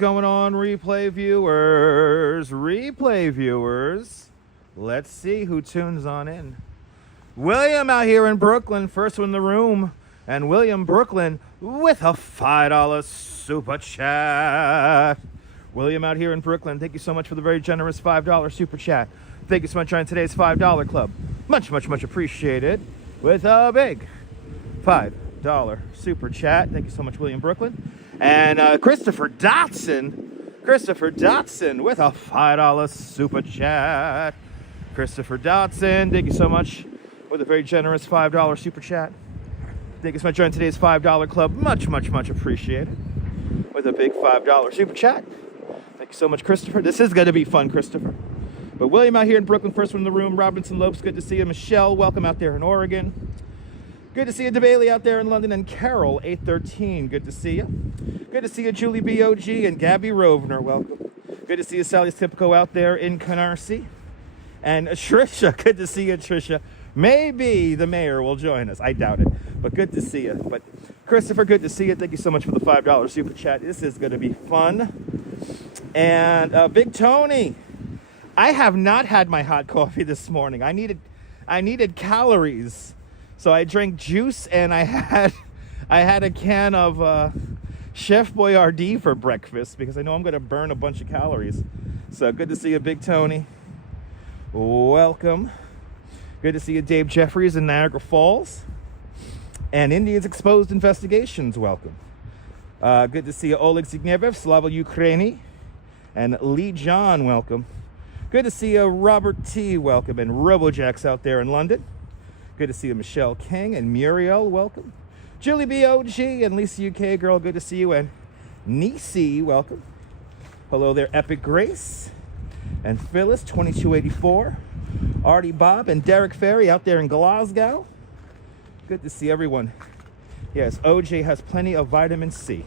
going on, replay viewers? Replay viewers. Let's see who tunes on in. William out here in Brooklyn, first one in the room. And William Brooklyn with a $5 super chat. William out here in Brooklyn, thank you so much for the very generous $5 super chat. Thank you so much on today's $5 club. Much, much, much appreciated. With a big $5 super chat. Thank you so much, William Brooklyn. And Christopher Dotson with a $5 super chat. Christopher Dotson, thank you so much with a very generous $5 super chat. Thank you so much on today's $5 club. Much, much, much appreciated. With a big $5 super chat. Thank you so much, Christopher. This is going to be fun, Christopher. But William out here in Brooklyn, first one in the room. Robinson Lopes, good to see you. Michelle, welcome out there in Oregon. Good to see you, DeBailey out there in London. And Carol, 813, good to see you. Good to see you, Julie BOG and Gabby Rovner, welcome. Good to see you, Sally Stipko out there in Canarsie. And Trisha, good to see you, Trisha. Maybe the mayor will join us. I doubt it, but good to see you. But Christopher, good to see you. Thank you so much for the $5 super chat. This is going to be fun. And Big Tony, I have not had my hot coffee this morning. I needed calories, so I drank juice and I had a can of Chef Boyardee for breakfast because I know I'm going to burn a bunch of calories. So good to see you, Big Tony. Welcome. Good to see you, Dave Jeffries in Niagara Falls. And Indians Exposed Investigations, welcome. Good to see you, Oleg Zygniew, Slava Ukraini. And Lee John, welcome. Good to see you, Robert T, welcome. And Robojack's out there in London. Good to see you, Michelle King and Muriel, welcome. Julie BOG and Lisa UK Girl, good to see you. And Nisi, welcome. Hello there, Epic Grace. And Phyllis, 2284. Artie Bob and Derek Ferry out there in Glasgow. Good to see everyone. Yes, OJ has plenty of vitamin C.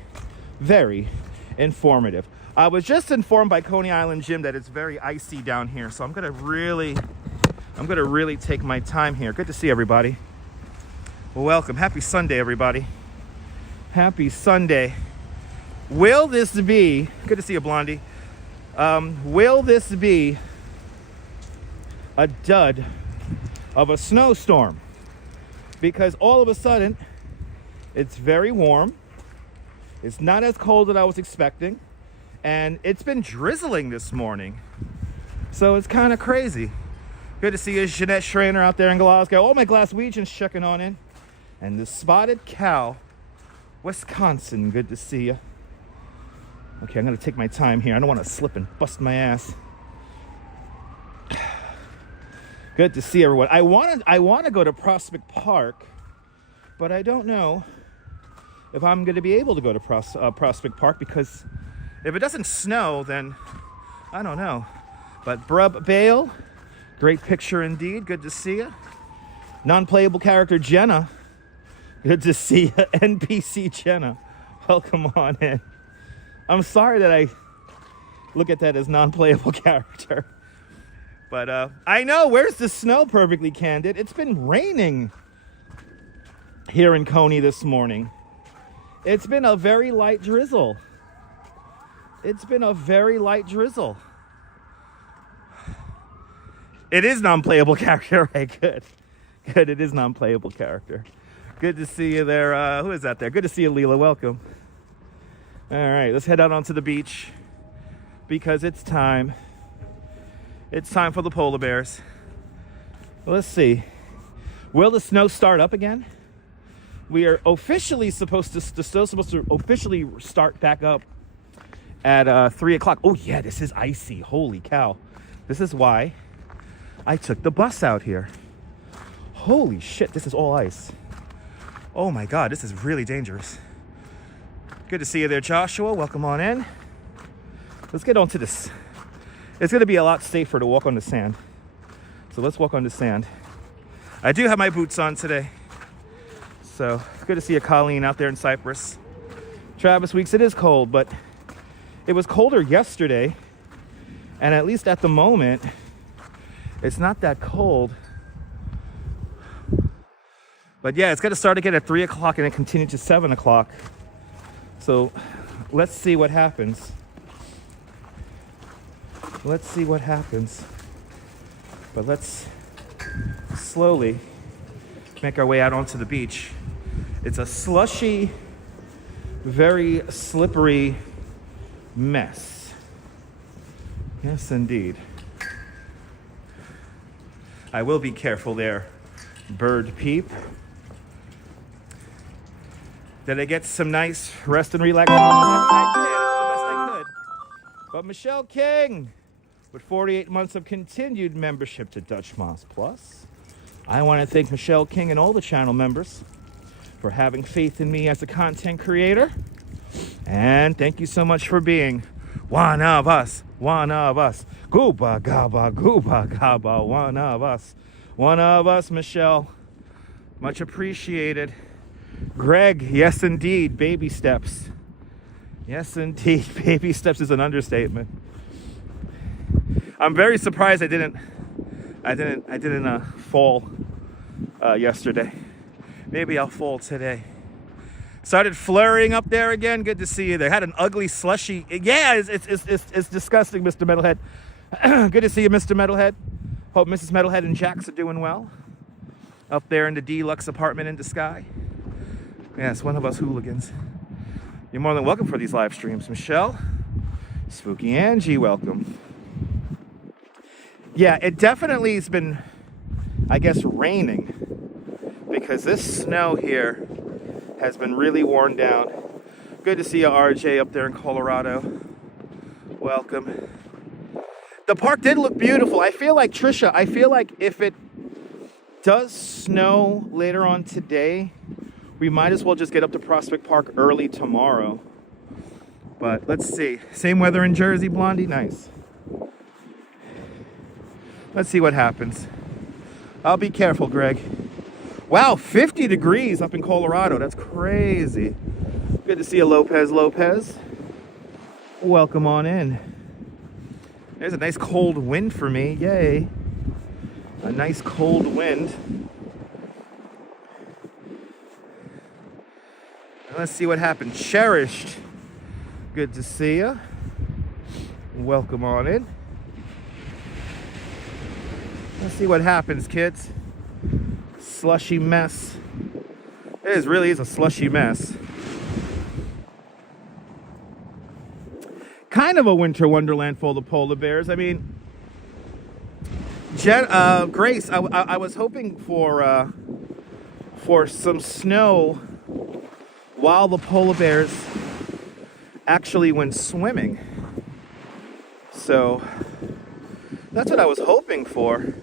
Very informative. I was just informed by Coney Island Gym that it's very icy down here, so I'm gonna really take my time here. Good to see everybody. Welcome. Happy Sunday, everybody. Happy Sunday. Will this be, good to see you, Blondie. Will this be a dud of a snowstorm? Because all of a sudden, it's very warm. It's not as cold as I was expecting. And it's been drizzling this morning. So it's kind of crazy. Good to see you, Jeanette Schraner out there in Glasgow. All my Glaswegians checking on in. And the Spotted Cow, Wisconsin, good to see you. Okay, I'm gonna take my time here. I don't want to slip and bust my ass. Good to see everyone. I want to go to Prospect Park, but I don't know if I'm going to be able to go to Prospect Park because if it doesn't snow, then I don't know. But Brub Bale, great picture indeed. Good to see you. Non-playable character Jenna, good to see you. NPC Jenna, welcome on in. I'm sorry that I look at that as non-playable character. But I know, where's the snow, Perfectly Candid? It's been raining here in Coney this morning. It's been a very light drizzle. It's been a very light drizzle. It is non-playable character, right? Good. Good, it is non-playable character. Good to see you there. Who is that there? Good to see you, Leela. Welcome. All right, let's head out onto the beach because it's time. It's time for the polar bears. Let's see. Will the snow start up again? We are officially supposed to officially start back up at 3 o'clock. Oh yeah, this is icy. Holy cow. This is why I took the bus out here. Holy shit, this is all ice. Oh my God, this is really dangerous. Good to see you there, Joshua. Welcome on in. Let's get on to this. It's going to be a lot safer to walk on the sand. So let's walk on the sand. I do have my boots on today. So it's good to see you, Colleen, out there in Cyprus. Travis Weeks, it is cold, but it was colder yesterday. And at least at the moment, it's not that cold. But yeah, it's going to start again at 3 o'clock and then continue to 7 o'clock. So let's see what happens. Let's see what happens. But let's slowly make our way out onto the beach. It's a slushy, very slippery mess. Yes, indeed. I will be careful there, bird peep. Did I get some nice rest and relaxation? I did. It's the best I could. But Michelle King, with 48 months of continued membership to Dutch Moss Plus, I want to thank Michelle King and all the channel members for having faith in me as a content creator. And thank you so much for being one of us, one of us. Gooba gaba, one of us, Michelle. Much appreciated. Greg, yes indeed, baby steps. Yes indeed, baby steps is an understatement. I'm very surprised I didn't fall yesterday. Maybe I'll fall today. Started flurrying up there again. Good to see you there. Had an ugly slushy. Yeah, it's disgusting, Mr. Metalhead. Good to see you, Mr. Metalhead. Hope Mrs. Metalhead and Jax are doing well. Up there in the deluxe apartment in the sky. Yes, one of us hooligans. You're more than welcome for these live streams. Michelle, Spooky Angie, welcome. Yeah, it definitely has been, I guess, raining, because this snow here has been really worn down. Good to see you, RJ, up there in Colorado. Welcome. The park did look beautiful. I feel like, Trisha, if it does snow later on today, we might as well just get up to Prospect Park early tomorrow. But let's see. Same weather in Jersey, Blondie? Nice. Let's see what happens. I'll be careful, Greg. Wow, 50 degrees up in Colorado. That's crazy. Good to see you, Lopez. Welcome on in. There's a nice cold wind for me. Yay. A nice cold wind. Let's see what happens. Cherished. Good to see you. Welcome on in. Let's see what happens, kids. Slushy mess. It really is a slushy mess. Kind of a winter wonderland full of polar bears. I mean, Grace, I was hoping for some snow while the polar bears actually went swimming. So that's what I was hoping for.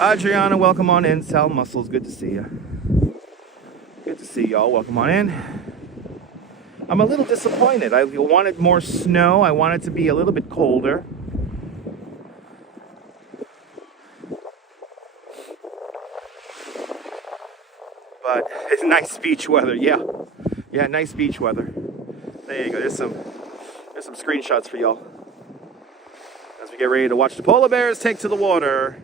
Adriana, welcome on in. Sal Muscles, good to see you. Good to see y'all. Welcome on in. I'm a little disappointed. I wanted more snow. I wanted to be a little bit colder. But it's nice beach weather. Yeah, nice beach weather. There you go. There's some screenshots for y'all as we get ready to watch the polar bears take to the water.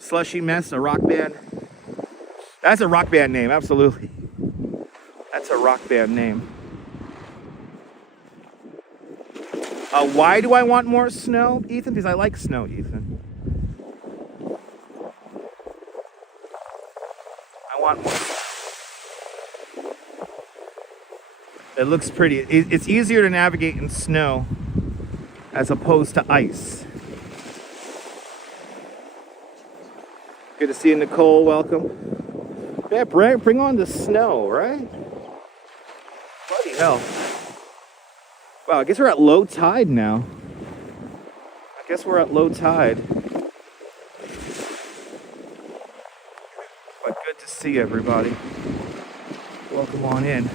Slushy Mess, a rock band. That's a rock band name, absolutely. That's a rock band name. Why do I want more snow, Ethan? Because I like snow, Ethan. I want more. It looks pretty. It's easier to navigate in snow as opposed to ice. Good to see you, Nicole. Welcome. Yeah, bring on the snow, right? Bloody hell. Wow, I guess we're at low tide now. But good to see everybody. Welcome on in.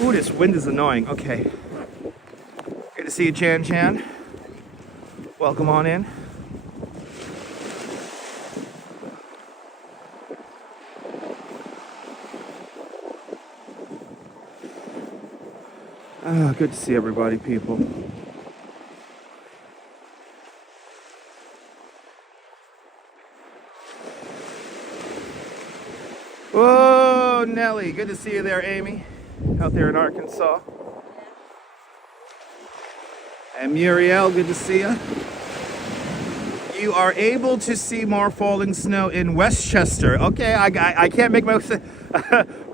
Ooh, this wind is annoying. Okay. Good to see you, Chan. Welcome on in. Good to see everybody, people. Whoa, Nelly. Good to see you there, Amy. Out there in Arkansas. And Muriel, good to see you. You are able to see more falling snow in Westchester. Okay, I can't make my...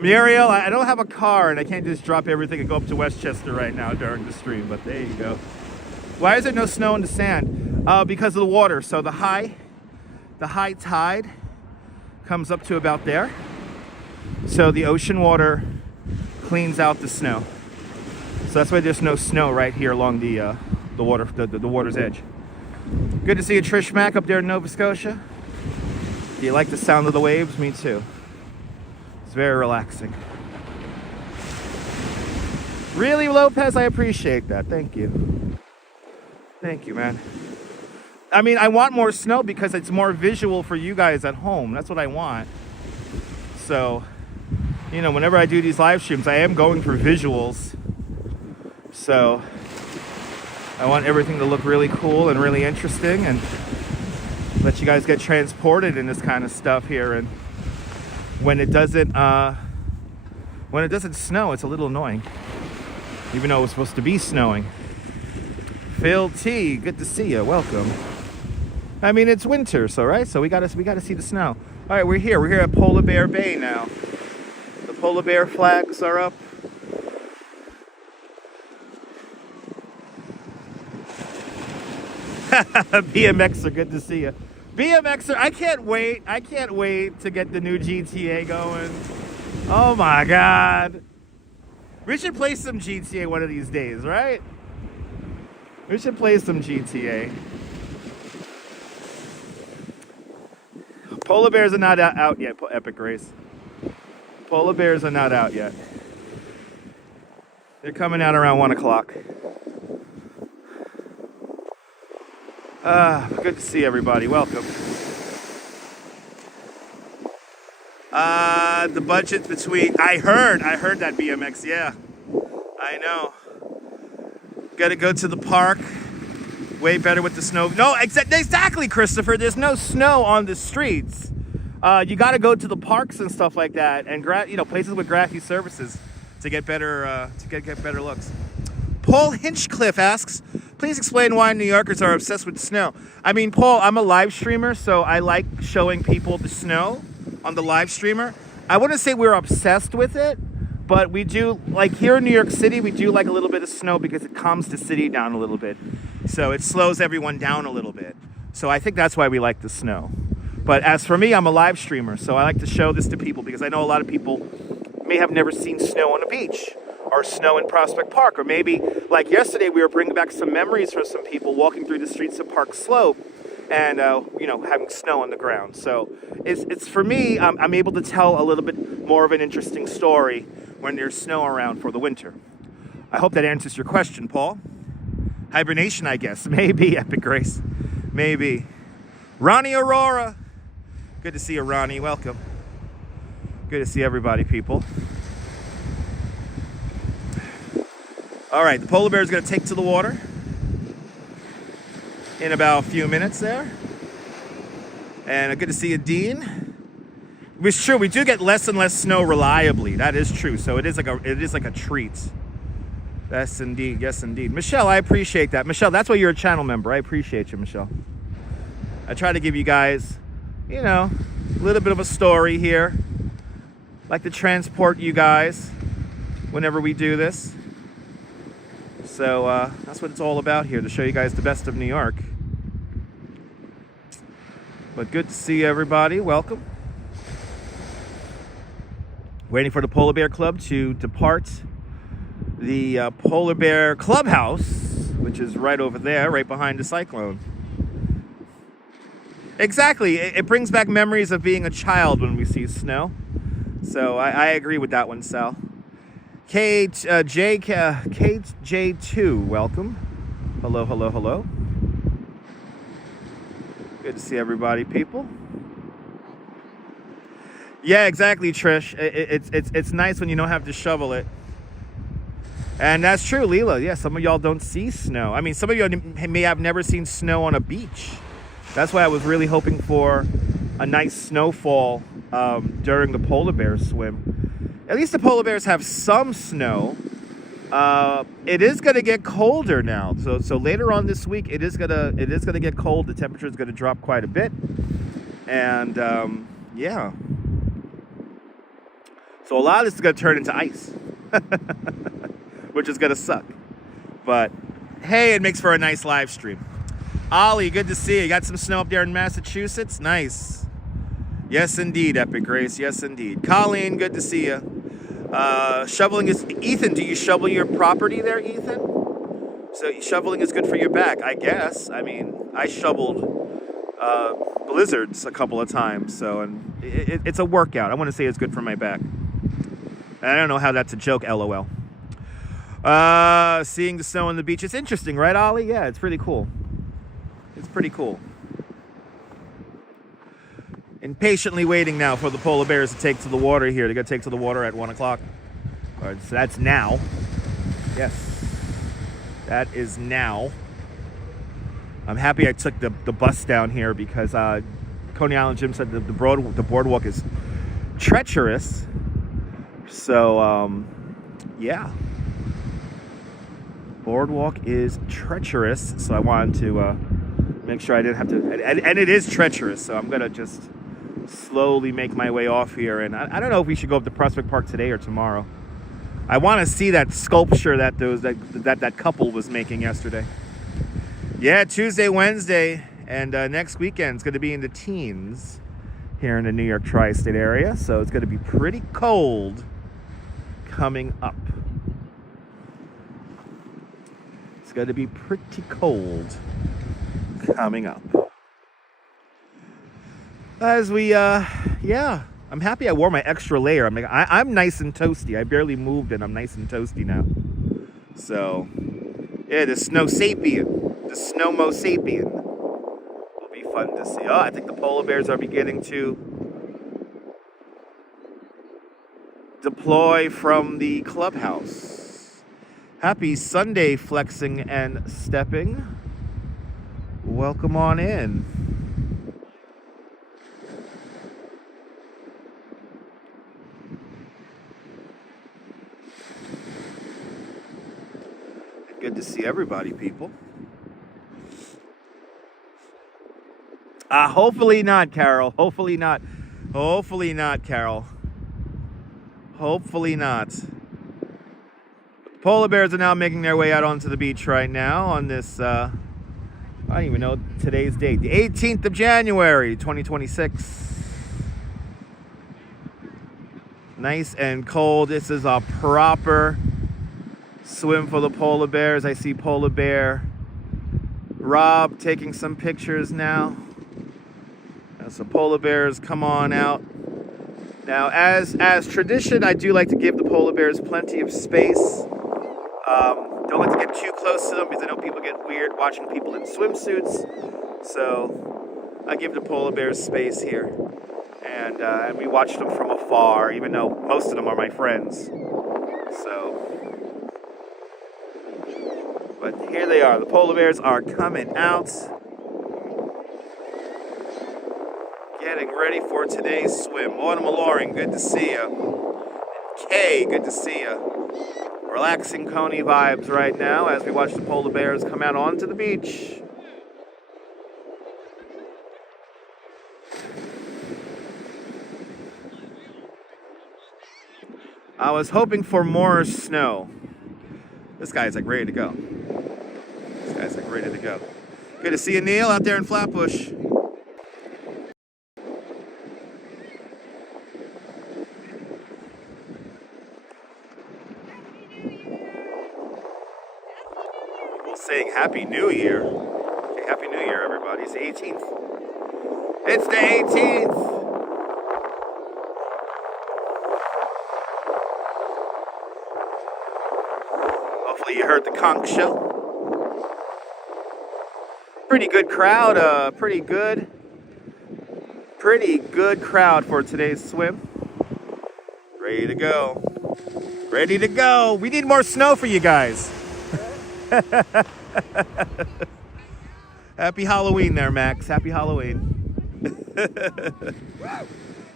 Muriel, I don't have a car and I can't just drop everything and go up to Westchester right now during the stream, but there you go. Why is there no snow in the sand? Because of the water. So the high tide comes up to about there. So the ocean water cleans out the snow. So that's why there's no snow right here along the water's edge. Good to see you, Trish Mack, up there in Nova Scotia. Do you like the sound of the waves? Me too. It's very relaxing. Really, Lopez? I appreciate that. Thank you. Thank you, man. I mean, I want more snow because it's more visual for you guys at home. That's what I want. So, you know, whenever I do these live streams, I am going for visuals. So I want everything to look really cool and really interesting and let you guys get transported in this kind of stuff here. And when it doesn't snow, it's a little annoying, even though it was supposed to be snowing. Phil T, good to see you. Welcome. I mean, it's winter, so right? So we gotta see the snow. All right, we're here at Polar Bear Bay now. The polar bear flags are up. BMXer, good to see you. BMXer, I can't wait to get the new GTA going. Oh my God. We should play some GTA one of these days, right? We should play some GTA. Polar bears are not out yet, Epic Race. Polar bears are not out yet. They're coming out around 1 o'clock. Good to see everybody. Welcome. The budget between... I heard that BMX, yeah. I know. Gotta go to the park. Way better with the snow. No, exactly, Christopher. There's no snow on the streets. You gotta go to the parks and stuff like that, and places with grassy surfaces to get better get better looks. Paul Hinchcliffe asks, please explain why New Yorkers are obsessed with snow. I mean, Paul, I'm a live streamer, so I like showing people the snow on the live streamer. I wouldn't say we're obsessed with it, but we do, like here in New York City, we do like a little bit of snow because it calms the city down a little bit. So it slows everyone down a little bit. So I think that's why we like the snow. But as for me, I'm a live streamer, so I like to show this to people because I know a lot of people may have never seen snow on a beach or snow in Prospect Park, or maybe like yesterday we were bringing back some memories for some people walking through the streets of Park Slope and having snow on the ground. So it's for me, I'm able to tell a little bit more of an interesting story when there's snow around for the winter. I hope that answers your question, Paul. Hibernation, I guess. Maybe, Epic Grace. Maybe. Ronnie Aurora. Good to see you, Ronnie. Welcome. Good to see everybody, people. All right, the polar bear is going to take to the water in about a few minutes there. And good to see you, Dean. It's true, we do get less and less snow reliably. That is true. So it is like a treat. Yes, indeed. Yes, indeed. Michelle, I appreciate that. Michelle, that's why you're a channel member. I appreciate you, Michelle. I try to give you guys, a little bit of a story here. Like to transport you guys whenever we do this. So that's what it's all about here, to show you guys the best of New York. But good to see everybody. Welcome. Waiting for the Polar Bear Club to depart the Polar Bear Clubhouse, which is right over there, right behind the cyclone. Exactly. It brings back memories of being a child when we see snow. So I agree with that one, Sal. KJ2, welcome. Hello, hello, hello. Good to see everybody, people. Yeah, exactly, Trish. It's nice when you don't have to shovel it. And that's true, Leela. Yeah, some of y'all don't see snow. I mean, some of y'all may have never seen snow on a beach. That's why I was really hoping for a nice snowfall during the polar bear swim. At least the polar bears have some snow. It is gonna get colder now. So later on this week, it is gonna get cold. The temperature is gonna drop quite a bit, and yeah. So a lot of this is gonna turn into ice, which is gonna suck. But hey, it makes for a nice live stream. Ollie, good to see you. You got some snow up there in Massachusetts? Nice. Yes, indeed, Epic Grace. Yes, indeed. Colleen, good to see you. Shoveling is... Ethan, do you shovel your property there, Ethan? So shoveling is good for your back, I guess. I mean, I shoveled blizzards a couple of times, so and it's a workout. I want to say it's good for my back. I don't know how that's a joke, LOL. Seeing the snow on the beach. It's interesting, right, Ollie? Yeah, it's pretty cool. It's pretty cool. Impatiently waiting now for the polar bears to take to the water here. They're going to take to the water at 1 o'clock. So that's now. Yes. That is now. I'm happy I took the bus down here because Coney Island Jim said the boardwalk is treacherous. So, yeah. Boardwalk is treacherous. So I wanted to make sure I didn't have to... And it is treacherous, so I'm going to just slowly make my way off here. And I don't know if we should go up to Prospect Park today or tomorrow. I want to see that sculpture that that couple was making yesterday. Yeah, Tuesday, Wednesday, and next weekend is going to be in the teens here in the New York tri-state area. So it's going to be pretty cold coming up. It's going to be pretty cold coming up. As we, yeah, I'm happy I wore my extra layer. I'm nice and toasty. I barely moved and I'm nice and toasty now. So, yeah, the snow sapien, the snowmo sapien will be fun to see. Oh, I think the polar bears are beginning to deploy from the clubhouse. Happy Sunday, flexing and stepping. Welcome on in. Good to see everybody, people. Hopefully not, Carol. Hopefully not. Hopefully not, Carol. Hopefully not. Polar bears are now making their way out onto the beach right now on this, I don't even know today's date. The 18th of January, 2026. Nice and cold. This is a proper swim for the polar bears. I see polar bear Rob taking some pictures now. So polar bears, come on out. Now, as tradition, I do like to give the polar bears plenty of space. Don't like to get too close to them because I know people get weird watching people in swimsuits. So I give the polar bears space here. And we watch them from afar, even though most of them are my friends. So, but here they are. The polar bears are coming out. Getting ready for today's swim. Autumn Loring, good to see you. Kay, good to see you. Relaxing Coney vibes right now as we watch the polar bears come out onto the beach. I was hoping for more snow. This guy's like ready to go. This guy's like ready to go. Good to see you, Neil, out there in Flatbush. Saying Happy New Year. Okay, Happy New Year, everybody. It's the 18th. It's the 18th. Hopefully you heard the conch shell. Pretty good crowd. Pretty good crowd for today's swim. Ready to go. Ready to go. We need more snow for you guys. Happy Halloween there, Max. Happy Halloween.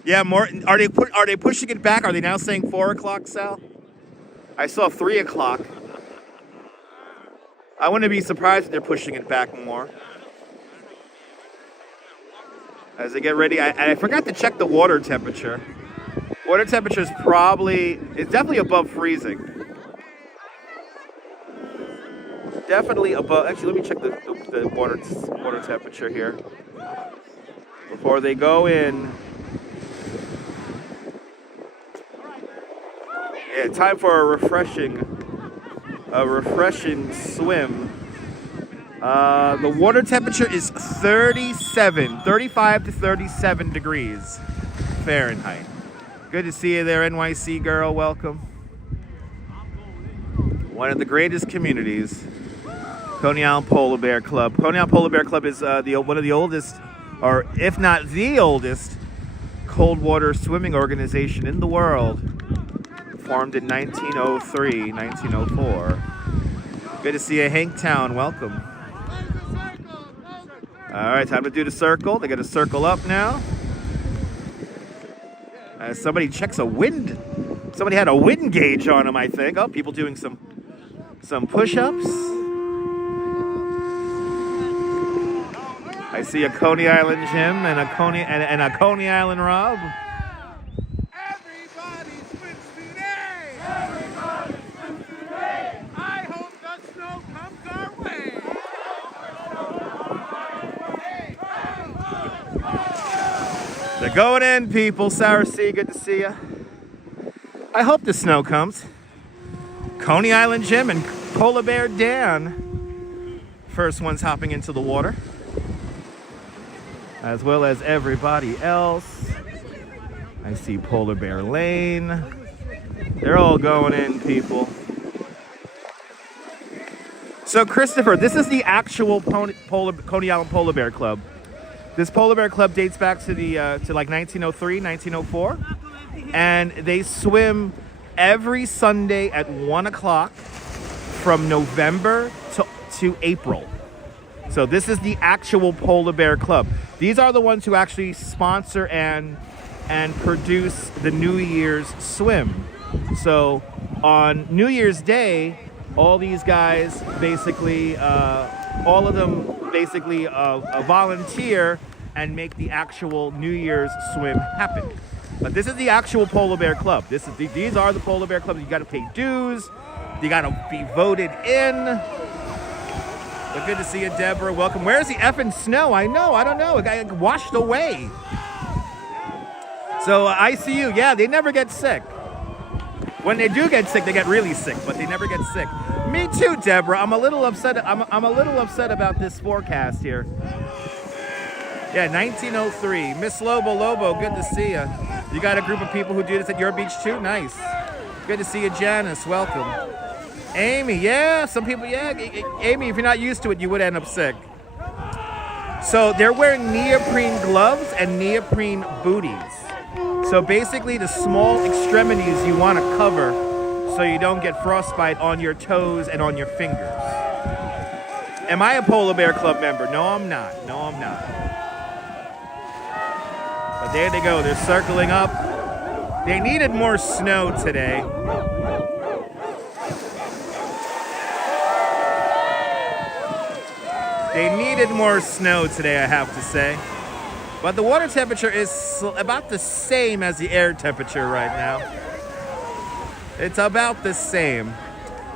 Yeah, more. Are they pushing it back? Are they now saying 4 o'clock, Sal? I saw 3 o'clock. I wouldn't be surprised if they're pushing it back more. As they get ready, I forgot to check the water temperature. Water temperature is it's definitely above freezing. Definitely above, actually let me check the water temperature here. Before they go in. Yeah, time for a refreshing swim. The water temperature is 35 to 37 degrees Fahrenheit. Good to see you there, NYC girl. Welcome. One of the greatest communities, Coney Island Polar Bear Club. Coney Island Polar Bear Club is one of the oldest, or if not the oldest, cold water swimming organization in the world. Formed in 1903, 1904. Good to see you, Hanktown. Welcome. All right, time to do the circle. They got to circle up now. Somebody checks a wind. Somebody had a wind gauge on them, I think. Oh, people doing some push-ups. I see a Coney Island Jim and a Coney Island Rob. They're going in, people. Sarah C, good to see you. I hope the snow comes. Coney Island Jim and Polar Bear Dan. First ones hopping into the water. As well as everybody else. I see Polar Bear Lane. They're all going in, people. So, Christopher, this is the actual Coney Island Polar Bear Club. This Polar Bear Club dates back to like 1903, 1904, and they swim every Sunday at 1 o'clock from November to April. So this is the actual Polar Bear Club. These are the ones who actually sponsor and produce the New Year's swim. So on New Year's Day, all these guys basically, all of them basically volunteer and make the actual New Year's swim happen. But this is the actual Polar Bear Club. These are the Polar Bear Clubs. You got to pay dues. You got to be voted in. But good to see you, Deborah. Welcome. Where's the effing snow? I know. I don't know. It got washed away. So ICU, yeah, they never get sick. When they do get sick, they get really sick, but they never get sick. Me too, Deborah. I'm a little upset. I'm a little upset about this forecast here. Yeah, 1903. Miss Lobo, good to see you. You got a group of people who do this at your beach too? Nice. Good to see you, Janice. Welcome. Amy, yeah, some people, yeah. Amy, if you're not used to it, you would end up sick. So they're wearing neoprene gloves and neoprene booties. So basically the small extremities you want to cover so you don't get frostbite on your toes and on your fingers. Am I a Polar Bear Club member? No, I'm not. But there they go. They're circling up. They needed more snow today. They needed more snow today, I have to say. But the water temperature is about the same as the air temperature right now. It's about the same.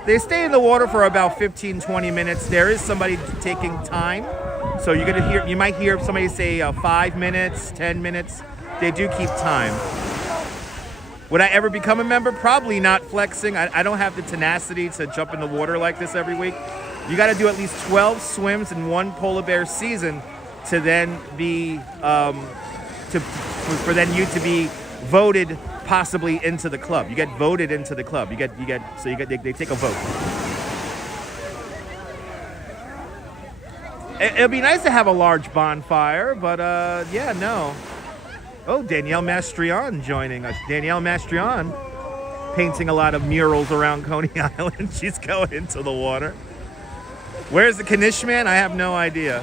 They stay in the water for about 15-20 minutes. There is somebody taking time. So you might hear somebody say 5 minutes, 10 minutes. They do keep time. Would I ever become a member? Probably not. Flexing. I don't have the tenacity to jump in the water like this every week. You got to do at least 12 swims in one polar bear season to then be for then you to be voted possibly into the club. You get voted into the club. They take a vote. It'd be nice to have a large bonfire, but yeah, no. Oh, Danielle Mastrion joining us. Danielle Mastrion painting a lot of murals around Coney Island. She's going into the water. Where's the Knish man? I have no idea.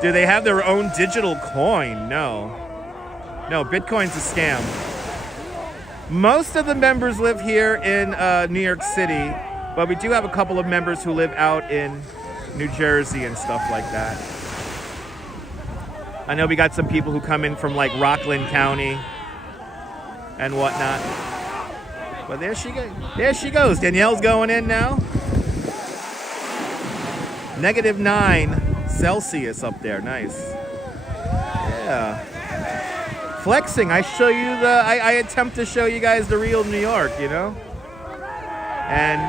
Do they have their own digital coin? No. No, Bitcoin's a scam. Most of the members live here in New York City. But we do have a couple of members who live out in New Jersey and stuff like that. I know we got some people who come in from like Rockland County and whatnot. But there she goes. There she goes. Danielle's going in now. -9 Celsius up there. Nice. Yeah. Flexing. I show you I attempt to show you guys the real New York, you know? And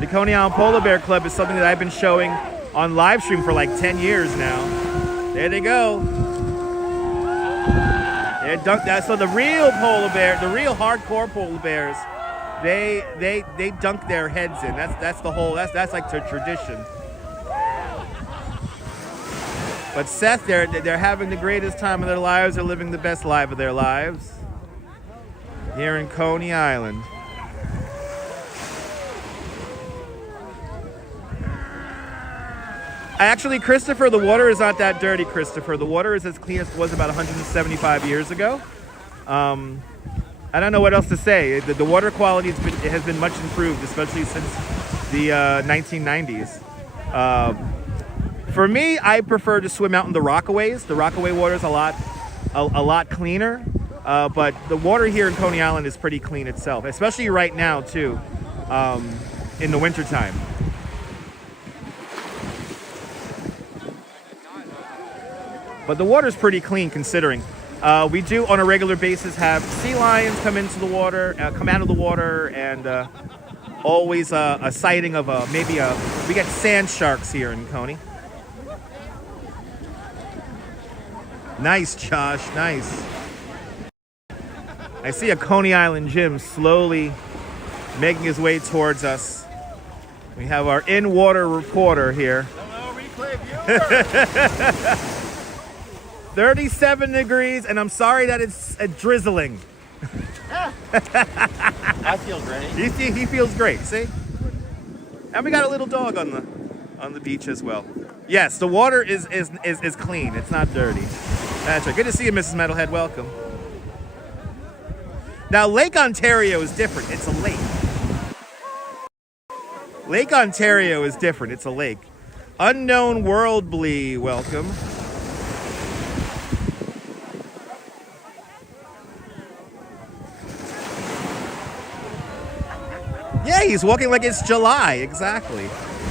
the Coney Island Polar Bear Club is something that I've been showing on live stream for like 10 years now. There they go. So the real polar bear, the real hardcore polar bears, they dunk their heads in. That's the whole. That's like their tradition. But Seth, they're having the greatest time of their lives. They're living the best life of their lives here in Coney Island. Actually, Christopher, the water is not that dirty, Christopher. The water is as clean as it was about 175 years ago. I don't know what else to say. The water quality has been much improved, especially since the 1990s. For me, I prefer to swim out in the Rockaways. The Rockaway water is a lot cleaner. But the water here in Coney Island is pretty clean itself, especially right now, too, in the wintertime. But the water's pretty clean considering. We do on a regular basis have sea lions come into the water, come out of the water, and always a sighting of we get sand sharks here in Coney. Nice, Josh, nice. I see a Coney Island Jim slowly making his way towards us. We have our in-water reporter here. Hello, replay viewers. 37 degrees, and I'm sorry that it's drizzling. I feel great. He feels great, see? And we got a little dog on the beach as well. Yes, the water is clean. It's not dirty. That's right. Good to see you, Mrs. Metalhead. Welcome. Now, Lake Ontario is different. It's a lake. Lake Ontario is different. It's a lake. Unknown Worldly, welcome. Yeah, he's walking like it's July. Exactly.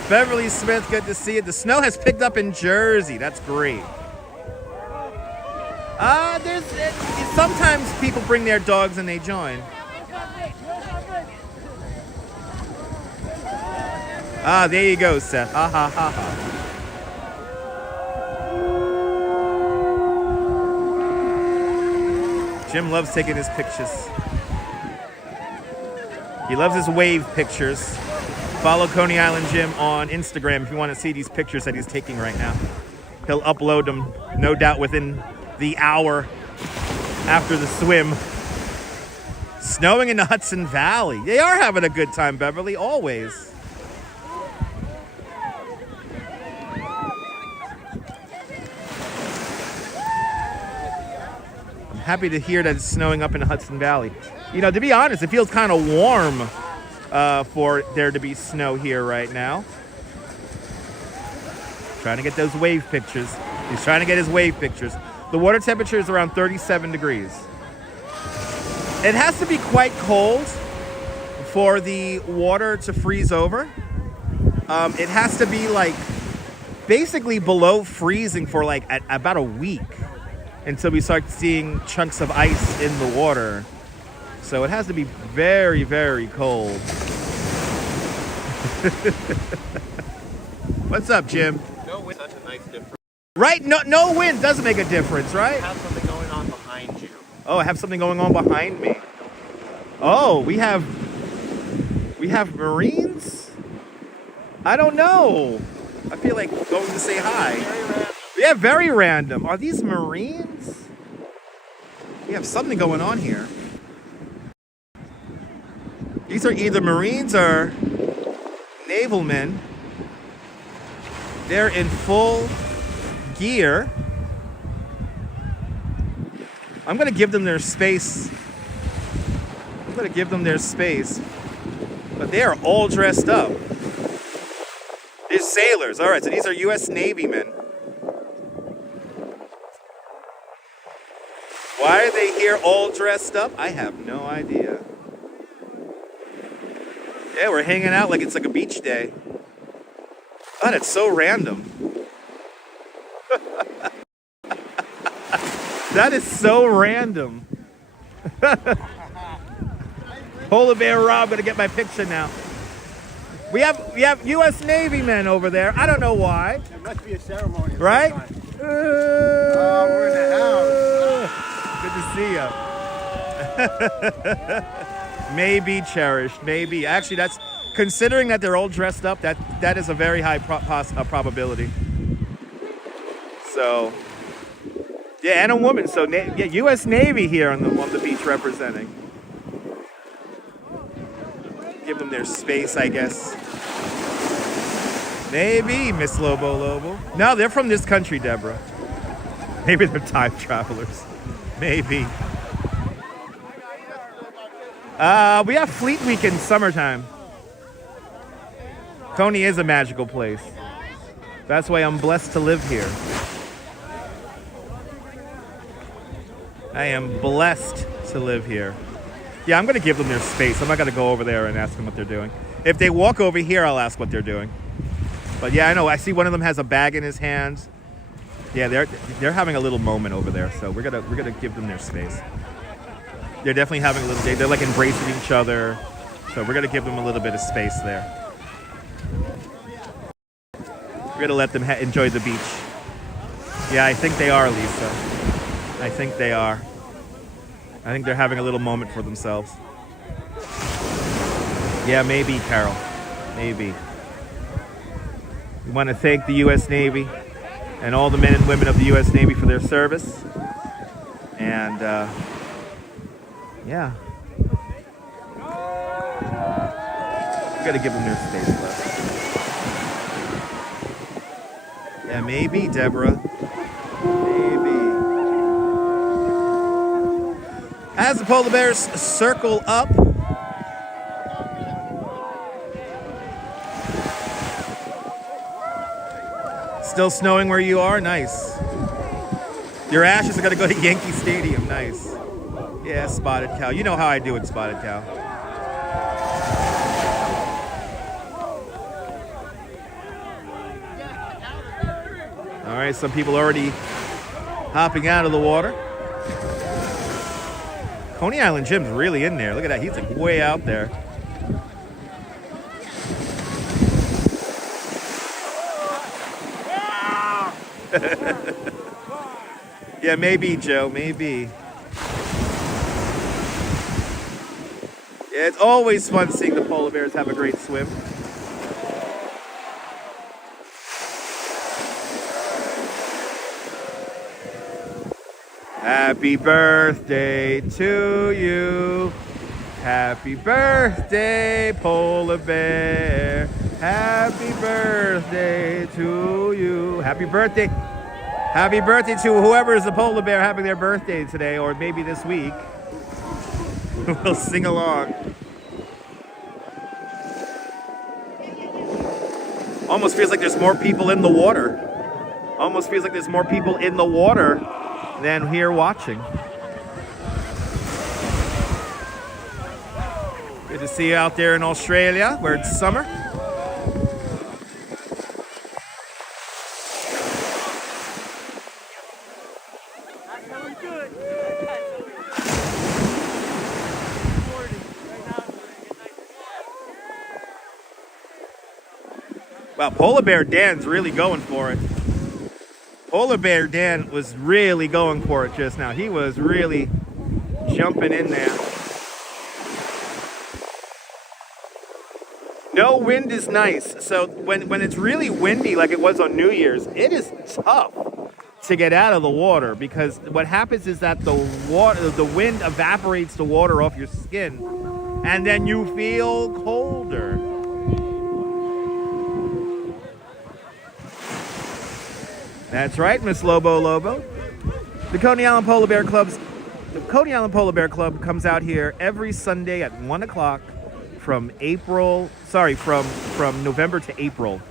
Beverly Smith, good to see you. The snow has picked up in Jersey. That's great. Sometimes people bring their dogs and they join. There you go, Seth. Ha ha ha ha. Jim loves taking his pictures. He loves his wave pictures. Follow Coney Island Jim on Instagram if you want to see these pictures that he's taking right now. He'll upload them, no doubt, within the hour after the swim. Snowing in the Hudson Valley. They are having a good time, Beverly, always. I'm happy to hear that it's snowing up in the Hudson Valley. You know, to be honest, it feels kind of warm for there to be snow here right now. Trying to get those wave pictures. He's trying to get his wave pictures. The water temperature is around 37 degrees. It has to be quite cold for the water to freeze over. It has to be like basically below freezing for like about a week until we start seeing chunks of ice in the water. So it has to be very, very cold. What's up, Jim? No wind, such a nice difference. Right? No wind does make a difference, right? I have something going on behind you. Oh, I have something going on behind me. Oh, we have Marines? I don't know. I feel like going to say hi. Very random. Yeah, very random. Are these Marines? We have something going on here. These are either Marines or naval men. They're in full gear. I'm going to give them their space. But they are all dressed up. sailors. All right, so these are U.S. Navy men. Why are they here all dressed up? I have no idea. Yeah, we're hanging out like it's like a beach day. Oh, that's so random. That is so random. Polar Bear Rob, gonna get my picture now. We have U.S. Navy men over there. I don't know why. It must be a ceremony. Right? We're in the Good to see you. Maybe cherished, maybe. Actually, that's considering that they're all dressed up. That is a very high probability. So, yeah, and a woman. So, yeah, U.S. Navy here on the beach representing. Give them their space, I guess. Maybe, Miss Lobo. No, they're from this country, Deborah. Maybe they're time travelers. Maybe. We have Fleet Week in summertime. Coney is a magical place. That's why I'm blessed to live here. I am blessed to live here. Yeah, I'm going to give them their space. I'm not going to go over there and ask them what they're doing. If they walk over here, I'll ask what they're doing. But yeah, I know. I see one of them has a bag in his hands. Yeah, they're having a little moment over there. So we're gonna give them their space. They're definitely having a little day. They're like embracing each other. So we're gonna give them a little bit of space there. We're gonna let them enjoy the beach. Yeah, I think they are, Lisa. I think they are. I think they're having a little moment for themselves. Yeah, maybe, Carol. Maybe. We want to thank the U.S. Navy and all the men and women of the U.S. Navy for their service. And, yeah. We got to give them their space left. Yeah, maybe, Deborah. Maybe. As the polar bears circle up, still snowing where you are? Nice. Your ashes are going to go to Yankee Stadium. Nice. Yeah, Spotted Cow. You know how I do it, Spotted Cow. All right, some people already hopping out of the water. Coney Island Jim's really in there. Look at that. He's like way out there. Yeah, maybe, Joe. Maybe. Yeah, it's always fun seeing the polar bears have a great swim. Happy birthday to you. Happy birthday, polar bear. Happy birthday to you. Happy birthday. Happy birthday to whoever is the polar bear having their birthday today, or maybe this week. We'll sing along. Almost feels like there's more people in the water. Almost feels like there's more people in the water than here watching. Good to see you out there in Australia where it's summer. Wow, Polar Bear Dan's really going for it. Polar Bear Dan was really going for it just now. He was really jumping in there. No wind is nice. So when it's really windy like it was on New Year's, it is tough to get out of the water, because what happens is that the wind evaporates the water off your skin, and then you feel colder. That's right, Miss Lobo. The Coney Island Polar Bear Club comes out here every Sunday at 1 o'clock from November to April.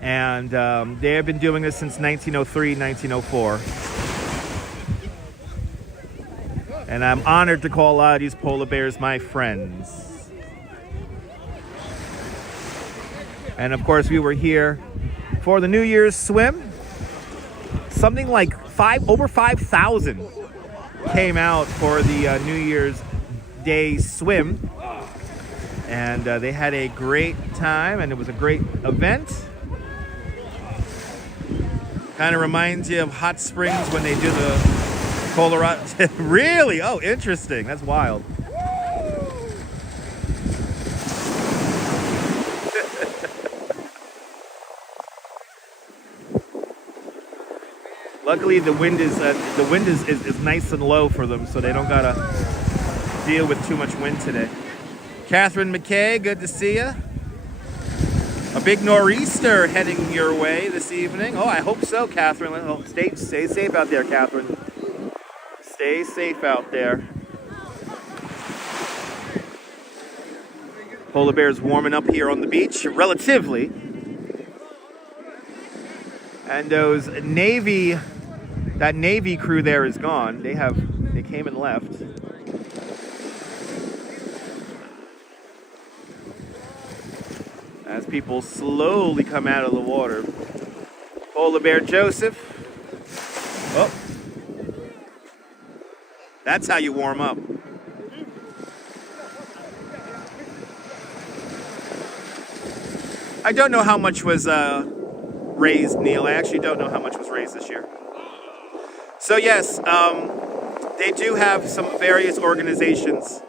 And they have been doing this since 1903, 1904. And I'm honored to call a lot of these polar bears my friends. And of course, we were here for the New Year's swim. Something like over 5,000 came out for the New Year's Day swim. And they had a great time, and it was a great event. Kind of reminds you of Hot Springs when they do the Colorado. Really? Oh, interesting. That's wild. Luckily, the wind is nice and low for them, so they don't gotta deal with too much wind today. Catherine McKay, good to see you. A big nor'easter heading your way this evening. Oh, I hope so, Catherine. Oh, stay safe out there, Catherine. Stay safe out there. Polar bears warming up here on the beach, relatively. And that Navy crew there is gone. They came and left. As people slowly come out of the water. Polar bear Joseph. Oh. That's how you warm up. I don't know how much was raised, Neil. I actually don't know how much was raised this year. So yes, they do have some various organizations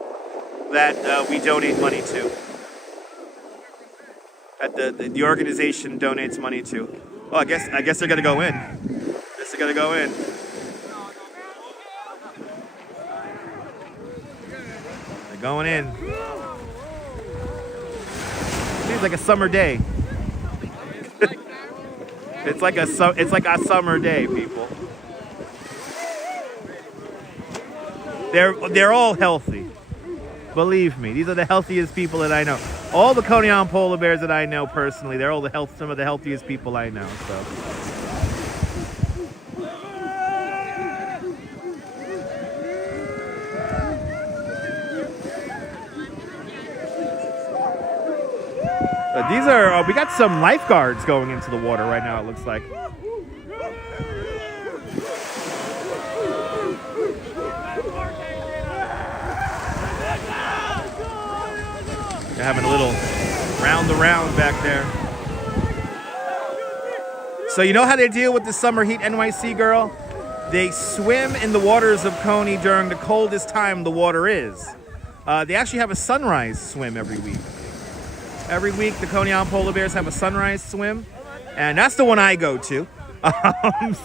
that we donate money to. That the organization donates money to. Oh, I guess they're gonna go in. Guess they're gonna go in. They're going in. Seems like a summer day. It's like a summer day, people. They're all healthy. Believe me, these are the healthiest people that I know. All the Coney Island polar bears that I know personally, they're all some of the healthiest people I know. So. These are, we got some lifeguards going into the water right now, it looks like. They're having a little round the round back there. So you know how they deal with the summer heat, NYC girl? They swim in the waters of Coney during the coldest time the water is. They actually have a sunrise swim every week. Every week, the Coney Island polar bears have a sunrise swim, and that's the one I go to.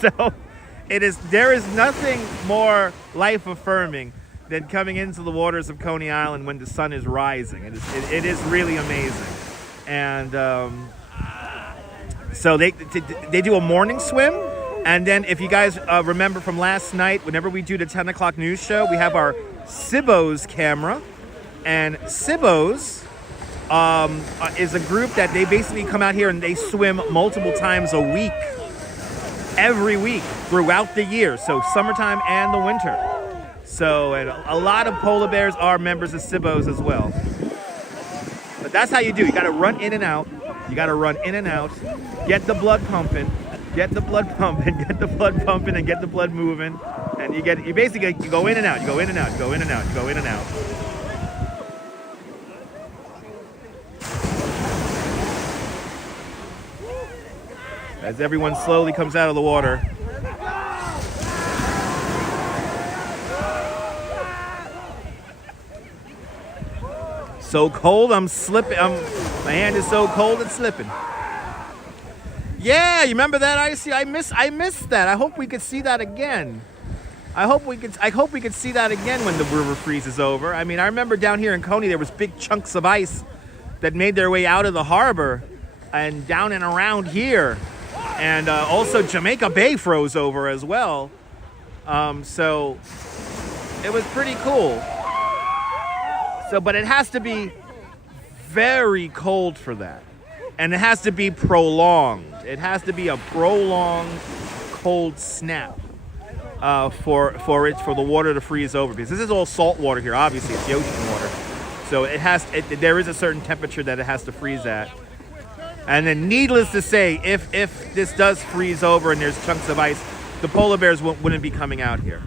So there is nothing more life-affirming than coming into the waters of Coney Island when the sun is rising. It is really amazing. And so they do a morning swim, and then if you guys remember from last night, whenever we do the 10 o'clock news show, we have our Sibos camera, and Sibos is a group that they basically come out here and they swim multiple times a week, every week throughout the year, so summertime and the winter. So, and a lot of polar bears are members of Sibos as well. But that's how you do. You got to run in and out. You got to run in and out. Get the blood pumping. Get the blood pumping. Get the blood pumping and get the blood moving. And you basically go in and out. You go in and out. You go in and out. You go in and out. As everyone slowly comes out of the water. So cold, I'm slipping. My hand is so cold, it's slipping. Yeah, you remember that, Icy? I missed that. I hope we could see that again. I hope we could see that again when the river freezes over. I mean, I remember down here in Coney, there was big chunks of ice that made their way out of the harbor and down and around here. And also Jamaica Bay froze over as well. So it was pretty cool. So, but it has to be very cold for that. And it has to be prolonged. It has to be a prolonged cold snap for the water to freeze over. Because this is all salt water here. Obviously, it's the ocean water. So there is a certain temperature that it has to freeze at. And then, needless to say, if this does freeze over and there's chunks of ice, the polar bears wouldn't be coming out here.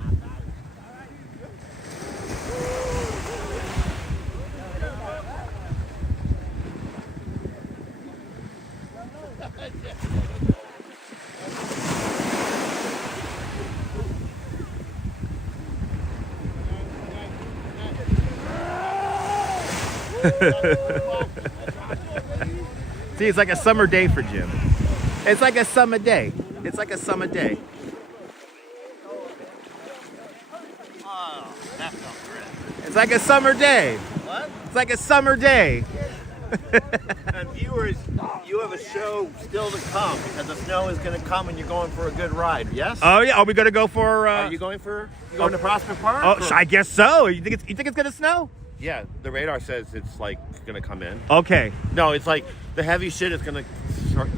See, it's like a summer day for Jim. It's like a summer day. It's like a summer day. Oh, that felt great. It's like a summer day. What? It's like a summer day. And viewers, you have a show still to come because the snow is going to come and you're going for a good ride. Yes? Oh yeah. Are we gonna go for? Are you going to Prospect Park? Oh, I guess so. You think it's gonna snow? Yeah, the radar says it's like going to come in. Okay. No, it's like the heavy shit is going to,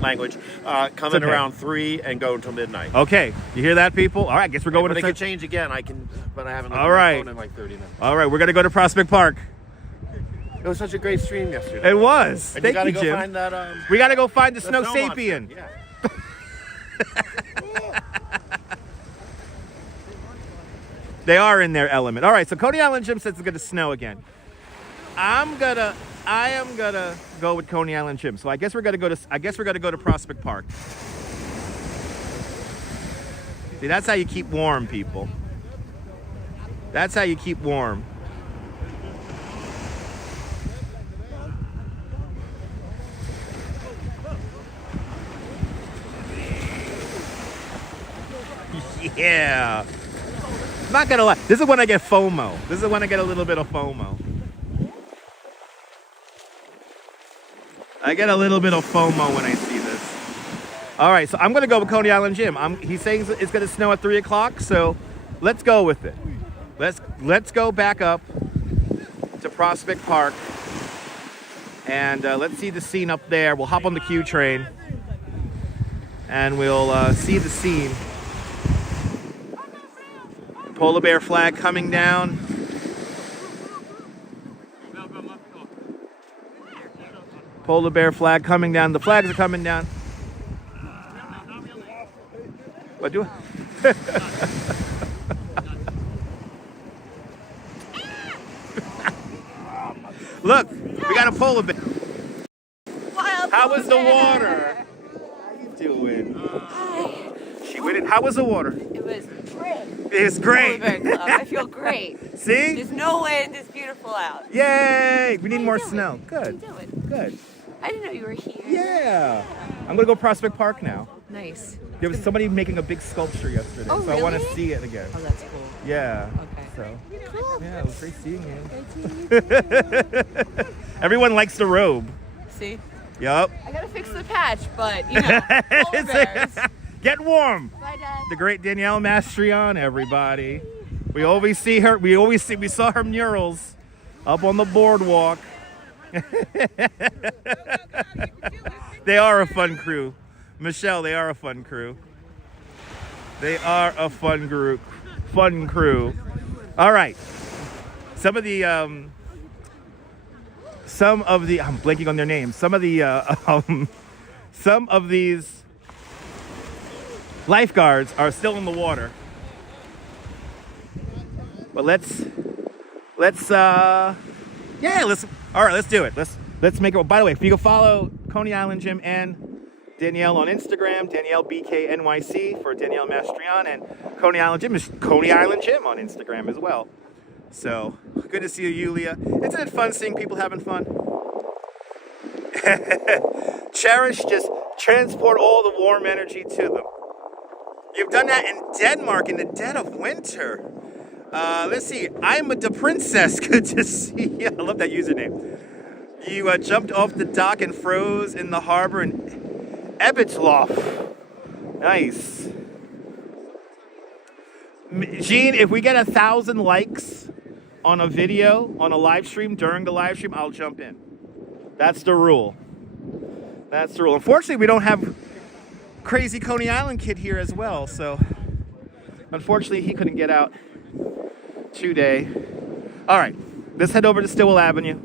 language, come in okay. around 3 and go until midnight. Okay. You hear that, people? All right. I guess we're going But to. it could change again. But I haven't looked All at my right. phone in like 30 minutes. All right. We're gonna go to Prospect Park. It was such a great stream yesterday. It was. And Thank you you, got to Jim. go find that. We gotta go find the the snow monster. sapien. Yeah. They are in their element. All right, so Coney Island Jim says it's gonna snow again. I am gonna go with Coney Island Jim. So I guess we're gonna go to Prospect Park. See, that's how you keep warm, people. That's how you keep warm. Yeah. I'm not gonna lie. This is when I get FOMO. This is when I get a little bit of FOMO. I get a little bit of FOMO when I see this. All right, so I'm gonna go with Coney Island Jim. He's saying it's gonna snow at 3 o'clock, so let's go with it. Let's go back up to Prospect Park, and let's see the scene up there. We'll hop on the Q train, and we'll see the scene. Polar bear flag coming down. Polar bear flag coming down. The flags are coming down. What do I? Look, we got a polar bear. How was the water? How you doing? Hi. She went in. How was the water? It was great. It's great. Polar Bear Club. I feel great. See? There's no wind. It's beautiful out. Yay! We need How more you doing? snow. How you Good. doing? Good. I didn't know you were here. Yeah. I'm gonna go Prospect Park now. Nice. There was somebody making a big sculpture yesterday, Oh, so I want to really? see it again. Oh, that's cool. Yeah. Okay. So Cool. yeah, it was great seeing you. Everyone likes the robe. See? Yup. I gotta fix the patch, but you know, polar bears. Get warm. Bye, Dad. The great Danielle Mastrion, everybody. We always see her. We saw her murals up on the boardwalk. They are a fun crew. Michelle, they are a fun crew. They are a fun group. Fun crew. All right. Some of the I'm blanking on their names. Some of these lifeguards are still in the water. But let's all right, let's do it. Let's make it. By the way, if you can follow Coney Island Jim and Danielle on Instagram, Danielle BK NYC for Danielle Mastrion, and Coney Island Jim is Coney Island Jim on Instagram as well. So good to see you, Yulia. Isn't it fun seeing people having fun? Cherish, just transport all the warm energy to them. You've done that in Denmark in the dead of winter. Let's see. I'm the princess. Good to see you. I love that username. You jumped off the dock and froze in the harbor in Ebbetslof. Nice. Gene, if we get 1,000 likes on a video, on a live stream, during the live stream, I'll jump in. That's the rule. That's the rule. Unfortunately, we don't have crazy Coney Island kid here as well, so unfortunately he couldn't get out today. All right, let's head over to Stillwell Avenue.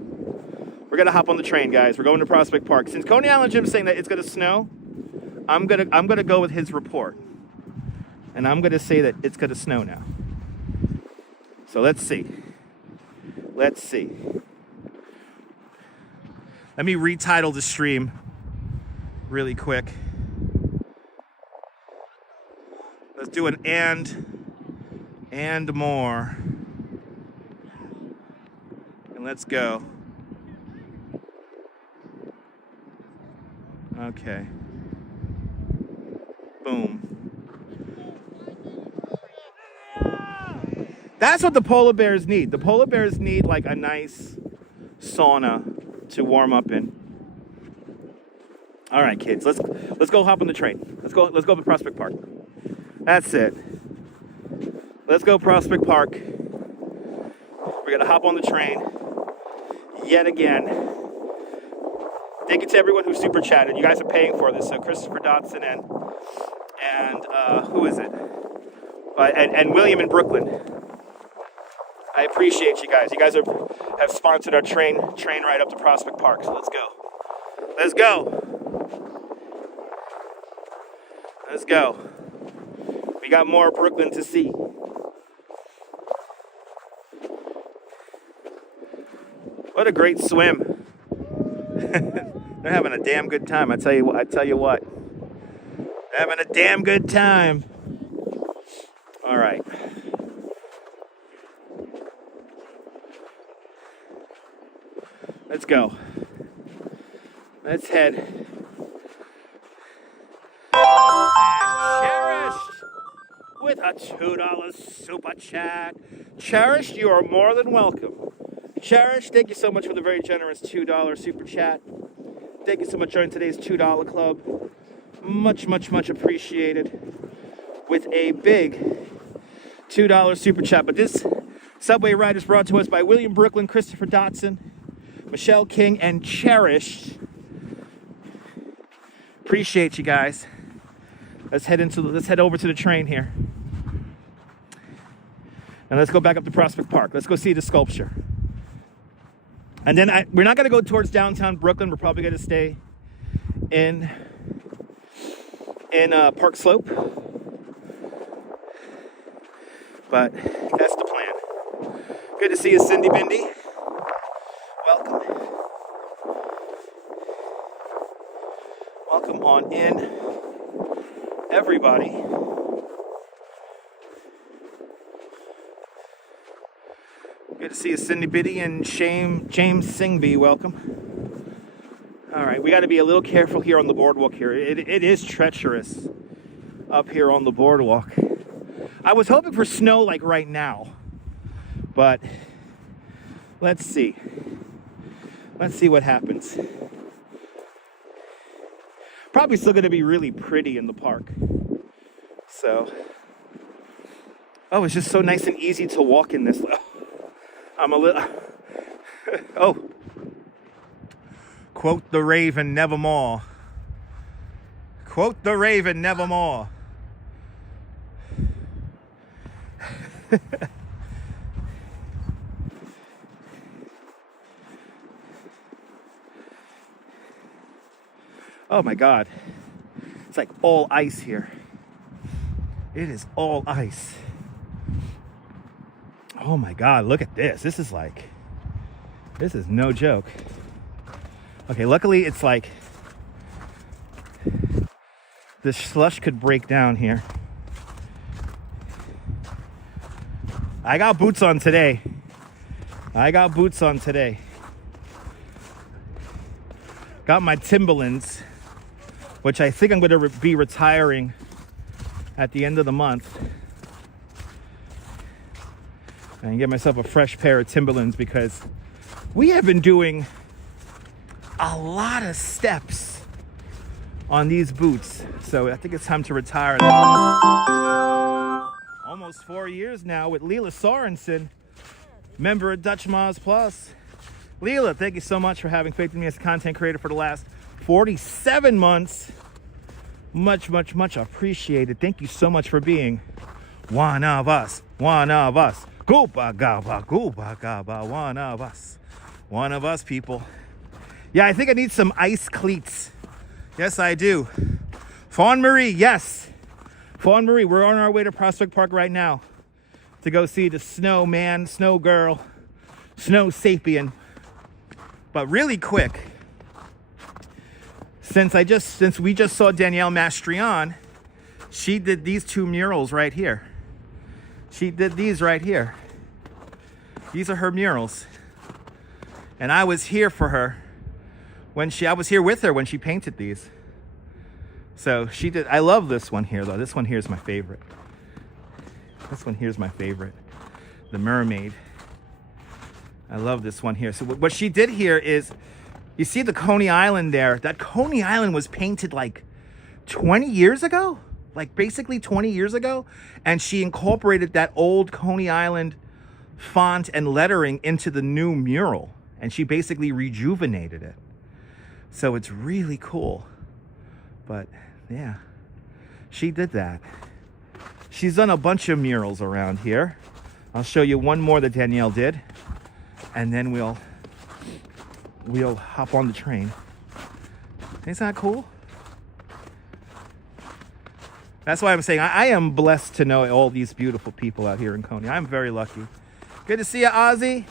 We're gonna hop on the train, guys. We're going to Prospect Park. Since Coney Island Jim's saying that it's gonna snow, I'm gonna go with his report, and I'm gonna say that it's gonna snow now. So let's see. Let's see. Let me retitle the stream really quick. Let's do an and more. And let's go. Okay. Boom. That's what the polar bears need. The polar bears need like a nice sauna to warm up in. All right, kids, let's go hop on the train. Let's go to Prospect Park. That's it. Let's go Prospect Park. We're gonna hop on the train yet again. Thank you to everyone who super chatted. You guys are paying for this. So Christopher Dotson and who is it? And William in Brooklyn. I appreciate you guys. You guys have sponsored our train ride up to Prospect Park. So let's go. Let's go. Let's go. We got more Brooklyn to see. What a great swim. They're having a damn good time. I tell you what. They're having a damn good time. All right. Let's go. Let's head. Cherished with a $2 super chat. Cherished, you are more than welcome. Cherished, thank you so much for the very generous $2 super chat. Thank you so much for joining today's $2 club. Much, much, much appreciated. With a big $2 super chat. But this subway ride is brought to us by William Brooklyn, Christopher Dotson, Michelle King, and Cherished. Appreciate you guys. Let's head over to the train here. And let's go back up to Prospect Park. Let's go see the sculpture. And then we're not going to go towards downtown Brooklyn. We're probably going to stay in Park Slope. But that's the plan. Good to see you, Cindy Bindi. Welcome. Welcome on in, everybody. Good to see you, Cindy Biddy and James Singby. Welcome. All right, we got to be a little careful here on the boardwalk here. It is treacherous up here on the boardwalk. I was hoping for snow like right now, but let's see. Let's see what happens. Probably still going to be really pretty in the park. So, oh, it's just so nice and easy to walk in this. I'm a little, oh. Quote the Raven, nevermore. Quote the Raven, nevermore. Oh my God. It's like all ice here. It is all ice. Oh my God, look at this. This is no joke. Okay, luckily it's like the slush could break down here. I got boots on today. Got my Timberlands, which I think I'm going to be retiring at the end of the month. And get myself a fresh pair of Timberlands because we have been doing a lot of steps on these boots. So I think it's time to retire them. Almost 4 years now with Leela Sorensen, member of Dutch Moz Plus. Leela, thank you so much for having faith in me as a content creator for the last 47 months. Much, much, much appreciated. Thank you so much for being one of us. One of us. Gooba gaba, gooba gaba, one of us. One of us, people. Yeah, I think I need some ice cleats. Yes, I do. Fawn Marie, yes. Fawn Marie, we're on our way to Prospect Park right now to go see the snowman, snow girl, snow sapien. But really quick, since we just saw Danielle Mastrian, she did these two murals right here. She did these right here. These are her murals. And I was here for her I was here with her when she painted these. So she did. I love this one here though. This one here is my favorite. This one here is my favorite. The mermaid. I love this one here. So what she did here is, you see the Coney Island there? That Coney Island was painted like 20 years ago? Like basically 20 years ago? And she incorporated that old Coney Island font and lettering into the new mural. And she basically rejuvenated it. So it's really cool. But yeah, she did that. She's done a bunch of murals around here. I'll show you one more that Danielle did. And then we'll hop on the train. Isn't that cool? That's why I'm saying I am blessed to know all these beautiful people out here in Coney. I'm very lucky. Good to see you, Ozzy.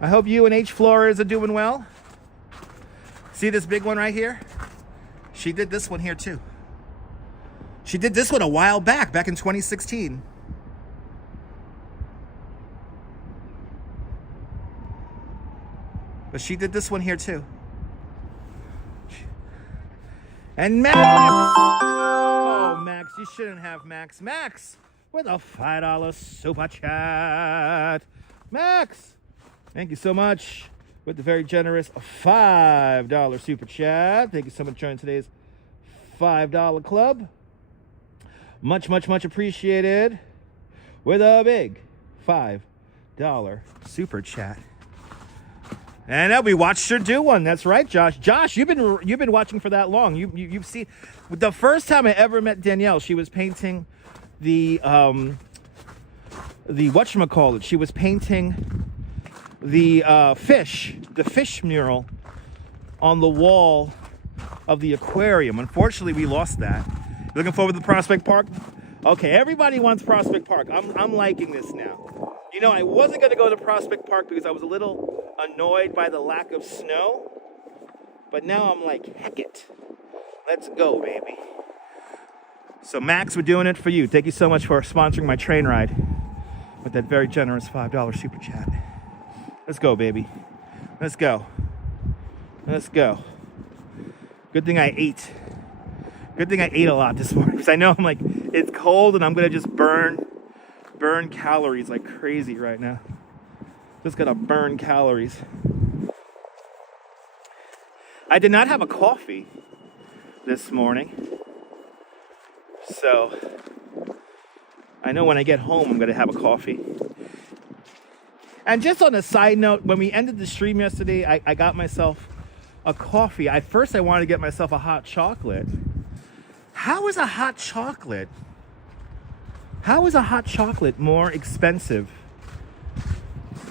I hope you and H. Flores are doing well. See this big one right here? She did this one here too. She did this one a while back in 2016. But she did this one here too. And Max! Oh, Max, you shouldn't have Max. Max, with a $5 super chat. Max, thank you so much with the very generous $5 super chat. Thank you so much for joining today's $5 club. Much, much, much appreciated with a big $5 super chat. And we watched her do one. That's right, Josh. Josh, you've been watching for that long. You've seen. The first time I ever met Danielle, she was painting the whatchamacallit. She was painting the fish mural on the wall of the aquarium. Unfortunately, we lost that. Looking forward to the Prospect Park? Okay, everybody wants Prospect Park. I'm liking this now. You know, I wasn't going to go to Prospect Park because I was a little annoyed by the lack of snow. But now I'm like, heck it. Let's go, baby. So, Max, we're doing it for you. Thank you so much for sponsoring my train ride with that very generous $5 super chat. Let's go, baby. Let's go. Let's go. Good thing I ate. Good thing I ate a lot this morning because I know I'm like, it's cold and I'm going to just burn calories like crazy right now. Just gonna burn calories. I did not have a coffee this morning. So I know when I get home I'm gonna have a coffee. And just on a side note, when we ended the stream yesterday, I got myself a coffee. First I wanted to get myself a hot chocolate. How is a hot chocolate more expensive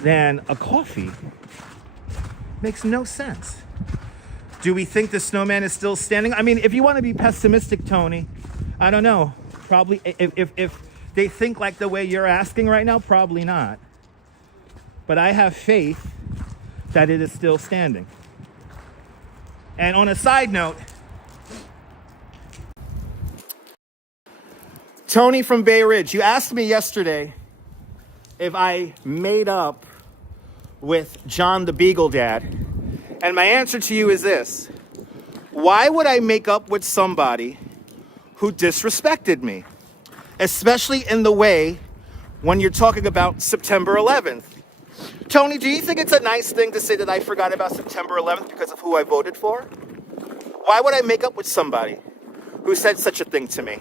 than a coffee? Makes no sense. Do we think the snowman is still standing? I mean, if you want to be pessimistic, Tony, I don't know. Probably, if they think like the way you're asking right now, probably not. But I have faith that it is still standing. And on a side note, Tony from Bay Ridge, you asked me yesterday if I made up with John the Beagle Dad. And my answer to you is this. Why would I make up with somebody who disrespected me? Especially in the way when you're talking about September 11th. Tony, do you think it's a nice thing to say that I forgot about September 11th because of who I voted for? Why would I make up with somebody who said such a thing to me?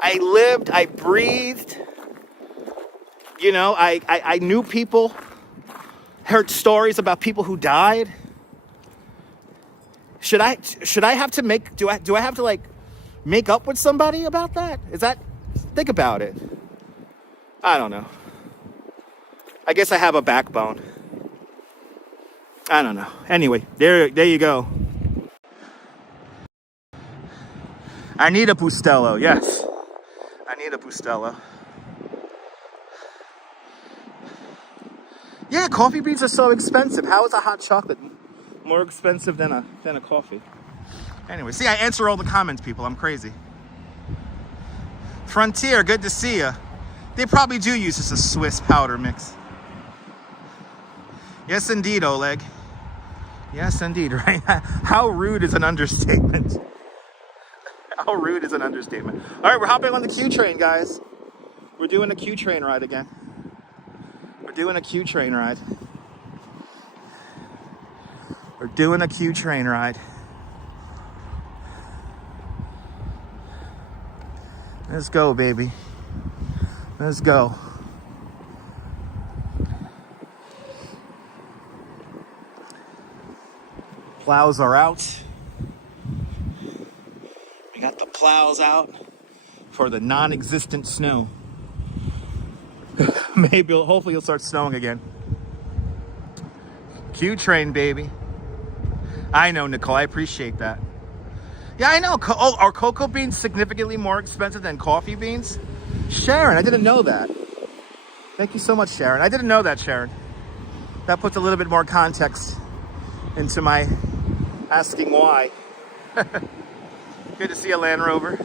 I lived, I breathed, you know, I knew people, heard stories about people who died. Should I have to make, do I have to like make up with somebody about that? Is that, think about it. I don't know. I guess I have a backbone. I don't know. Anyway, there you go. I need a Bustelo, yes. I need a Bustelo. Yeah, coffee beans are so expensive. How is a hot chocolate more expensive than a coffee? Anyway, see, I answer all the comments, people. I'm crazy. Frontier, good to see ya. They probably do use this a Swiss powder mix. Yes, indeed, Oleg. Yes, indeed, right? How rude is an understatement? How rude is an understatement? All right, we're hopping on the Q train, guys. We're doing a Q train ride again. We're doing a Q train ride. We're doing a Q train ride. Let's go, baby. Let's go. Plows are out. We got the plows out for the non-existent snow. Hopefully it'll start snowing again. Q train, baby. I know, Nicole, I appreciate that. Yeah, I know. Are cocoa beans significantly more expensive than coffee beans? Sharon, I didn't know that. Thank you so much, Sharon. I didn't know that, Sharon. That puts a little bit more context into my asking why. Good to see a Land Rover.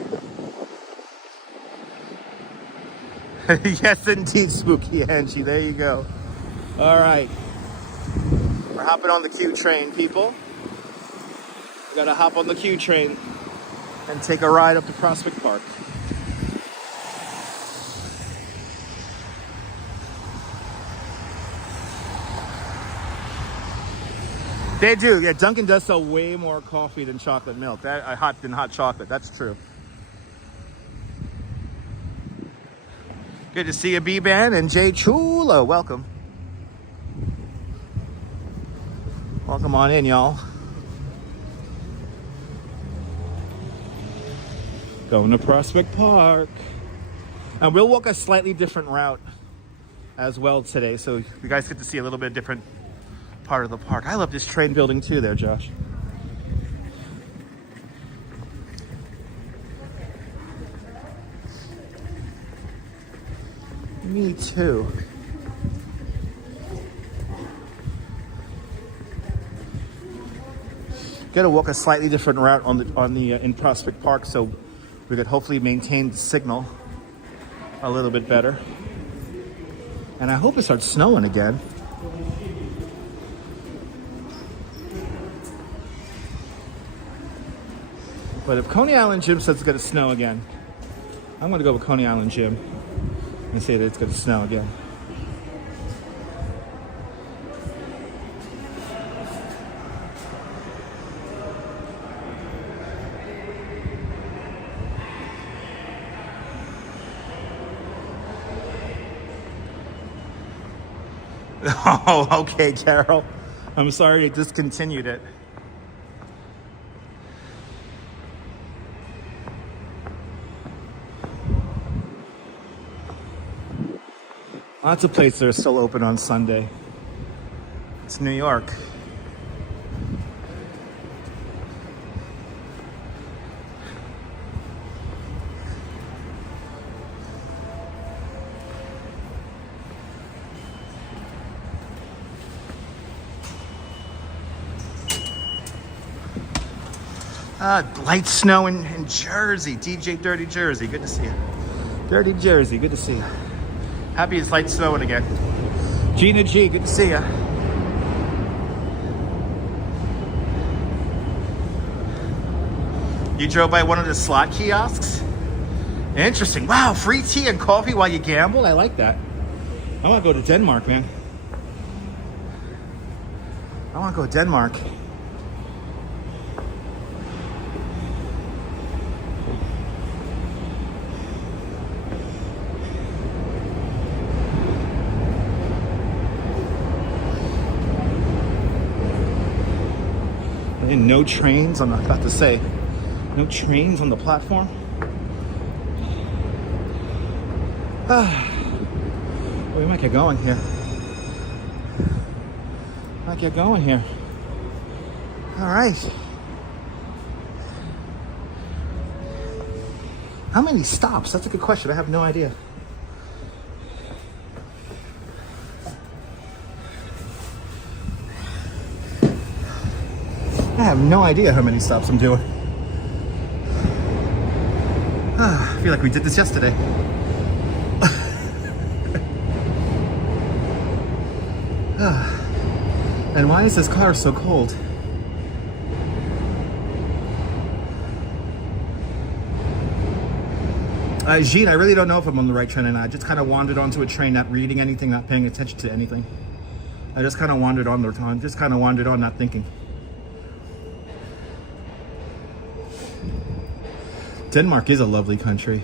Yes, indeed, Spooky Angie. There you go. All right. We're hopping on the Q train, people. We gotta hop on the Q train and take a ride up to Prospect Park. They do, yeah. Dunkin' does sell way more coffee than chocolate milk. Than hot chocolate. That's true. Good to see you, B-Ban and Jay Chulo. Welcome. Welcome on in, y'all. Going to Prospect Park. And we'll walk a slightly different route as well today, so you guys get to see a little bit different part of the park. I love this train building too there, Josh. Me too. Gotta walk a slightly different route in Prospect Park, so we could hopefully maintain the signal a little bit better. And I hope it starts snowing again. But if Coney Island Gym says it's gonna snow again, I'm gonna go with Coney Island Gym and say that it's gonna snow again. Oh, okay, Carol. I'm sorry I discontinued it. Lots of places are still open on Sunday. It's New York. Light snow in Jersey. DJ Dirty Jersey, good to see you. Dirty Jersey, good to see you. Happy it's light snowing again. Gina G, good to see ya. You drove by one of the slot kiosks? Interesting. Wow, free tea and coffee while you gamble? I like that. I want to go to Denmark, man. I want to go to Denmark. no trains on the, about to say, no trains on the platform. Well, we might get going here. Might get going here. All right. How many stops? That's a good question. I have no idea. I have no idea how many stops I'm doing. I feel like we did this yesterday. And why is this car so cold? Jean, I really don't know if I'm on the right train or not. I just kind of wandered onto a train, not reading anything, not paying attention to anything. I just kind of wandered on the time, just kind of wandered on, not thinking. Denmark is a lovely country.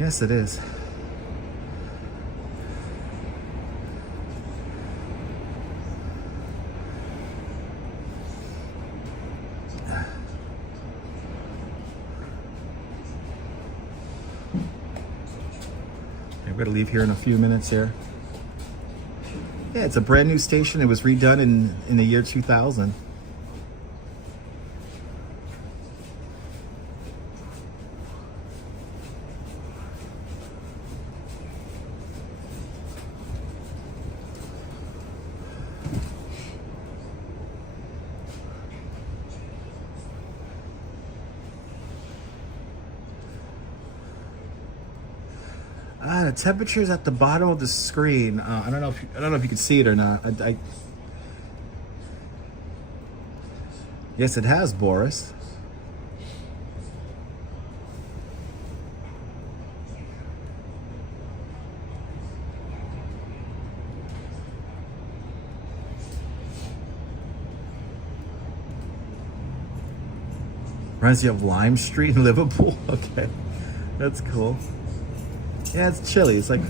Yes, it is. We're gonna leave here in a few minutes here. Yeah, it's a brand new station. It was redone in the year 2000. The temperature's at the bottom of the screen. I don't know if you can see it or not. Yes, it has, Boris. Reminds you of Lime Street in Liverpool. Okay, that's cool. Yeah, it's chilly. It's like,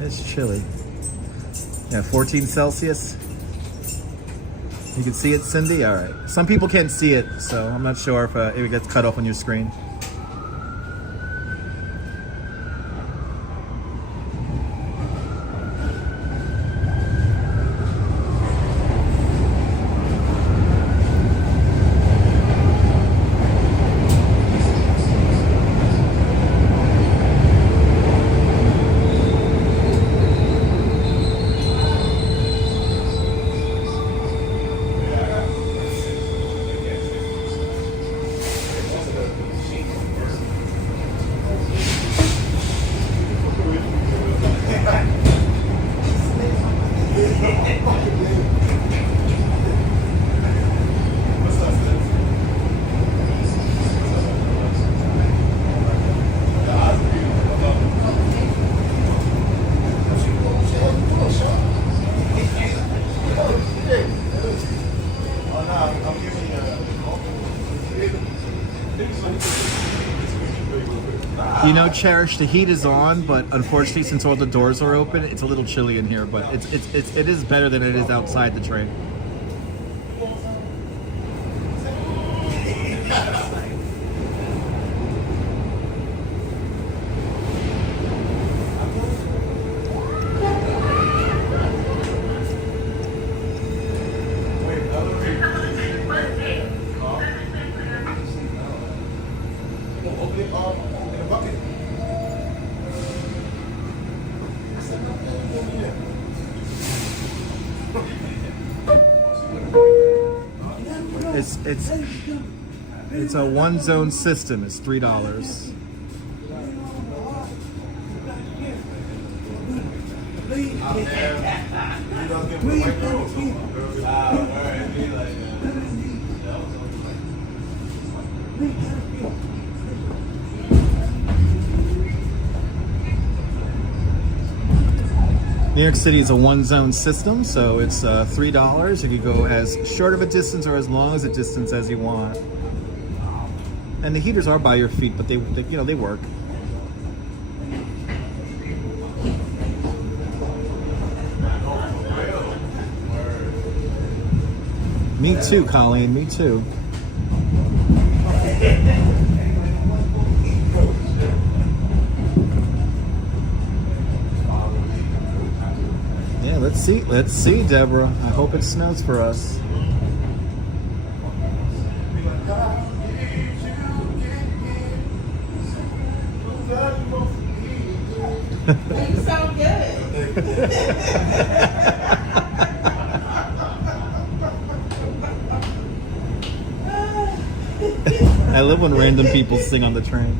it's chilly. Yeah, 14 Celsius. You can see it, Cindy? All right. Some people can't see it, so I'm not sure if it gets cut off on your screen. You know, Cherish, the heat is on, but unfortunately, since all the doors are open, it's a little chilly in here. But it is better than it is outside the train. It's a one-zone system. It's $3. New York City is a one-zone system, so it's $3. You can go as short of a distance or as long as a distance as you want. And the heaters are by your feet, but they you know, they work. Me too, Colleen. Me too. Yeah, let's see. Let's see, Deborah. I hope it snows for us. You sound good. I love when random people sing on the train.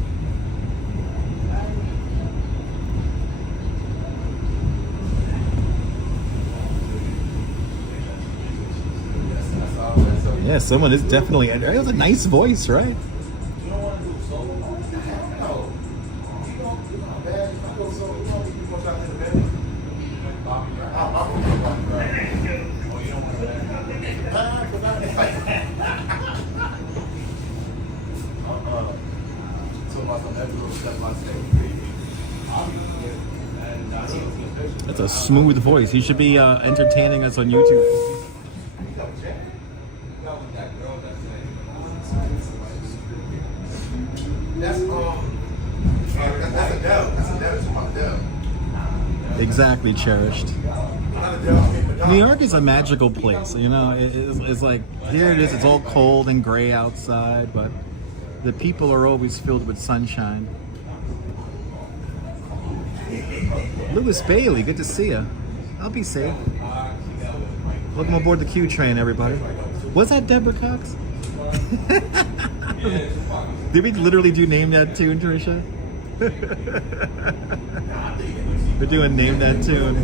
Yeah, someone is definitely. It has a nice voice, right? That's a smooth voice. He should be entertaining us on YouTube. Exactly, cherished. New York is a magical place, you know. It's like, here it is, it's all cold and gray outside, but the people are always filled with sunshine. Lewis Bailey, good to see you. I'll be safe. Welcome aboard the Q train, everybody. Was that Deborah Cox? Did we literally do Name That Tune, Trisha? We're doing Name That Tune.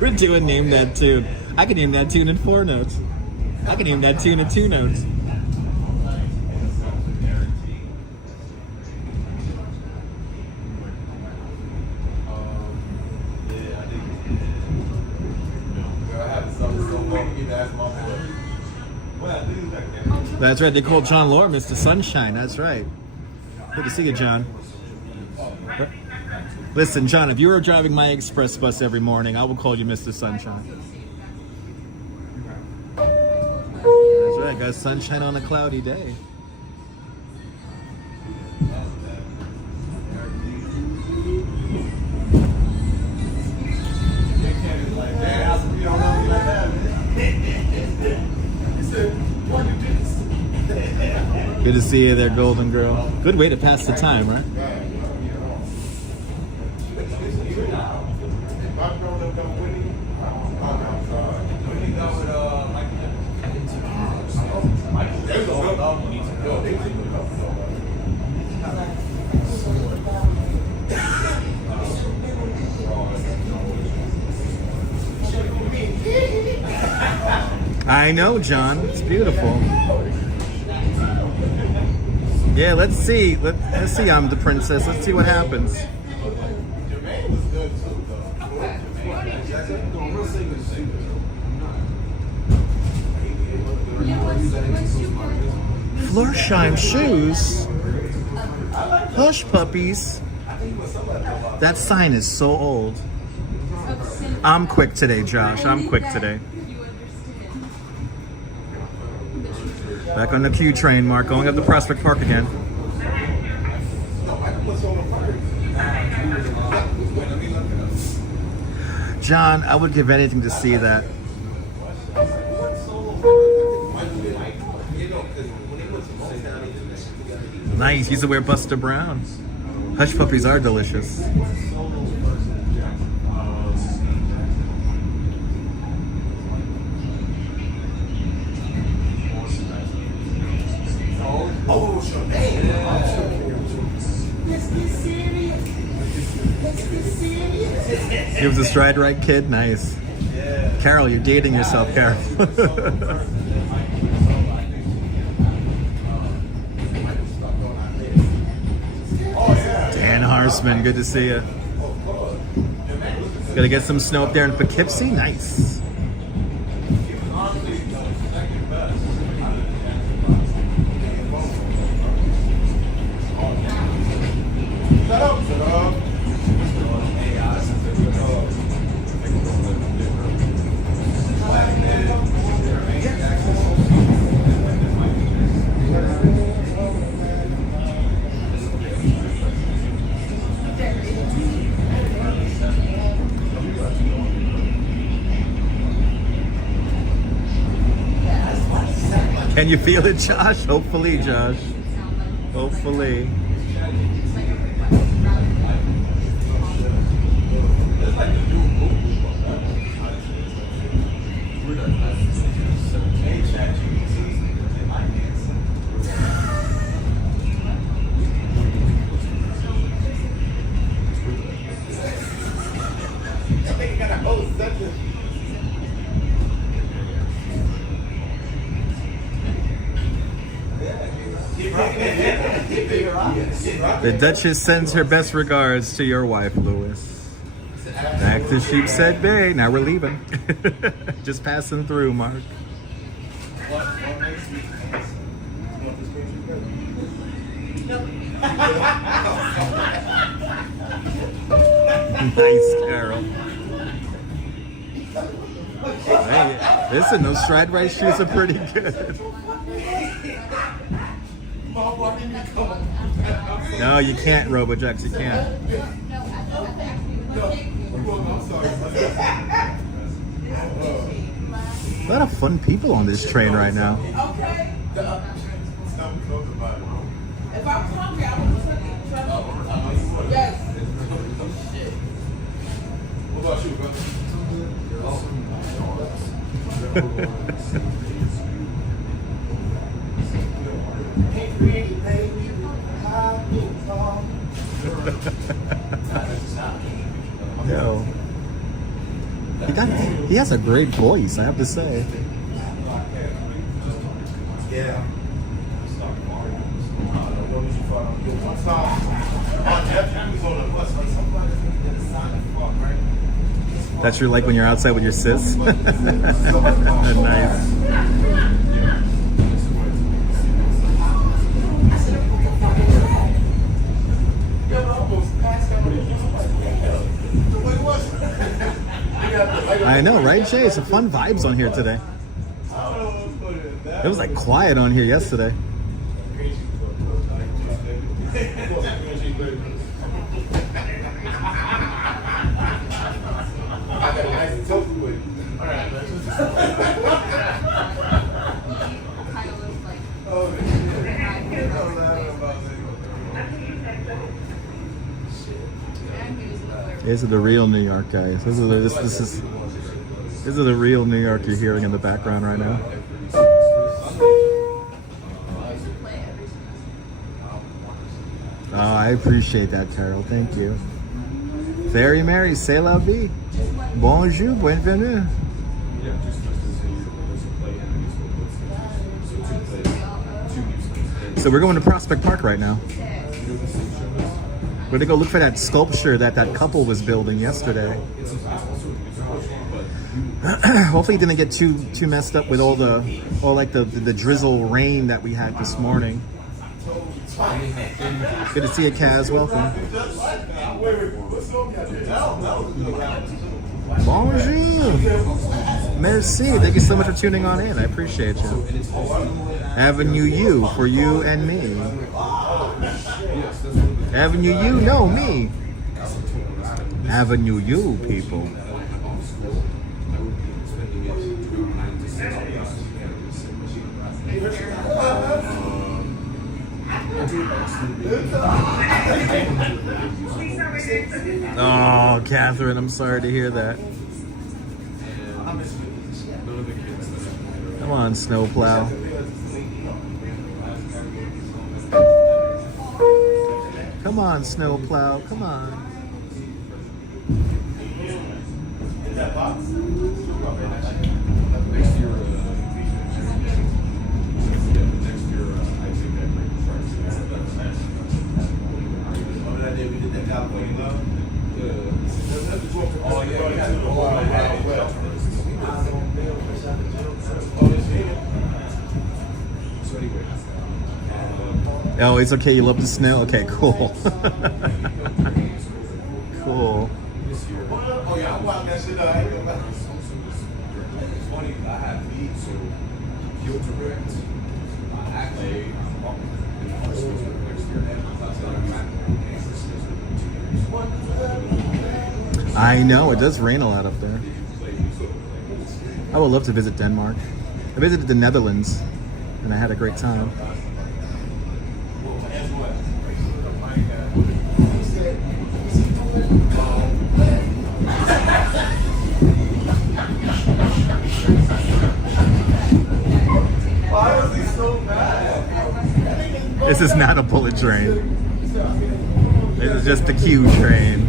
We're doing Name That Tune. I can name that tune in 4 notes. I can name that tune in 2 notes. That's right, they called John Lord Mr. Sunshine, that's right. Good to see you, John. Listen, John, if you were driving my express bus every morning, I would call you Mr. Sunshine. That's right, got sunshine on a cloudy day. Good to see you there, Golden Girl. Good way to pass the time, right? I know, John. It's beautiful. Yeah, let's see. Let's see. I'm the princess. Let's see what happens. Florsheim shoes. Hush puppies. That sign is so old. I'm quick today, Josh. I'm quick today. Back on the Q train, Mark. Going up to Prospect Park again. John, I would give anything to see that. Nice. Used to wear Buster Brown. Hush puppies are delicious. He was a stride right kid? Nice. Carol, you're dating yourself, Carol. Dan Harsman, good to see you. Gotta get some snow up there in Poughkeepsie? Nice. Can you feel it, Josh? Hopefully, Josh. Hopefully. The Duchess sends her best regards to your wife, Lewis. Back to Sheepshead Bay. Now we're leaving. Just passing through, Mark. Nice, Carol. Hey, listen, those stride right shoes are pretty good. No, you can't, Robojax, you can't. A lot of fun people on this train right now. Okay. If I was hungry, I would have yes. What about you, brother? Yo. He has a great voice, I have to say. Yeah. That's your like when you're outside with your sis? Nice. I know, right, Jay? It's a fun vibes on here today. It was like quiet on here yesterday. These are the real New York guys. This is the real New York you're hearing in the background right now. Oh, I appreciate that, Carol. Thank you. Very merry, c'est la vie. Bonjour, bienvenue. So we're going to Prospect Park right now. We're gonna go look for that sculpture that couple was building yesterday. Hopefully it didn't get too messed up with all the drizzle rain that we had this morning. Good to see you, Kaz. Welcome. Bonjour. Merci. Thank you so much for tuning on in. I appreciate you. Avenue U for you and me. Avenue U, no, me. Avenue U, people. Oh, Catherine, I'm sorry to hear that. Come on, Snowplow. Come on, Snowplow. Come on. Oh, it's okay. You love the snow? Okay, cool. that shit out. I ain't gonna lie. It's funny, I have beat, so he'll direct. I actually, I know, it does rain a lot up there. I would love to visit Denmark. I visited the Netherlands, and I had a great time. This is not a bullet train. This is just the Q train.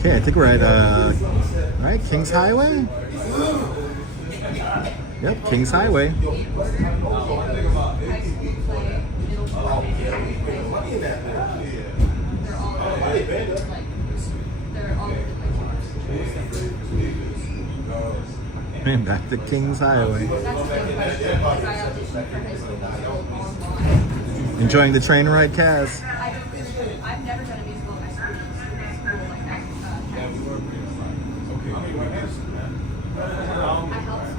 Okay, I think we're at right, King's Highway? Yep, King's Highway. And back to King's Highway. Enjoying the train ride, Kaz. I've never done a musical in my school like that.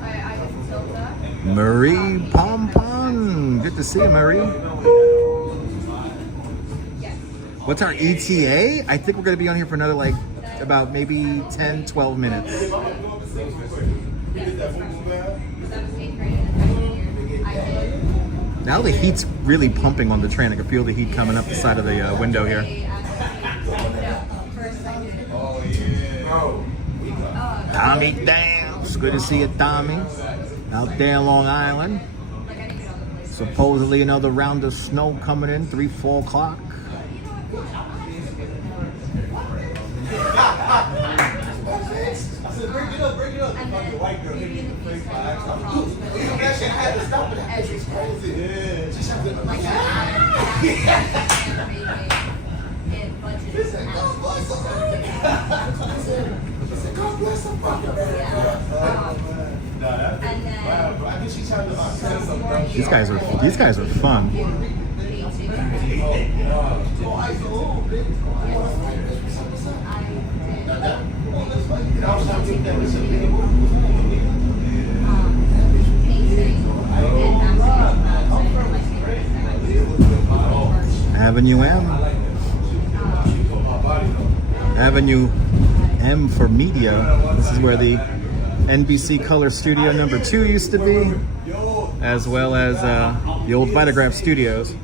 I helped Tilda. Marie Pompon. Good to see you, Marie. What's our ETA? I think we're going to be on here for another, like, about maybe 10, 12 minutes. Now the heat's really pumping on the train. I can feel the heat coming up the side of the window here. Tommy Downs. Good to see you, Tommy. Out there in Long Island. Supposedly another round of snow coming in, 3, 4 o'clock. Break it up. The white girl hit me in the face by accident. That shit had to stop it. She's crazy. Yeah. She shot it. Listen, God bless her. I think she tried to send something. These guys are fun. Avenue M. Avenue M for media. This is where the NBC Color Studio number 2 used to be, as well as the old Vitagraph Studios.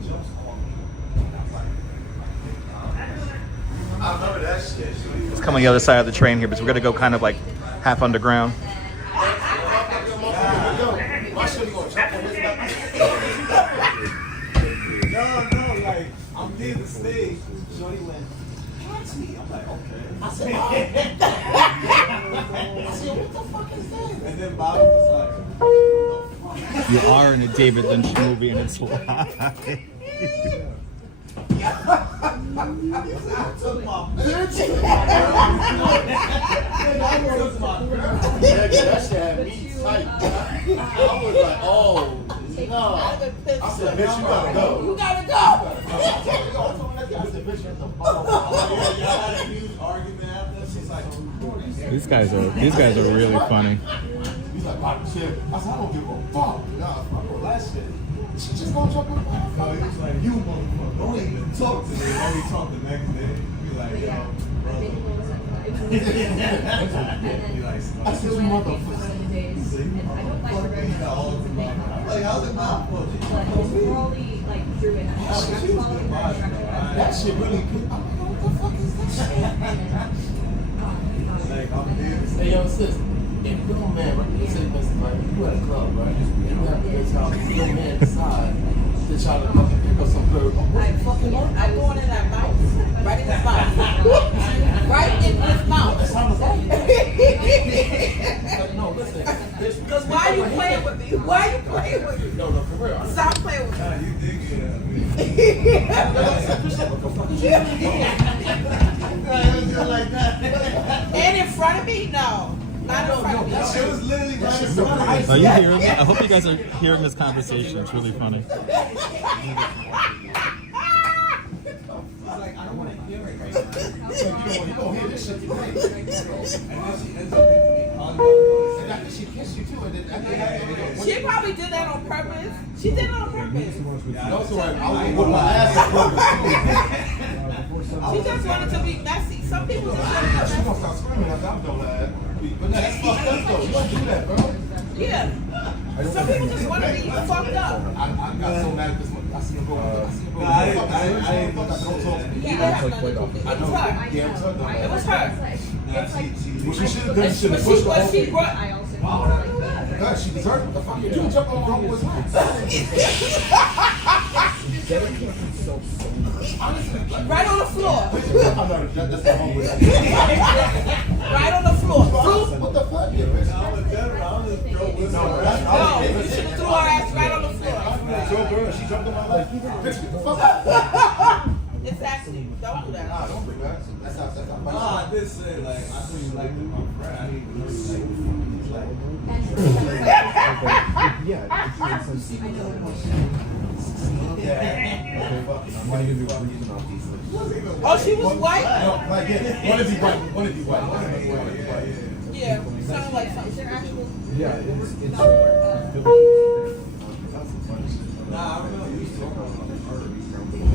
It's coming the other side of the train here, but we're gonna go kind of like half underground. No, like I'm near the stage. Shorty went, catch me. I'm like, okay. I said, what the fuck is that? And then Bobby was like, You are in a David Lynch movie, and it's live. That shit had me tight. I was like, oh no. I said, bitch, you gotta go. You gotta go. I said, bitch, you have to follow. Y'all had a huge argument after. She's like, These guys are really funny. he's like, Bobby, shit. I said, I don't give a fuck. Nah, fuck all that shit. She just gonna jump on the phone. He was like, you motherfucker, don't even talk to me. Only talk the next day. Be like, yo, brother. Be like, I said, you motherfucker. Like, how's it not? That shit really good. I'm like, what the fuck is that shit? Like, I'm here. Hey, yo, sis, if your man, right, you say this, like, you at a club, right? And you have to get your man inside to try to fucking pick up some bird. I'm going in that mouth. Right in his mouth. Right in his mouth. No, listen. Because why are you playing with me? Why are you playing with me? No, for real. Stop playing with me. You dig it. And in front of me? No. Not in front of me. It was literally right in front of me. Are you hearing? I hope you guys are hearing this conversation. It's really funny. you gonna hear this shit today. And then she ends up and I think she kissed you too. And then She probably did that on purpose. She did it on purpose. Also, I was with my ass on purpose. She just wanted to be messy. Some people just want to be She messy. gonna start screaming after I'm done laugh. But that's fucked up though. You don't do that, bro. Yeah. Some people just want to be fucked up. I got so mad at this one. I see him go. I ain't fuck. I don't talk to me. He didn't have nothing to do with it. It was her. Yeah, it was her. It was her. What she should have done, she should have pushed her But she over. brought. God, she deserved it. What the fuck you do? Jump on my boy's house. Right on the floor. That's my homeboy. Right on the floor. What the fuck? No, you should have threw her ass right on the floor. She jumped on my leg. Bitch, get the fuck out. It's actually, don't do that. Nah, don't bring that. That's how I did say, like, I thought you liked my friend. I didn't know you Oh, she was white? No, like, yeah, one of you white. Yeah, sounded like something. Nah, I remember you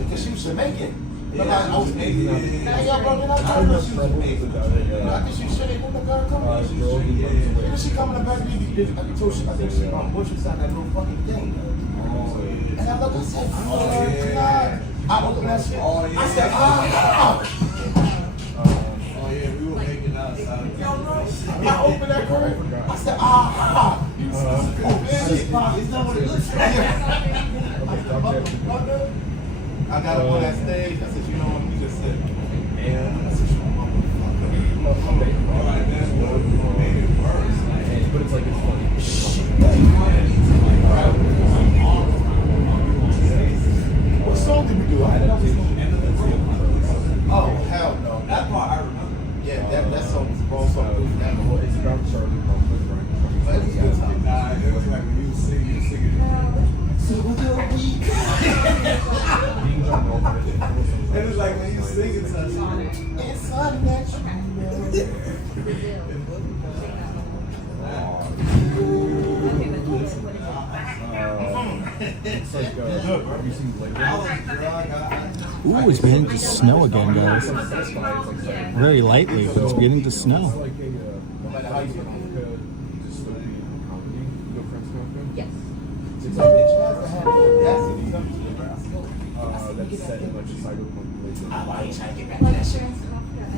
Because she was Jamaican. I was Asian. Hey, y'all, bro, I think she should have put the girl coming. Didn't she come in the back of me? I told she, I think she Bush inside that little fucking thing. And I looked, I said, oh, God. I opened that shit. I said, Oh, yeah, we were making outside. I opened that curtain. I said, It's not what it looks like. I got up on that stage. I said, you know what? You just said, man. I said, you motherfucker. Alright, that's what we made it first. But it's like, it's funny. What song did we do? Oh, hell no. That part I remember. Yeah, that song was the wrong song. It's about Charlie. But it was good time. Nah, it was like when you was singing it. It was like when you sing it to us. It's unnatural. Ooh, it's beginning to snow again, guys. Very lightly, but it's beginning to snow. Yes.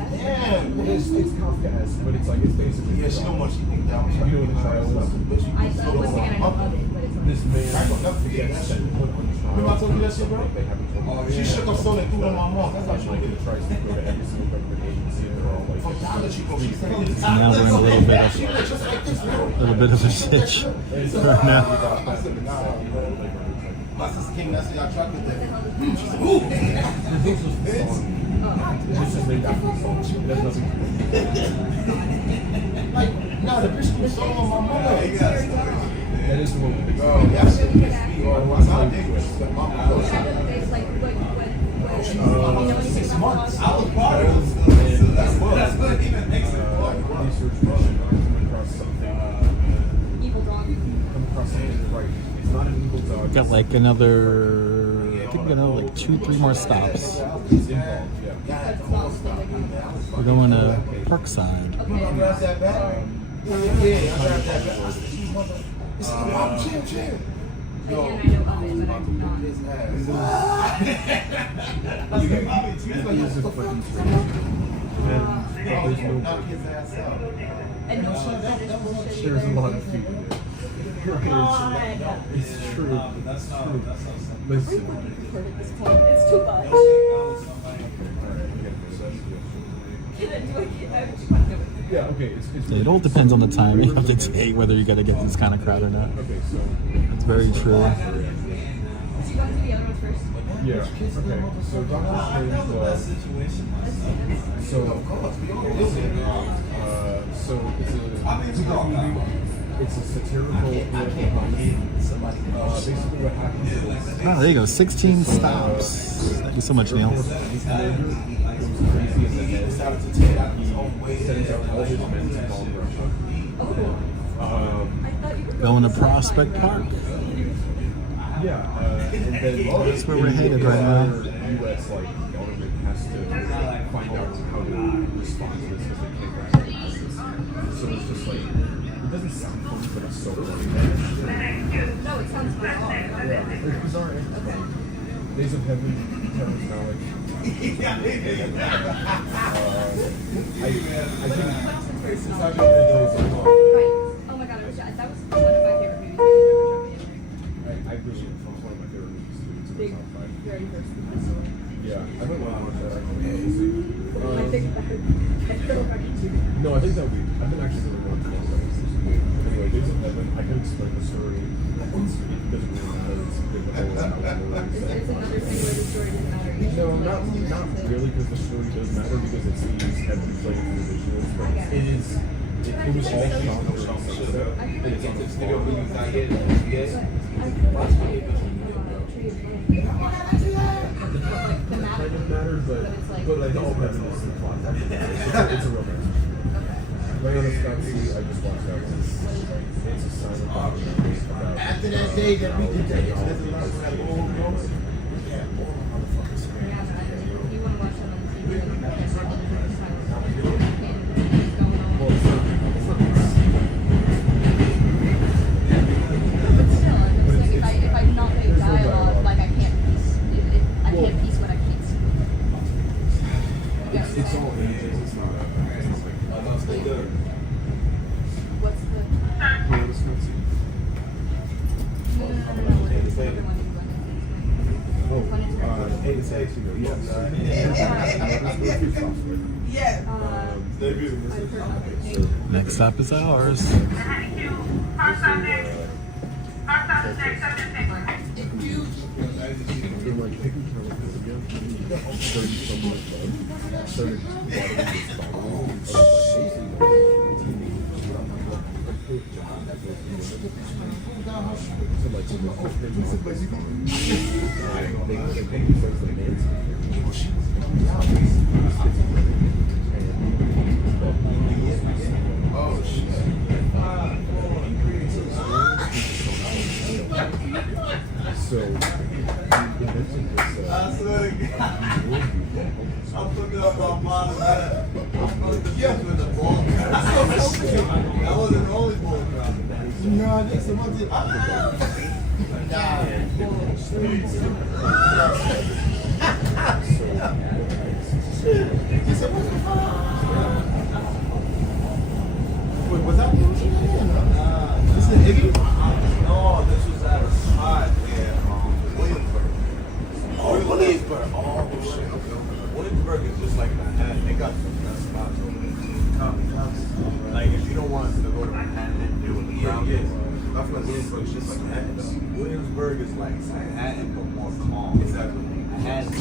Damn. It's Kafka-esque, but it's like, it's basically. Yeah, she don't want you to think down. You know what the trial is? I was thinking I know of it, but it's like... This man. I will never forget that shit. Remember I told you that shit, bro? They haven't told me. She shook her soul and threw it on my mom. That's how she Like, did it it. tries to go to every single government agency, and they're all like. From Dollar Tree, bro. She said, oh, this is Now we're in a little bit of just like this, bro. a sitch right now. My sister came and I said, y'all tried to do that. She said, ooh. It's just named after the song. It has nothing to do with it. Like, nah, the bitch was so on my mom. That is the one with the girl. Yeah, I should have me or my son did it. But mama goes. It's like She was 6 months. I was part of it. That's good. Even makes it Research mission, come across something. evil dog. Come across something right. It's not an evil dog. Got like another, I think we got another like 2-3 more stops. He's involved, yeah. We're going to Parkside. Grab that bag. Yeah, I grabbed that bag. I said, she's mother. It's like, mom, chill. Again, I know of it, but I do not. And no, There's a lot of feet in there. It's true. That's not Listen. it's too much. Yeah, okay. It's It all depends on the timing of the day, whether you got to get this kind of crowd or not. okay, so. It's very true. So you want to do the other ones first? Yeah, okay. So Dr. Strange so it's a super movie. it's a satirical political comedy. Basically what happens is... Oh, there you go. 16 stops. Thank you so much, Neil. He's crazy in the head. He sends out all his men to bomb Russia. Going to Prospect Park. Yeah, and then That's where we're headed right now. U.S. like government has to find out how to respond to this because they can't grasp it. So it's just like it doesn't sound funny, but it's so funny. No, it sounds fun. Yeah, it's bizarre. Days of Heaven, Terrence Malick. I think it's not even Right. Oh my god, that was one of my favorite movies. I agree. It's one of my favorite movies too. It's in the Big, top 5. very first. Yeah, I don't want to watch that actually. I think No, I think that would be. I've been actually really wanting to watch that. Anyway, Days of Heaven, I can explain the story. It doesn't really matter. It's good the whole It's another thing where the story doesn't matter. No, not really, because the story does matter because it sees Heaven playing through visuals, but it is. It was all shot during sunset, and it's on the floor. It kind of matters, but like the whole Heaven is the plot. It's a romance. Diana Scott's, I just watched that one. It's a silent documentary about After that day that we did that, You want to watch them on TV? well, it's not But still, it's like if I not make dialogue, like I can't piece. I can't piece what I can't see. it's all images, it's not What's the? Next stop is ours. in like taking care of this again, started from my blood, started bottling this bottle of so like some of the they think he says the man's Oh shit. so he invented this I swear to God. I'm looking up on bottom left. I'm going to get with the ball. That wasn't the only ball drop. No, I think someone did. Wait, was that this is Iggy? No, this was at a spot in Williamsburg. Oh, Williamsburg. Oh, shit. Williamsburg is just like Manhattan. They got some best spots over there. Like, if you don't want to go to Manhattan and deal with the crowd, that's what Williamsburg is just like Manhattan. Williamsburg is like Manhattan, but more calm. Exactly. Manhattan.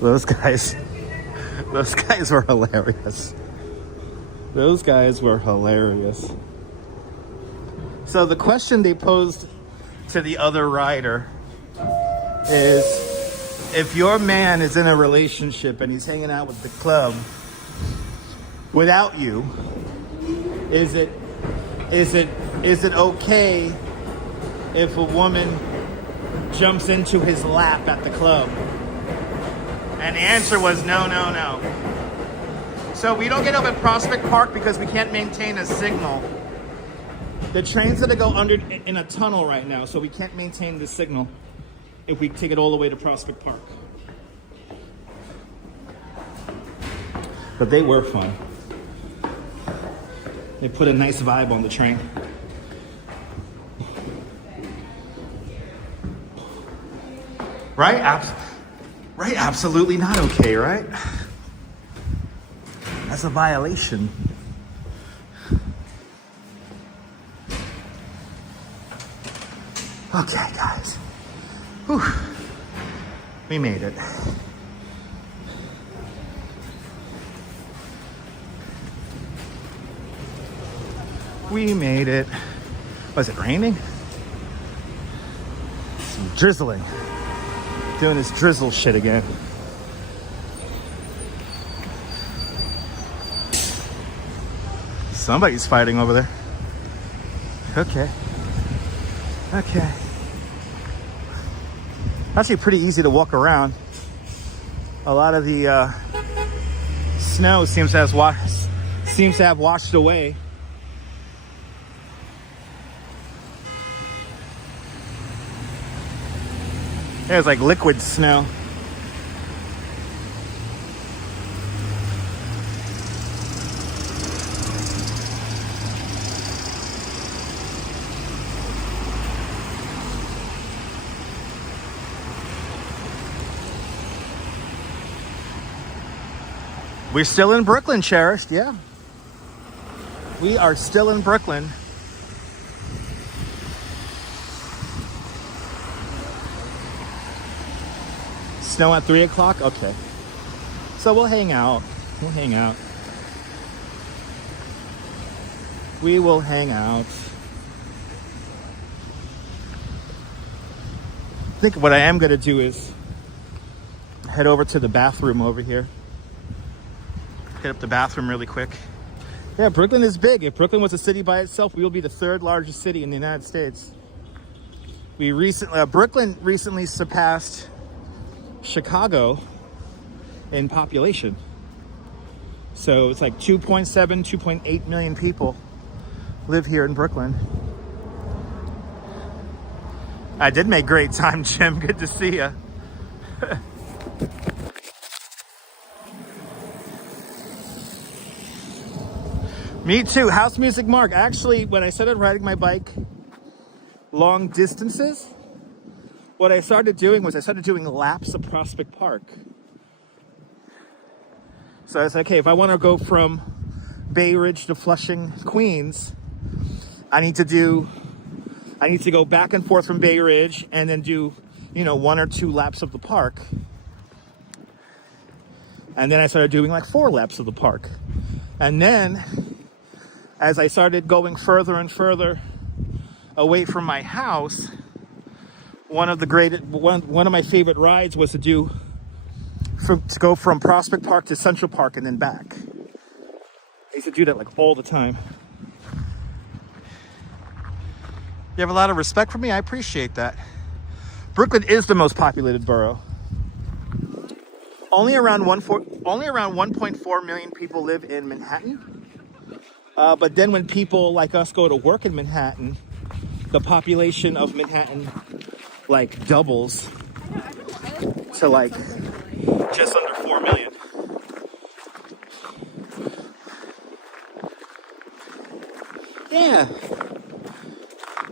Those guys were hilarious. Those guys were hilarious. So the question they posed to the other rider is, if your man is in a relationship and he's hanging out with the club without you, is it okay if a woman jumps into his lap at the club? And the answer was no, no, no. So we don't get up at Prospect Park because we can't maintain a signal. The train's gonna go under in a tunnel right now, so we can't maintain the signal if we take it all the way to Prospect Park. But they were fun. They put a nice vibe on the train. Right? Right? Absolutely not okay, right? That's a violation. Okay, guys. Whew. We made it. We made it. Was it raining? Some drizzling. Doing this drizzle shit again. Somebody's fighting over there. Okay. Okay. Actually pretty easy to walk around. A lot of the snow seems to have washed away. There's like liquid snow. We're still in Brooklyn, cherished, yeah. We are still in Brooklyn. Snow at 3 o'clock? Okay. So we'll hang out. We'll hang out. We will hang out. I think what I am going to do is head over to the bathroom over here. Hit up the bathroom really quick. Yeah, Brooklyn is big. If Brooklyn was a city by itself, we will be the 3rd largest city in the United States. Brooklyn recently surpassed Chicago in population. So it's like 2.7, 2.8 million people live here in Brooklyn. I did make great time, Jim. Good to see you. Me too. House music Mark. Actually, when I started riding my bike long distances, what I started doing was I started doing laps of Prospect Park. So I was like, okay, if I want to go from Bay Ridge to Flushing, Queens, I need to go back and forth from Bay Ridge and then do, 1 or 2 laps of the park. And then I started doing like 4 laps of the park. And then as I started going further and further away from my house, one of my favorite rides was to go from Prospect Park to Central Park and then back. I used to do that like all the time. You have a lot of respect for me. I appreciate that. Brooklyn is the most populated borough. Only around 1.4 million people live in Manhattan. But then when people like us go to work in Manhattan, the population of Manhattan like doubles to like just under 4 million. Yeah.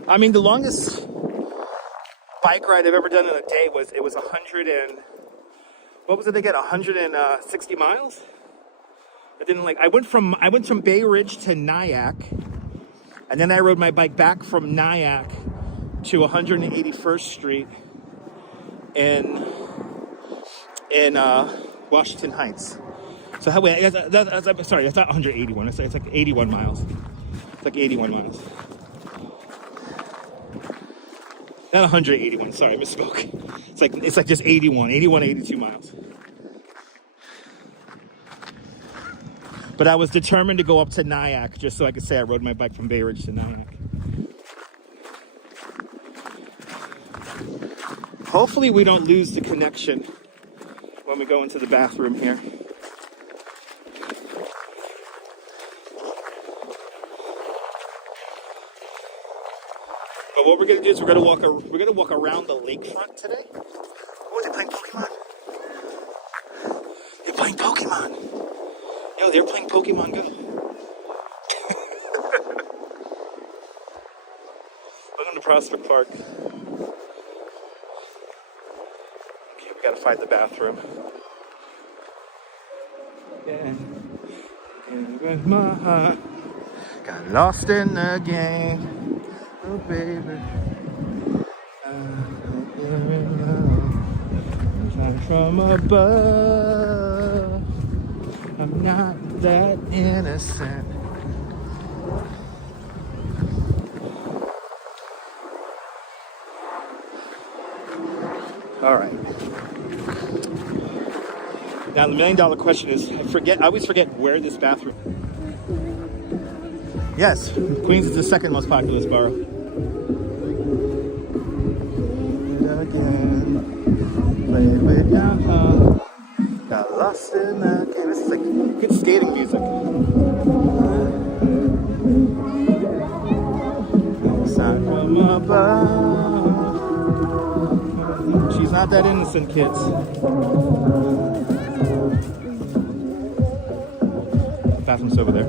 I mean, the longest bike ride I've ever done in a day was 160 miles? I went from Bay Ridge to Nyack, and then I rode my bike back from Nyack to 181st Street in Washington Heights. So sorry, that's not 181. It's like 81 miles. It's like 81 miles. Not 181. Sorry, I misspoke. It's like just 81, 82 miles. But I was determined to go up to Nyack just so I could say I rode my bike from Bay Ridge to Nyack. Hopefully we don't lose the connection when we go into the bathroom here. But what we're gonna do is we're gonna walk around the lakefront today. Oh, they're playing Pokemon. They're playing Pokemon. Yo, they're playing Pokemon Go. Welcome to Prospect Park. Okay, we gotta find the bathroom. Yeah. With my heart, got lost in the game. Oh, baby. I'm from above. I'm not that innocent. All right. Now the $1,000,000 question is, I always forget where this bathroom. Yes, Queens is the second most populous borough. Play with your heart. Got lost in that game. This is like good skating music. Outside from above. She's not that innocent, kids. Bathroom's over there.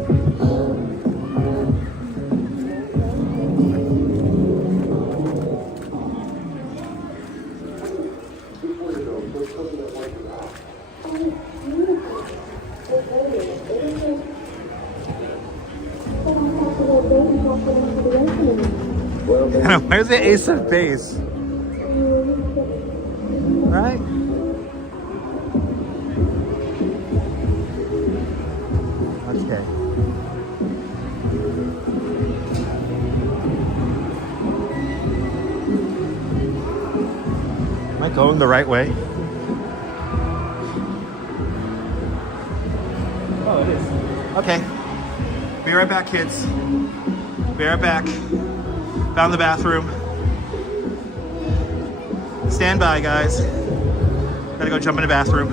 Where's the ace of base? Right? Okay. Am I going the right way? Oh, it is. Okay. Be right back, kids. Be right back. Found the bathroom. Stand by, guys. Gotta go jump in the bathroom.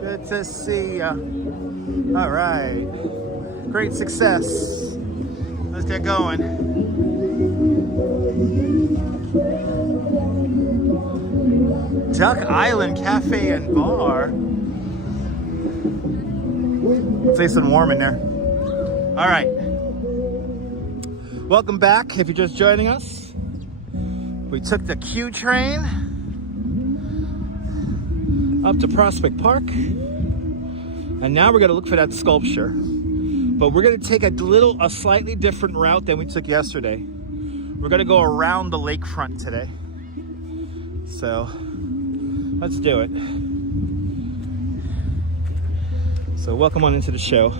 Good to see ya. All right. Great success. Let's get going. Duck Island Cafe and Bar. It's nice and warm in there. All right. Welcome back if you're just joining us. We took the Q train up to Prospect Park, and now we're gonna look for that sculpture. But we're gonna take a slightly different route than we took yesterday. We're gonna go around the lakefront today. So let's do it. So welcome on into the show.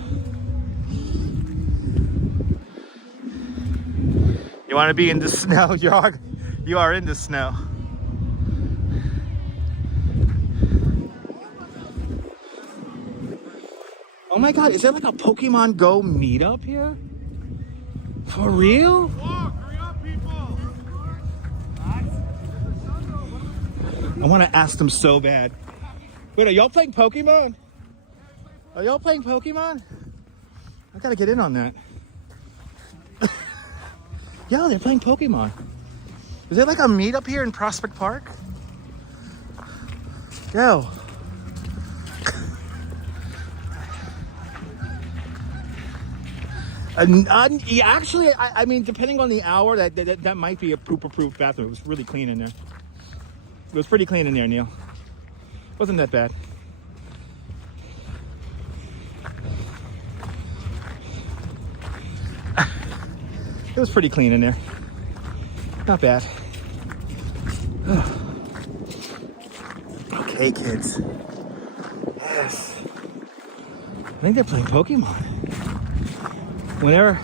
You wanna be in the snow? You are in the snow. Oh my God, is there like a Pokemon Go meetup here? For real? Walk, hurry up, people. I want to ask them so bad. Wait, are y'all playing Pokemon? Are y'all playing Pokemon? I gotta get in on that. Yo, they're playing Pokemon. Is there like a meetup here in Prospect Park? Yo. Yeah, actually, I mean, depending on the hour, that might be a poop-approved bathroom. It was really clean in there. It was pretty clean in there, Neil. Wasn't that bad. It was pretty clean in there. Not bad. Okay, kids. Yes. I think they're playing Pokemon. Whenever,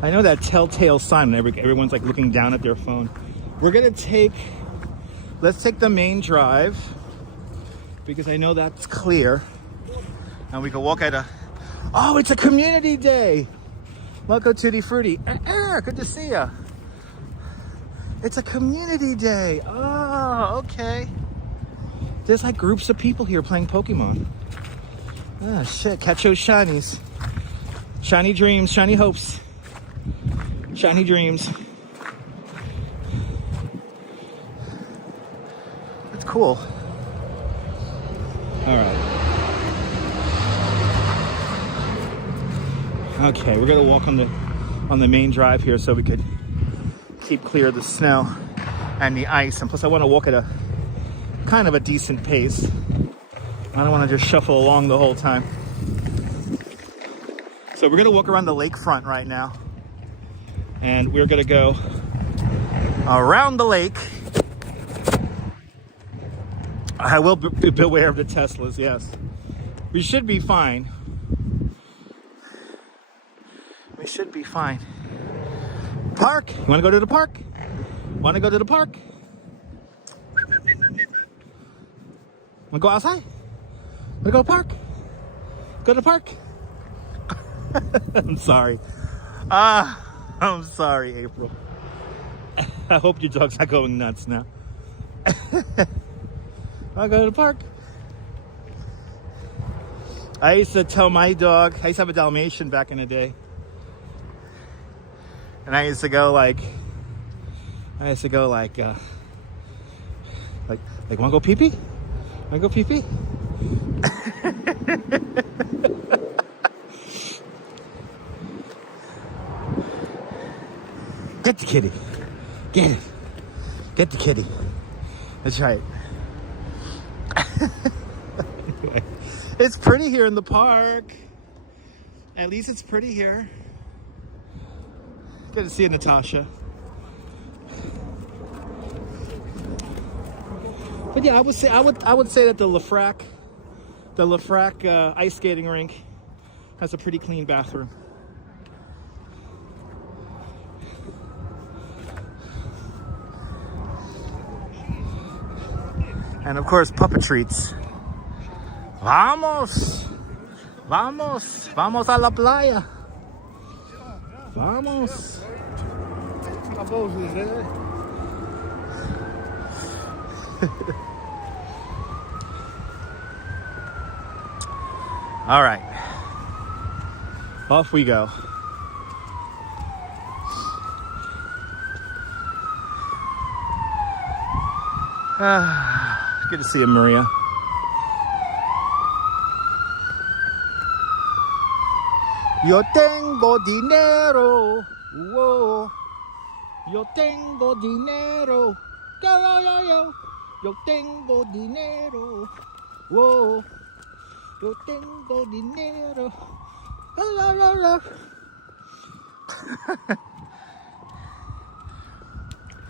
I know that telltale sign when everyone's like looking down at their phone. We're gonna let's take the main drive because I know that's clear. And we can walk at oh, it's a community day. Welcome Tutti Frutti. Good to see ya. It's a community day. Oh, okay. There's like groups of people here playing Pokemon. Ah, shit. Catch those shinies. Shiny dreams, shiny hopes. Shiny dreams. That's cool. All right. Okay, we're gonna walk on the main drive here so we could keep clear of the snow and the ice. And plus I want to walk at a kind of a decent pace. I don't want to just shuffle along the whole time. So we're gonna walk around the lakefront right now. And we're gonna go around the lake. I will beware of the Teslas, yes. We should be fine. We should be fine. Park. You want to go to the park? Want to go to the park? Want to go outside? Want to go to the park? Go to the park? I'm sorry. I'm sorry, April. I hope your dog's not going nuts now. I'll go to the park. I used to tell my dog, I used to have a Dalmatian back in the day. And I used to go like, wanna go pee-pee? Wanna go pee-pee? Get the kitty. Get it. Get the kitty. That's right. Anyway, it's pretty here in the park. At least it's pretty here. Good to see you, Natasha. But yeah, I would say that the Lafrac ice skating rink has a pretty clean bathroom. And of course, puppet treats. Vamos! Vamos! Vamos a la playa! Vamos! All right. Off we go. Good to see you, Maria. Yo tengo dinero. Whoa. Yo tengo dinero. Yo tengo dinero. Whoa. Yo tengo dinero.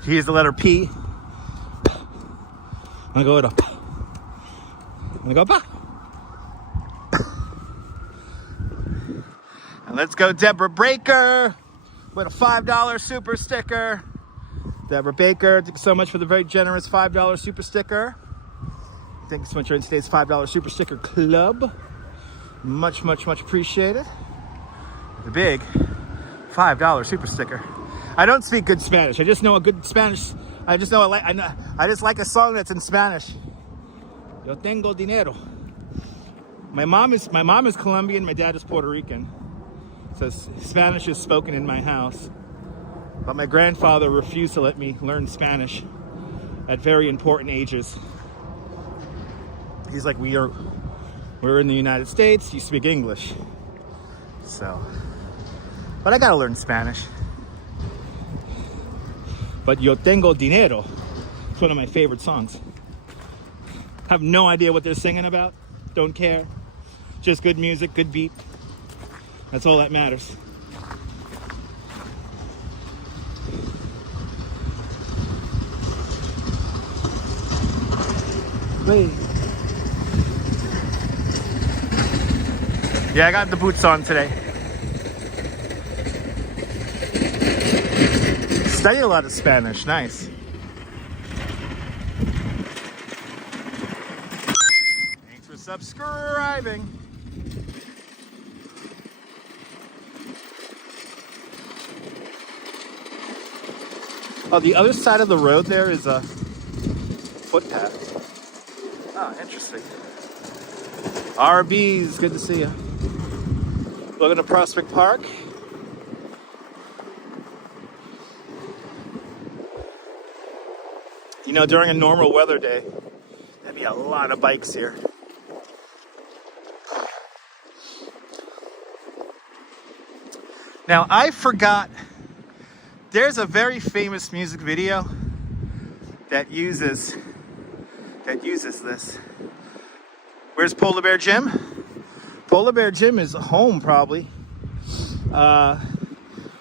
Here's the letter P. I'm gonna go with I'm gonna go ba. And let's go Deborah Baker with a $5 super sticker. Deborah Baker, thank you so much for the very generous $5 super sticker. Thank you so much for today's $5 super sticker club. Much, much, much appreciated. The big $5 super sticker. I don't speak good Spanish. I just know a good Spanish. I just know I just like a song that's in Spanish. Yo tengo dinero. My mom is Colombian, my dad is Puerto Rican. So Spanish is spoken in my house. But my grandfather refused to let me learn Spanish at very important ages. He's like, we're in the United States, you speak English. So, but I gotta learn Spanish. But Yo Tengo Dinero, it's one of my favorite songs. Have no idea what they're singing about, don't care. Just good music, good beat. That's all that matters. Wait. Yeah, I got the boots on today. Studied a lot of Spanish, nice. Thanks for subscribing. Oh, the other side of the road there is a footpath. Oh, interesting. RBs, good to see you. Looking to Prospect Park. You know, during a normal weather day, there'd be a lot of bikes here. Now, I forgot, there's a very famous music video that uses this. Where's Polar Bear Jim? Polar Bear Jim is home, probably.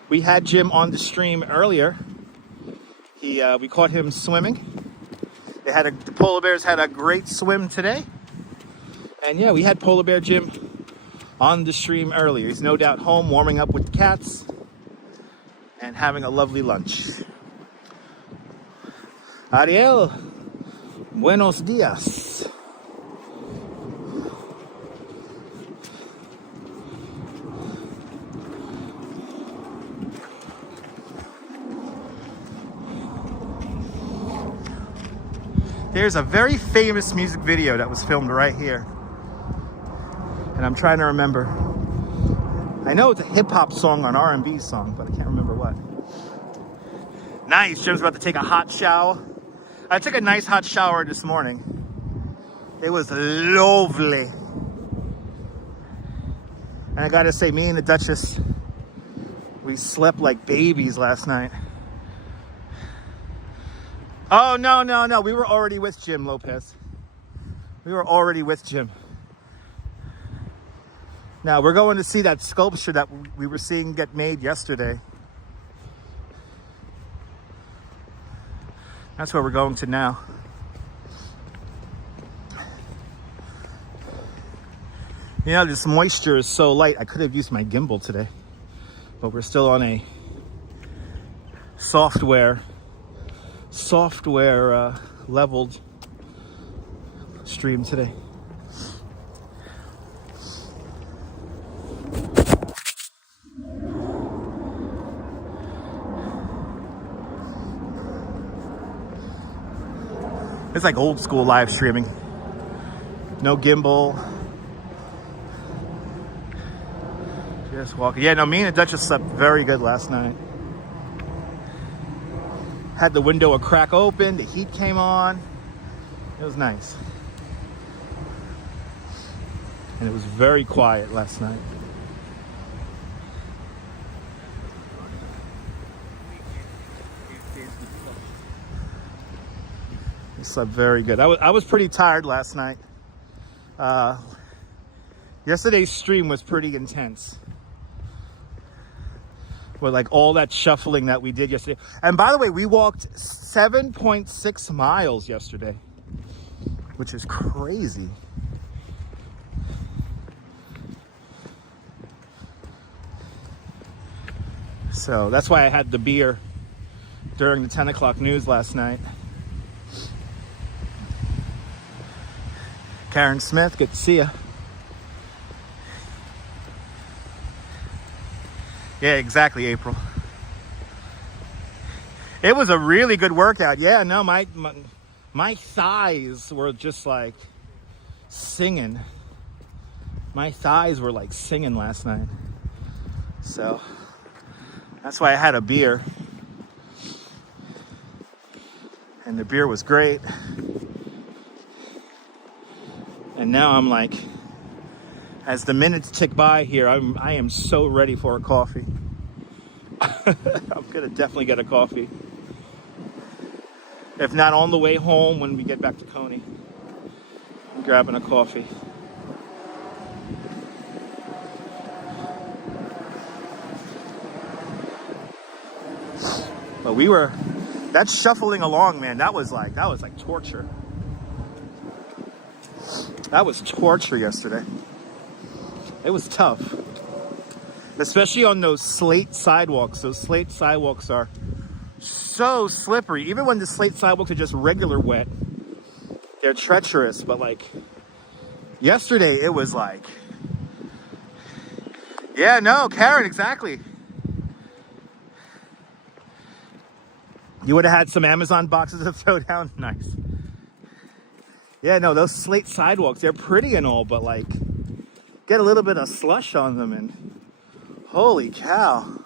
We had Jim on the stream earlier. We caught him swimming. The Polar Bears had a great swim today. And yeah, we had Polar Bear Jim on the stream earlier. He's no doubt home warming up with the cats and having a lovely lunch. Ariel, buenos dias. There's a very famous music video that was filmed right here. And I'm trying to remember. I know it's a hip-hop song or an R&B song, but I can't remember what. Nice, Jim's about to take a hot shower. I took a nice hot shower this morning. It was lovely. And I gotta say, me and the Duchess, we slept like babies last night. Oh, no. We were already with Jim Lopez. We were already with Jim. Now, we're going to see that sculpture that we were seeing get made yesterday. That's where we're going to now. You know, this moisture is so light. I could have used my gimbal today. But we're still on a software leveled stream today. It's like old school live streaming. No gimbal. Just walking. Yeah, no, me and the Duchess slept very good last night. Had the window a crack open, the heat came on. It was nice. And it was very quiet last night. I slept very good. I was pretty tired last night. Yesterday's stream was pretty intense. With like all that shuffling that we did yesterday. And by the way, we walked 7.6 miles yesterday, which is crazy. So that's why I had the beer during the 10 o'clock news last night. Karen Smith, good to see you. Yeah, exactly, April. It was a really good workout. Yeah, no, My thighs were just like singing. My thighs were like singing last night. So that's why I had a beer. And the beer was great. And now I'm like, as the minutes tick by here, I am so ready for a coffee. I'm gonna definitely get a coffee. If not on the way home when we get back to Coney. I'm grabbing a coffee. But that's shuffling along, man. That was like torture. That was torture yesterday. It was tough. Especially on those slate sidewalks. Those slate sidewalks are so slippery. Even when the slate sidewalks are just regular wet, they're treacherous. But like yesterday, it was like, yeah, no, Karen, exactly. You would have had some Amazon boxes to throw down. Nice. Yeah, no, those slate sidewalks, they're pretty and all, but like, get a little bit of slush on them and holy cow.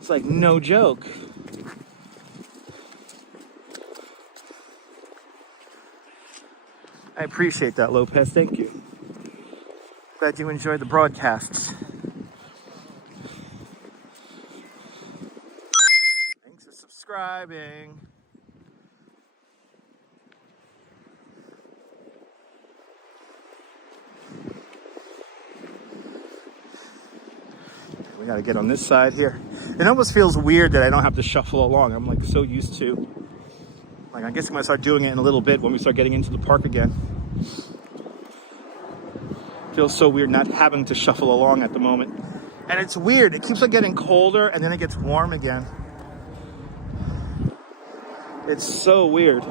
It's like no joke. I appreciate that, Lopez. Thank you. Glad you enjoyed the broadcasts. Thanks for subscribing. We gotta get on this side here. It almost feels weird that I don't have to shuffle along. I'm like so used to. Like, I guess I'm gonna start doing it in a little bit when we start getting into the park again. Feels so weird not having to shuffle along at the moment. And it's weird, it keeps on getting colder and then it gets warm again. It's so weird.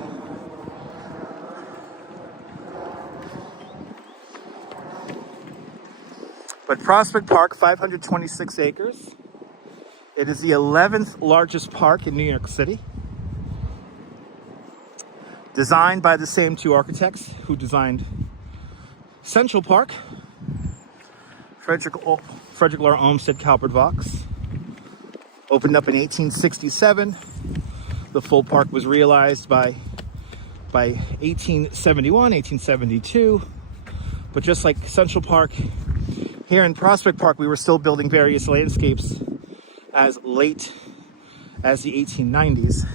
But Prospect Park, 526 acres. It is the 11th largest park in New York City. Designed by the same two architects who designed Central Park. Frederick Lahr Olmsted Calvert Vaux. Opened up in 1867. The full park was realized by 1871, 1872. But just like Central Park, here in Prospect Park, we were still building various landscapes as late as the 1890s.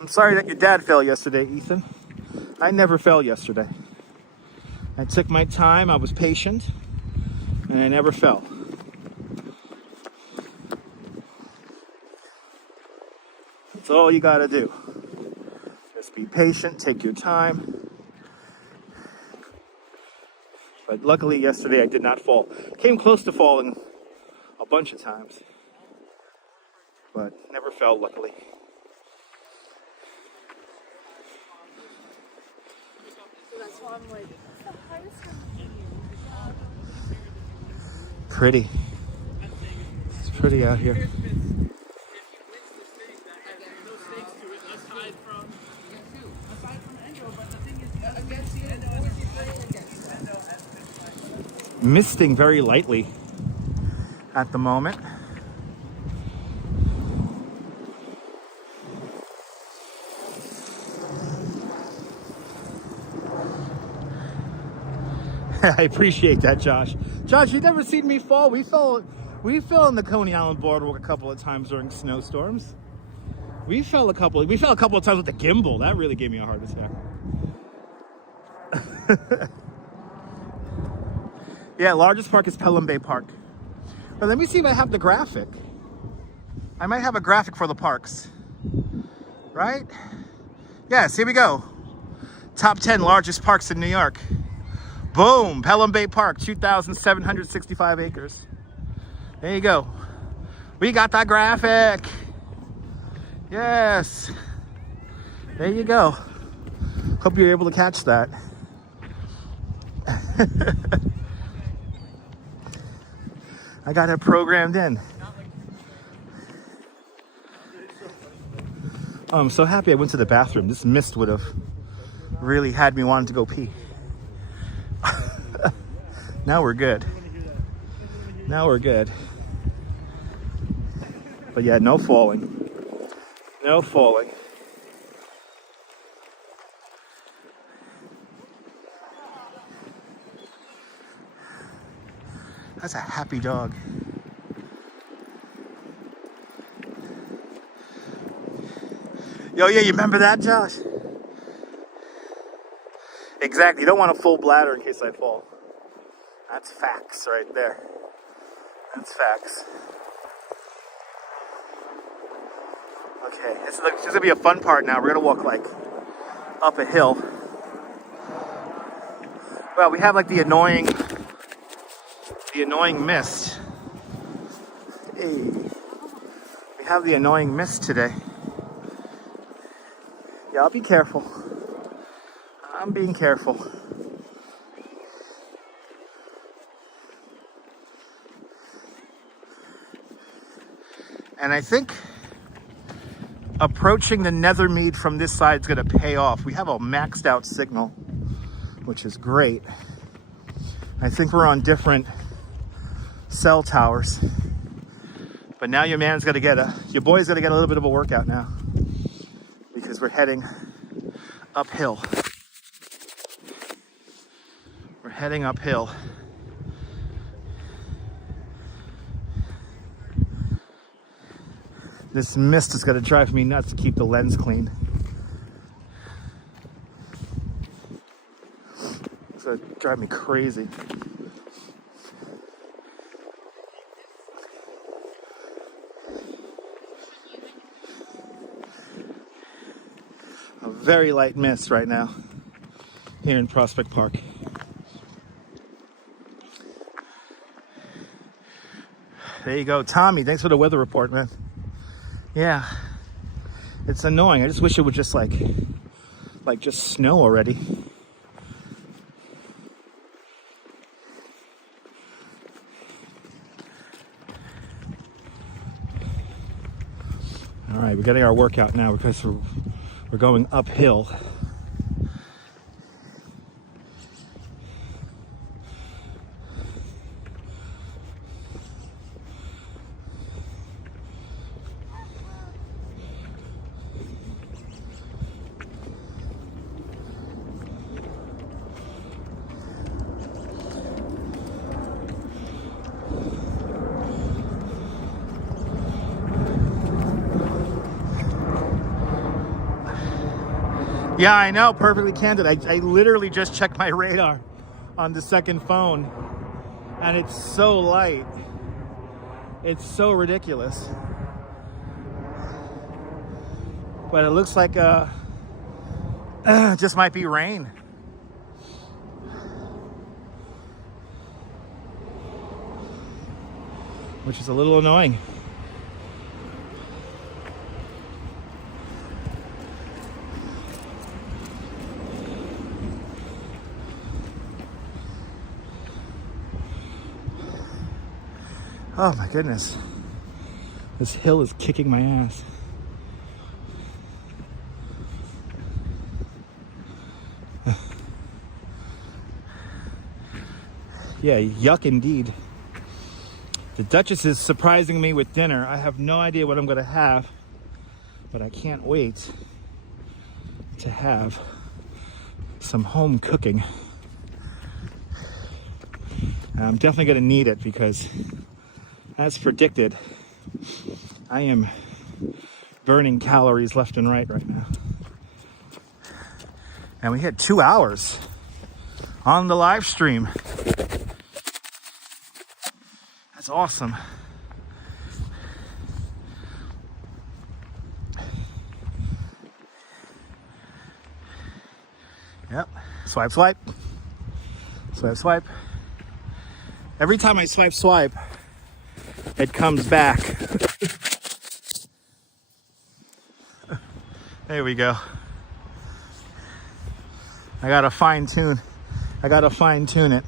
I'm sorry that your dad fell yesterday, Ethan. I never fell yesterday. I took my time, I was patient, and I never fell. That's all you gotta do. Just be patient, take your time. But luckily yesterday I did not fall. Came close to falling a bunch of times, but never fell, luckily. That's why I'm like, it's the hardest one. Pretty. It's pretty out here. Misting very lightly at the moment. I appreciate that, Josh. Josh, you've never seen me fall. We fell in the Coney Island Boardwalk a couple of times during snowstorms. We fell a couple of times with the Gimble. That really gave me a heart attack. Yeah, largest park is Pelham Bay Park. But let me see if I have the graphic. I might have a graphic for the parks. Right? Yes, here we go. Top 10 largest parks in New York. Boom, Pelham Bay Park, 2,765 acres. There you go. We got that graphic. Yes. There you go. Hope you're able to catch that. I got it programmed in. Oh, I'm so happy I went to the bathroom. This mist would have really had me wanting to go pee. Now we're good. Now we're good. But yeah, no falling. No falling. That's a happy dog. Yo, yeah, you remember that, Josh? Exactly. You don't want a full bladder in case I fall. That's facts right there. That's facts. Okay, this is gonna be a fun part now. We're gonna walk like up a hill. Well, we have like the annoying mist. Hey, we have the annoying mist today. Yeah, I'll be careful. I'm being careful. And I think approaching the Nethermead from this side is going to pay off. We have a maxed out signal, which is great. I think we're on different cell towers. But now your boy's going to get a little bit of a workout now, because we're heading uphill. We're heading uphill. This mist is going to drive me nuts to keep the lens clean. It's going to drive me crazy. A very light mist right now here in Prospect Park. There you go. Tommy, thanks for the weather report, man. Yeah, it's annoying. I just wish it would just like just snow already. All right, we're getting our workout now because we're going uphill. Yeah, I know, perfectly candid. I literally just checked my radar on the second phone, and it's so light. It's so ridiculous. But it looks like just might be rain. Which is a little annoying. Oh my goodness. This hill is kicking my ass. Yeah, yuck indeed. The Duchess is surprising me with dinner. I have no idea what I'm gonna have, but I can't wait to have some home cooking. I'm definitely gonna need it because, as predicted, I am burning calories left and right now. And we had 2 hours on the live stream. That's awesome. Yep. Swipe, swipe. Swipe, swipe. Every time I swipe, it comes back. There we go. I gotta fine tune it.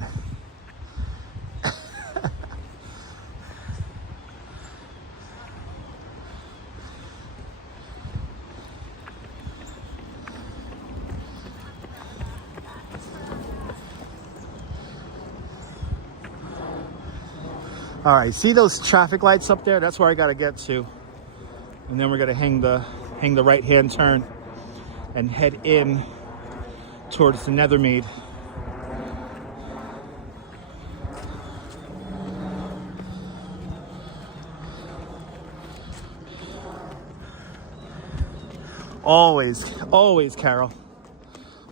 All right, see those traffic lights up there? That's where I gotta get to. And then we're gonna hang the right-hand turn and head in towards the Nethermead. Always, Carol.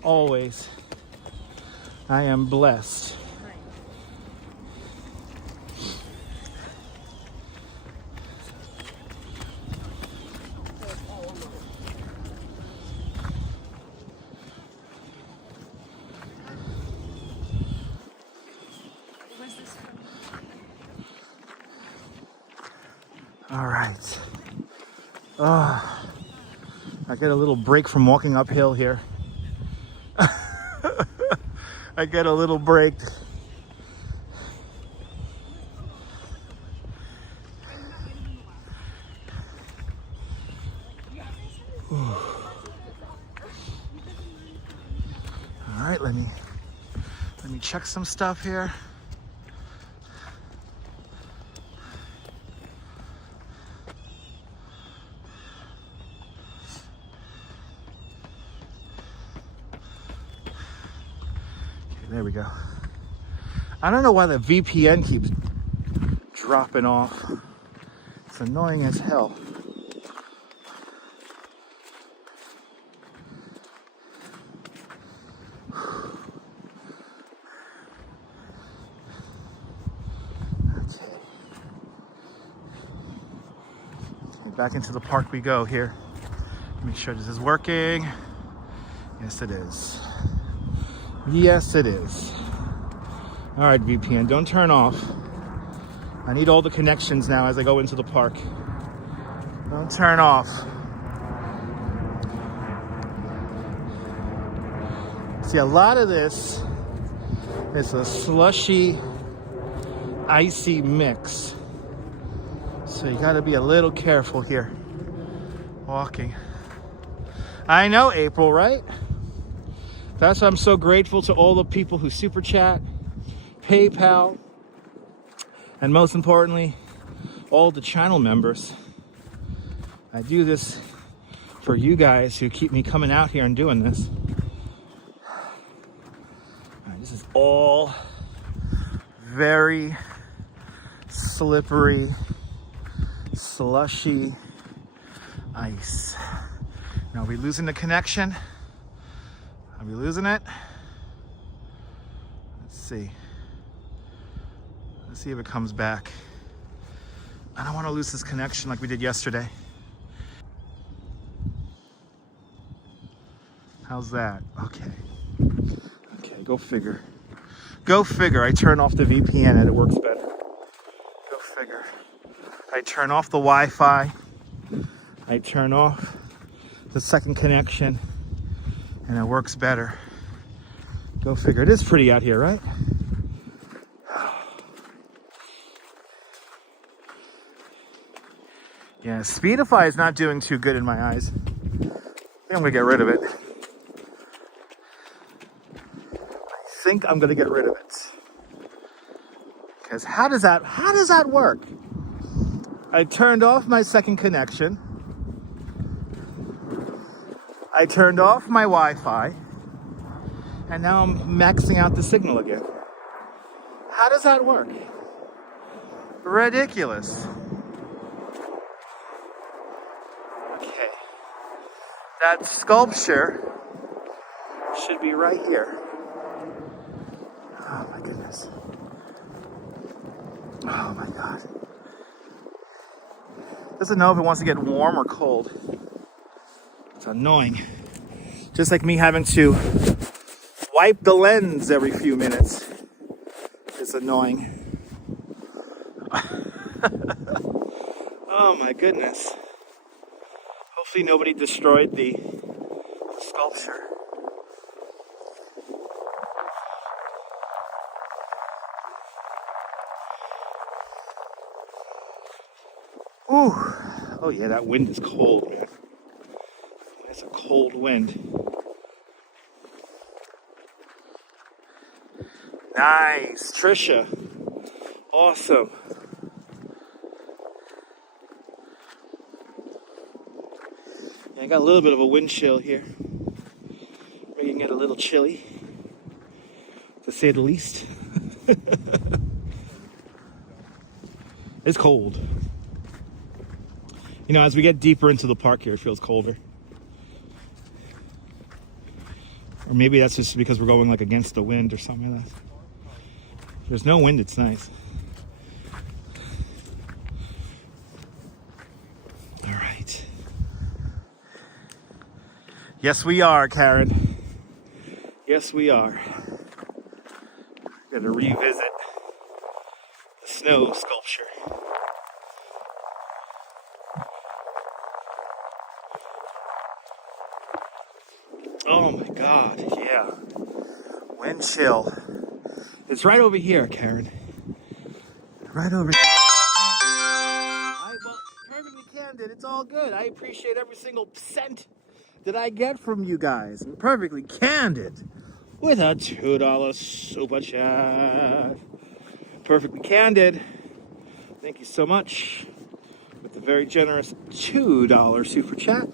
Always. I am blessed. All right. Oh, I get a little break from walking uphill here. I get a little break. All right, let me check some stuff here. There we go. I don't know why the VPN keeps dropping off. It's annoying as hell. Okay, back into the park we go here. Make sure this is working. Yes, it is. Yes, it is. All right, VPN, don't turn off. I need all the connections now as I go into the park. Don't turn off. See, a lot of this is a slushy, icy mix. So you gotta be a little careful here, walking. I know, April, right? That's why I'm so grateful to all the people who super chat, PayPal, and most importantly, all the channel members. I do this for you guys who keep me coming out here and doing this. All right, this is all very slippery, slushy ice. Now, are we losing the connection? Are we losing it? Let's see. Let's see if it comes back. I don't want to lose this connection like we did yesterday. How's that? Okay. Okay, go figure. Go figure. I turn off the VPN and it works better. Go figure. I turn off the Wi-Fi. I turn off the second connection and it works better. Go figure. It is pretty out here, right? Yeah, Speedify is not doing too good in my eyes. I think I'm gonna get rid of it. I think I'm gonna get rid of it. Because how does that work? I turned off my second connection. I turned off my Wi-Fi, and now I'm maxing out the signal again. How does that work? Ridiculous. Okay. That sculpture should be right here. Oh my goodness. Oh my God. Doesn't know if it wants to get warm or cold. It's annoying. Just like me having to wipe the lens every few minutes. It's annoying. Oh my goodness. Hopefully nobody destroyed the sculpture. Ooh. Oh yeah, that wind is cold, man. It's a cold wind. Nice, Trisha. Awesome. I got a little bit of a wind chill here, making it a little chilly, to say the least. It's cold. You know, as we get deeper into the park here, it feels colder. Or maybe that's just because we're going like against the wind or something like that. If there's no wind, it's nice. All right. Yes, we are, Karen. Yes, we are. Gonna revisit the snow sculpture. Oh my God, yeah. Wind chill. It's right over here, Karen. Right over here. Well, perfectly candid, it's all good. I appreciate every single cent that I get from you guys. I'm perfectly candid with a $2 super chat. Perfectly candid. Thank you so much. With the very generous $2 super chat.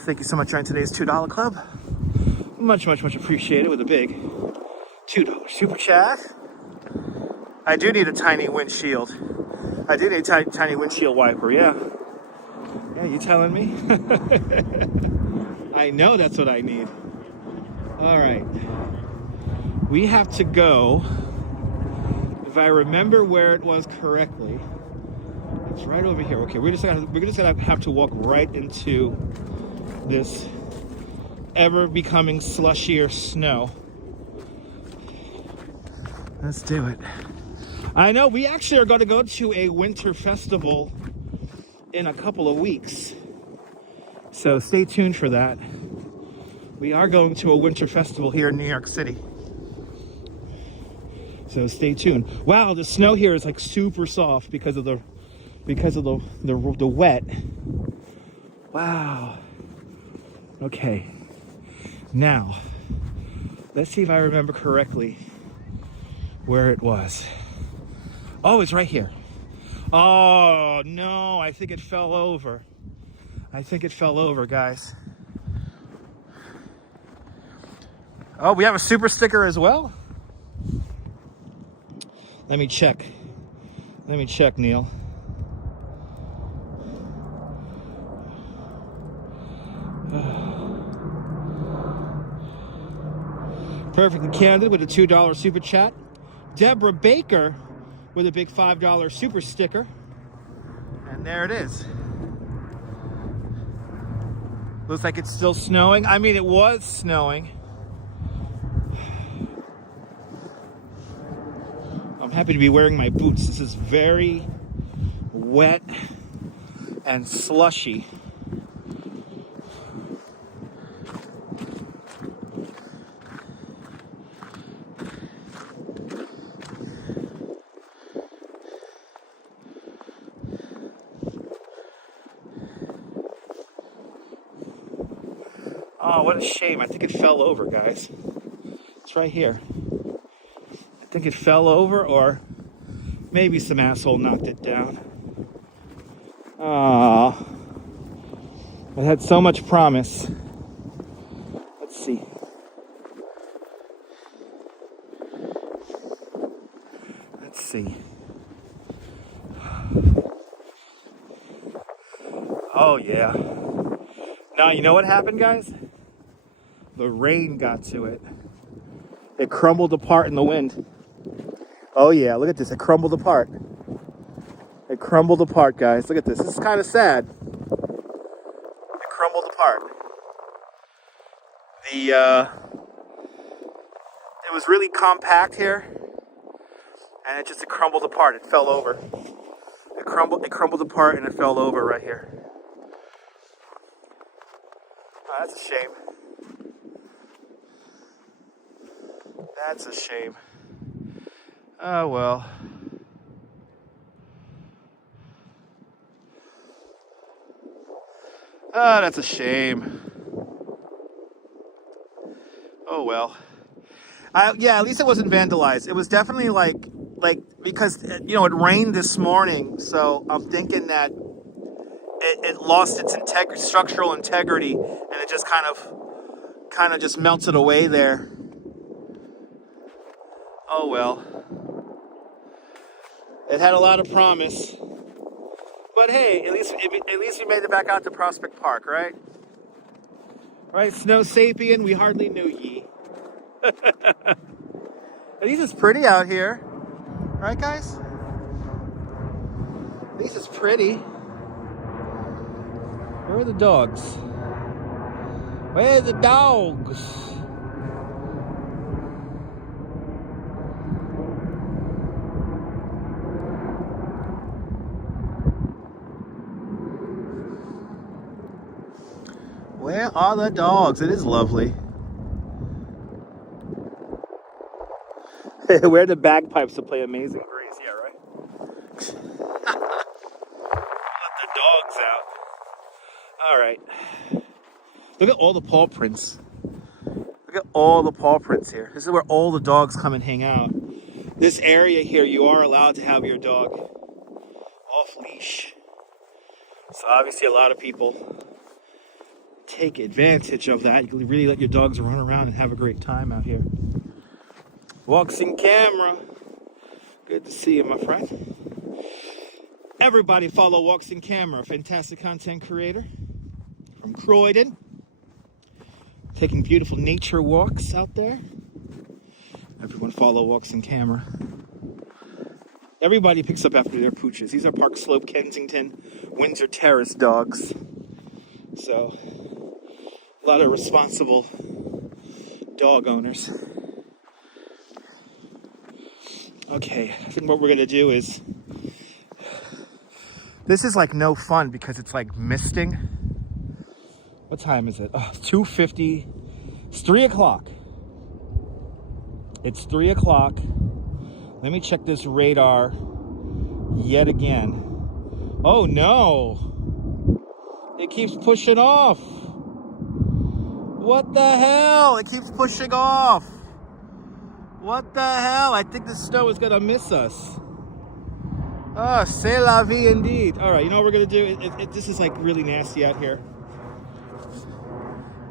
Thank you so much for joining today's $2 club. Much, much, much appreciated with a big $2 super chat. I do need a tiny windshield. I do need a tiny windshield wiper, yeah. Yeah, you telling me? I know that's what I need. All right. We have to go, if I remember where it was correctly, it's right over here. Okay, we're just gonna have to walk right into this ever becoming slushier snow. Let's do it. I know we actually are going to go to a winter festival in a couple of weeks, so stay tuned for that. We are going to a winter festival here in New York City, so stay tuned. Wow, the snow here is like super soft because of the wet. Wow. Okay, now let's see if I remember correctly where it was. Oh, it's right here. Oh no, I think it fell over. I think it fell over, guys. Oh, we have a super sticker as well. Let me check, Neil. Perfectly candid with a $2 super chat. Deborah Baker with a big $5 super sticker. And there it is. Looks like it's still snowing. I mean, it was snowing. I'm happy to be wearing my boots. This is very wet and slushy. Oh, what a shame. I think it fell over, guys. It's right here. I think it fell over, or maybe some asshole knocked it down. Ah, it had so much promise. Let's see. Let's see. Oh, yeah. Now, you know what happened, guys? The rain got to it. It crumbled apart in the wind. Oh yeah, look at this. It crumbled apart. It crumbled apart, guys. Look at this. This is kind of sad. It crumbled apart. It was really compact here, and it crumbled apart. It fell over. It crumbled apart and it fell over right here. Oh, that's a shame. That's a shame. Oh, well. Oh, that's a shame. Oh, well. Yeah, at least it wasn't vandalized. It was definitely like because, you know, it rained this morning. So I'm thinking that it lost its structural integrity, and it just kind of just melted away there. Oh well. It had a lot of promise. But hey, at least we made it back out to Prospect Park, right? Right, Snow Sapien, we hardly knew ye. At least it's pretty out here. Right, guys? At least it's pretty. Where are the dogs? Where are the dogs? Where are the dogs? It is lovely. Where are the bagpipes to play Amazing Grace? Yeah, right? Let the dogs out. All right. Look at all the paw prints. Look at all the paw prints here. This is where all the dogs come and hang out. This area here, you are allowed to have your dog off leash. So obviously a lot of people take advantage of that. You can really let your dogs run around and have a great time out here. Walks in camera. Good to see you, my friend. Everybody follow Walks in Camera, fantastic content creator from Croydon. Taking beautiful nature walks out there. Everyone follow Walks in Camera. Everybody picks up after their pooches. These are Park Slope, Kensington, Windsor Terrace dogs. So, a lot of responsible dog owners. Okay, I think what we're gonna do is, this is like no fun because it's like misting. What time is it? Oh, 2:50. It's 3 o'clock. It's 3 o'clock. Let me check this radar yet again. Oh no! It keeps pushing off. What the hell? It keeps pushing off. What the hell? I think the snow is gonna miss us. Oh, c'est la vie indeed. All right, you know what we're gonna do? This is like really nasty out here.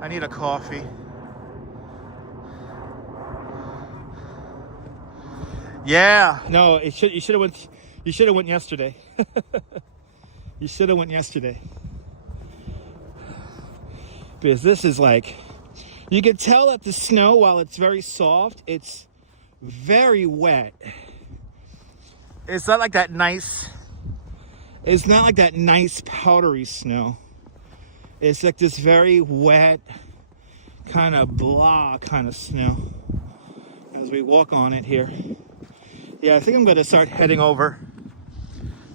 I need a coffee. Yeah, no, you should have went yesterday. You should have went yesterday. Because this is like, you can tell that the snow, while it's very soft, it's very wet. It's not like that nice powdery snow. It's like this very wet, kind of blah kind of snow as we walk on it here. Yeah, I think I'm gonna start heading over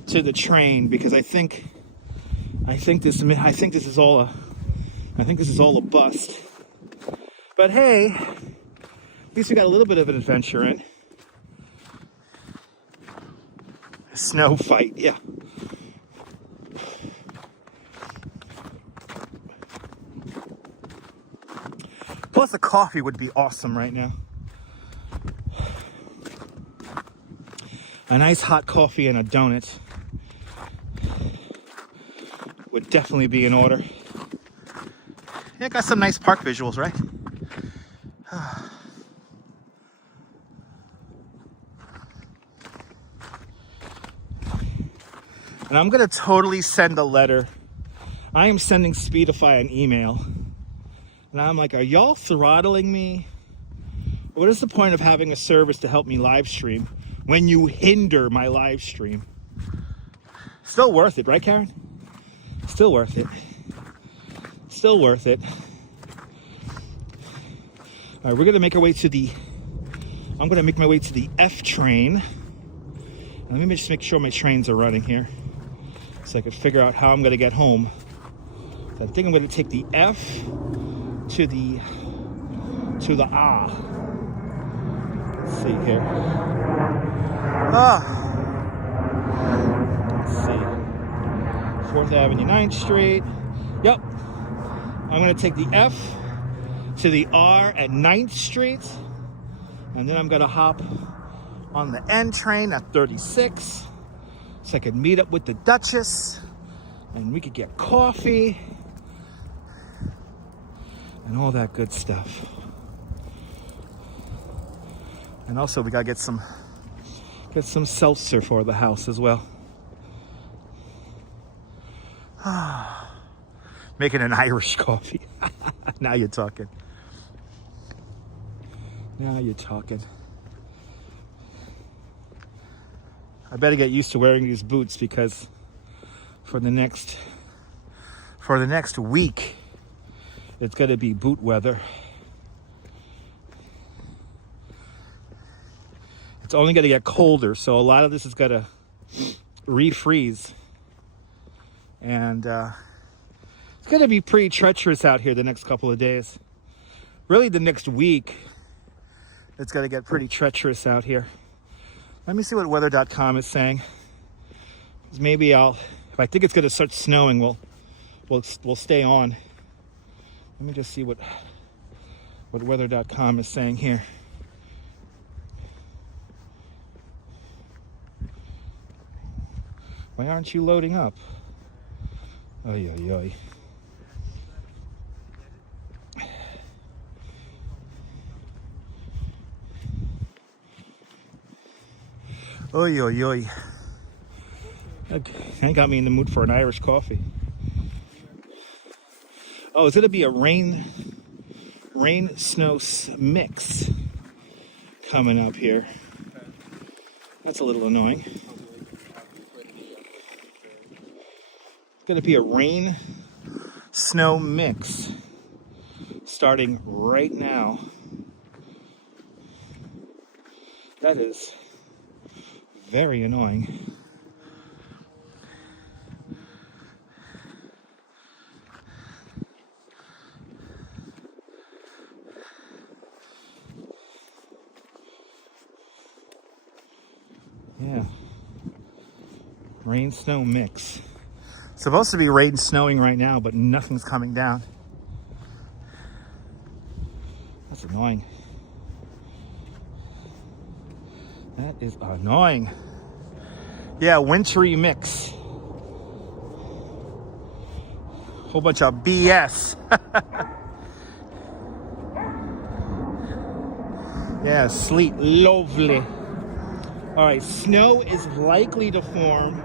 to the train because I think this is all a bust. But hey, at least we got a little bit of an adventure in. A snow fight, yeah. Plus a coffee would be awesome right now. A nice hot coffee and a donut would definitely be in order. Yeah, got some nice park visuals, right? And I'm gonna totally send a letter. I am sending Speedify an email. And I'm like, are y'all throttling me? What is the point of having a service to help me live stream when you hinder my live stream? Still worth it, right, Karen? Still worth it. Still worth it. All right, we're gonna make our way to I'm gonna make my way to the F train. And let me just make sure my trains are running here so I can figure out how I'm gonna get home. So I think I'm gonna take the F to the A. Let's see here. Let's see. 4th Avenue, 9th Street. Yep. I'm gonna take the F to the R at 9th Street. And then I'm gonna hop on the N train at 36. So I can meet up with the Duchess. And we could get coffee and all that good stuff. And also we gotta get some seltzer for the house as well. Making an Irish coffee. Now you're talking. Now you're talking. I better get used to wearing these boots because for the next week, it's gonna be boot weather. It's only gonna get colder, so a lot of this is gonna refreeze. And it's gonna be pretty treacherous out here the next couple of days. Really the next week, it's gonna get pretty treacherous out here. Let me see what weather.com is saying. Maybe if I think it's gonna start snowing, we'll stay on. Let me just see what weather.com is saying here. Why aren't you loading up? Oy, oy, oy. Oy, oy, oy. That got me in the mood for an Irish coffee. Oh, it's gonna be a rain snow mix coming up here. That's a little annoying. It's gonna be a rain snow mix starting right now. That is very annoying. Yeah. Rain snow mix. It's supposed to be rain snowing right now, but nothing's coming down. That's annoying. That is annoying. Yeah, wintry mix. Whole bunch of BS. Yeah, sleet, lovely. All right, snow is likely to form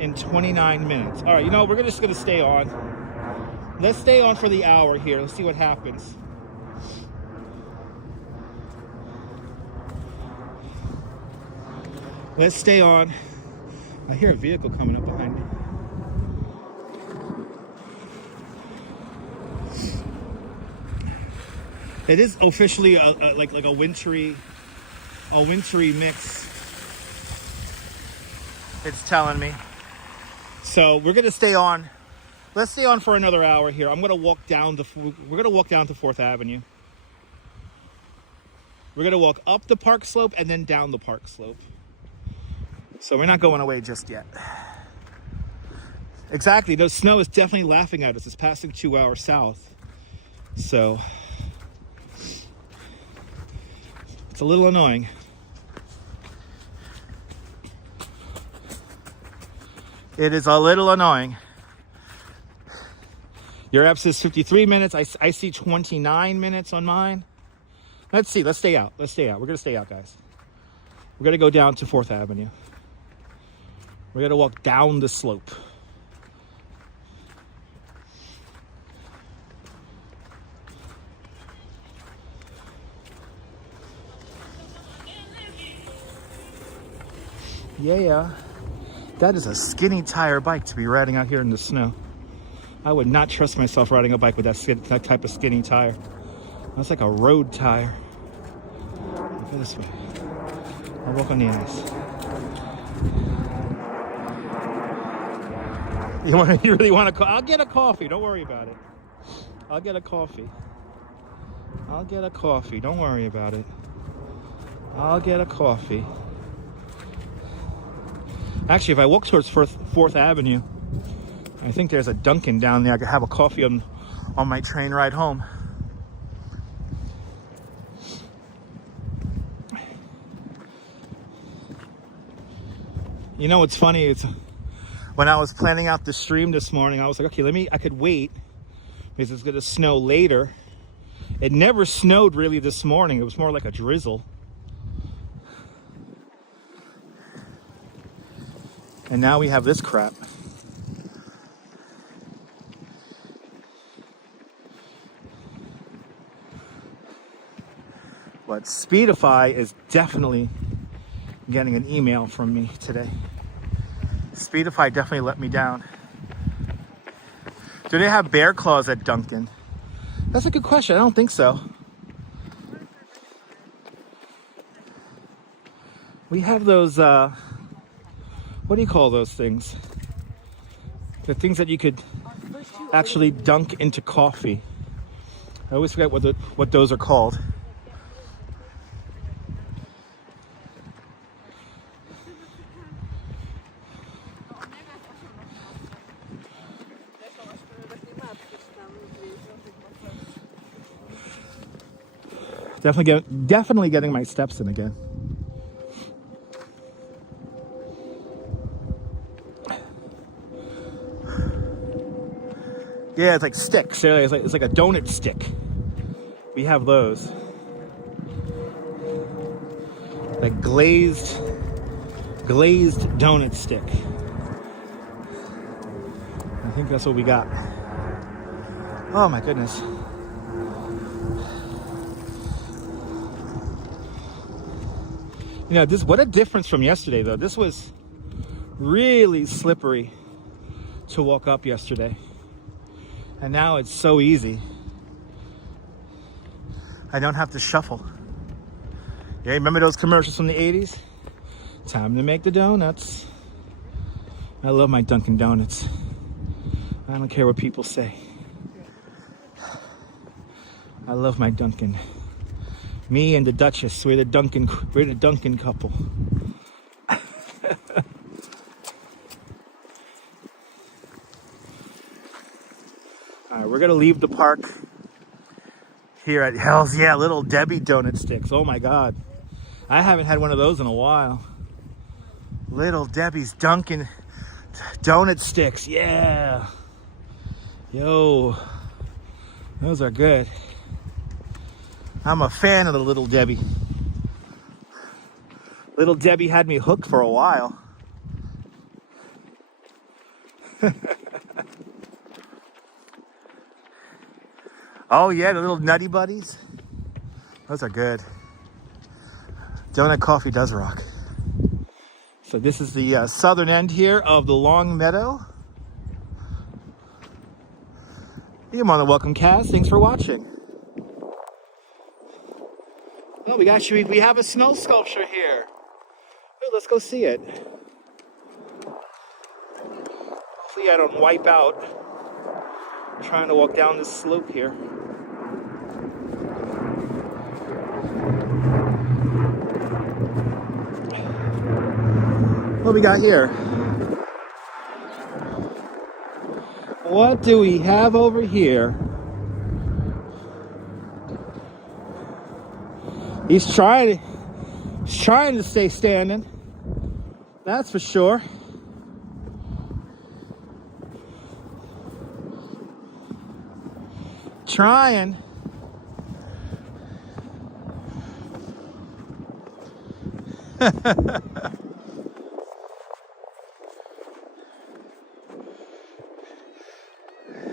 in 29 minutes. All right, you know, we're just gonna stay on. Let's stay on for the hour here. Let's see what happens. Let's stay on. I hear a vehicle coming up behind me. It is officially like a wintry mix. It's telling me. So we're gonna stay on. Let's stay on for another hour here. I'm gonna walk down we're gonna walk down to 4th Avenue. We're gonna walk up the park slope and then down the park slope. So we're not going away just yet. Exactly, the snow is definitely laughing at us. It's passing 2 hours south. So it's a little annoying. It is a little annoying. Your app says 53 minutes. I see 29 minutes on mine. Let's see. Let's stay out. Let's stay out. We're going to stay out, guys. We're going to go down to 4th Avenue. We're going to walk down the slope. Yeah. That is a skinny tire bike to be riding out here in the snow. I would not trust myself riding a bike with that type of skinny tire. That's like a road tire. Go this way. I'll walk on the ice. You really want to? I'll get a coffee. Don't worry about it. I'll get a coffee. I'll get a coffee. Don't worry about it. I'll get a coffee. Actually, if I walk towards 4th Avenue, I think there's a Dunkin' down there. I could have a coffee on my train ride home. You know what's funny? It's when I was planning out the stream this morning, I was like, okay, I could wait because it's gonna snow later. It never snowed really this morning. It was more like a drizzle. And now we have this crap. But Speedify is definitely getting an email from me today. Speedify definitely let me down. Do they have bear claws at Dunkin'? That's a good question. I don't think so. We have those, what do you call those things? The things that you could actually dunk into coffee. I always forget what those are called. Definitely getting my steps in again. Yeah, it's like sticks. It's like a donut stick. We have those. Like glazed donut stick. I think that's what we got. Oh my goodness. You know, what a difference from yesterday, though. This was really slippery to walk up yesterday. And now it's so easy. I don't have to shuffle. Yeah, remember those commercials from the 80s? Time to make the donuts. I love my Dunkin' Donuts. I don't care what people say. I love my Dunkin'. Me and the Duchess, we're the Dunkin' couple. All right, we're gonna leave the park here at Hell's Yeah, Little Debbie donut sticks. Oh my God, I haven't had one of those in a while. Little Debbie's Dunkin' donut sticks, yeah. Yo, those are good. I'm a fan of the Little Debbie. Little Debbie had me hooked for a while. Oh yeah, the little Nutty Buddies. Those are good. Donut coffee does rock. So this is the southern end here of the Long Meadow. I'm on the Welcome Cast. Thanks for watching. Oh, we have a snow sculpture here. Oh, let's go see it. Hopefully I don't wipe out trying to walk down this slope here. What we got here? What do we have over here? He's trying to stay standing. That's for sure. Trying.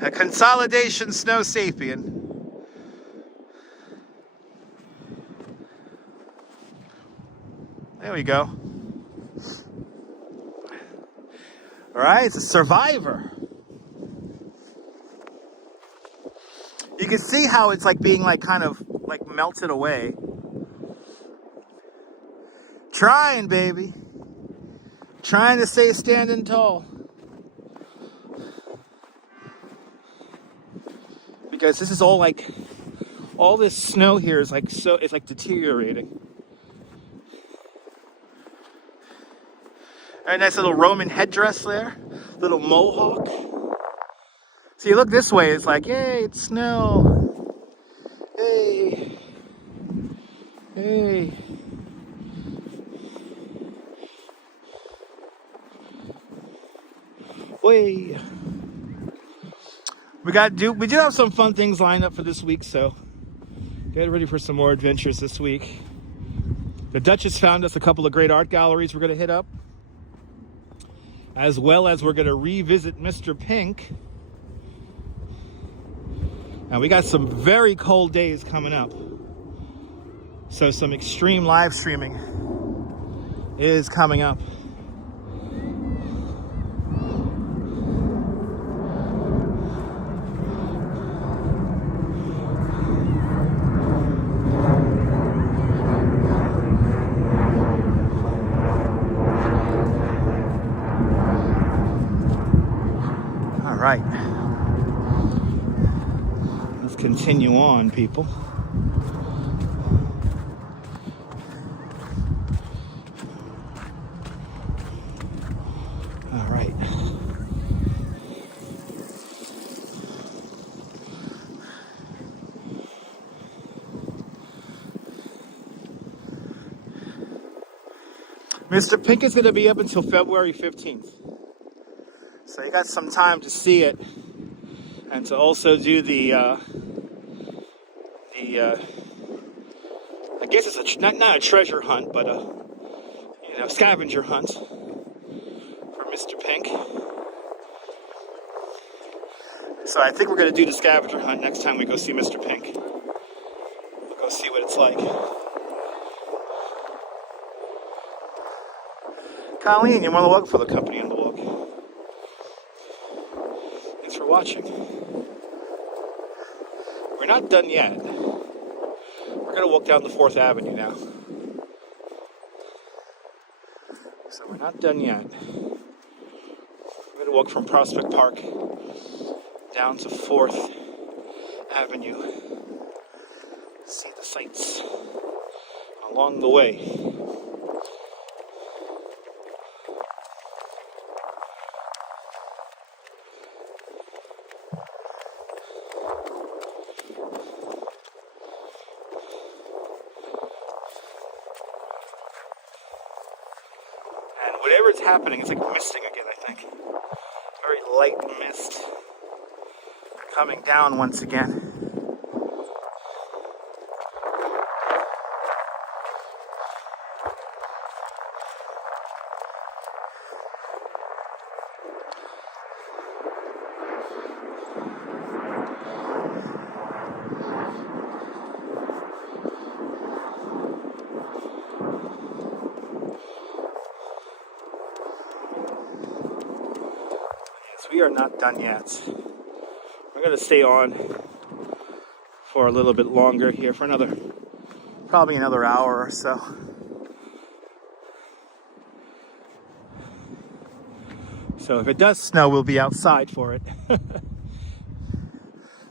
A consolidation snow sapien. There we go. All right, it's a survivor. You can see how it's like being like kind of like melted away. Trying, baby. Trying to stay standing tall. Because this is all like, all this snow here is like so, it's like deteriorating. Very nice little Roman headdress there. Little mohawk. So you look this way, it's like, yay, it's snow. Hey. Hey. We do have some fun things lined up for this week, so get ready for some more adventures this week. The Duchess found us a couple of great art galleries we're going to hit up, as well as we're going to revisit Mr. Pink. And we got some very cold days coming up, so some extreme live streaming is coming up. All right, let's continue on, people. All right. Mr. Pink is going to be up until February 15th. So you got some time to see it and to also do the I guess it's not a treasure hunt, but a scavenger hunt for Mr. Pink. So I think we're going to do the scavenger hunt next time we go see Mr. Pink. We'll go see what it's like. Colleen, you're more than welcome for the company on the walk. Thanks for watching. We're not done yet. We're going to walk down the 4th Avenue now. So we're not done yet. We're going to walk from Prospect Park down to 4th Avenue. See the sights along the way. Whatever's happening, it's like misting again, I think. Very light mist coming down once again. We are not done yet. We're going to stay on for a little bit longer here, for probably another hour or so. So if it does snow, we'll be outside for it.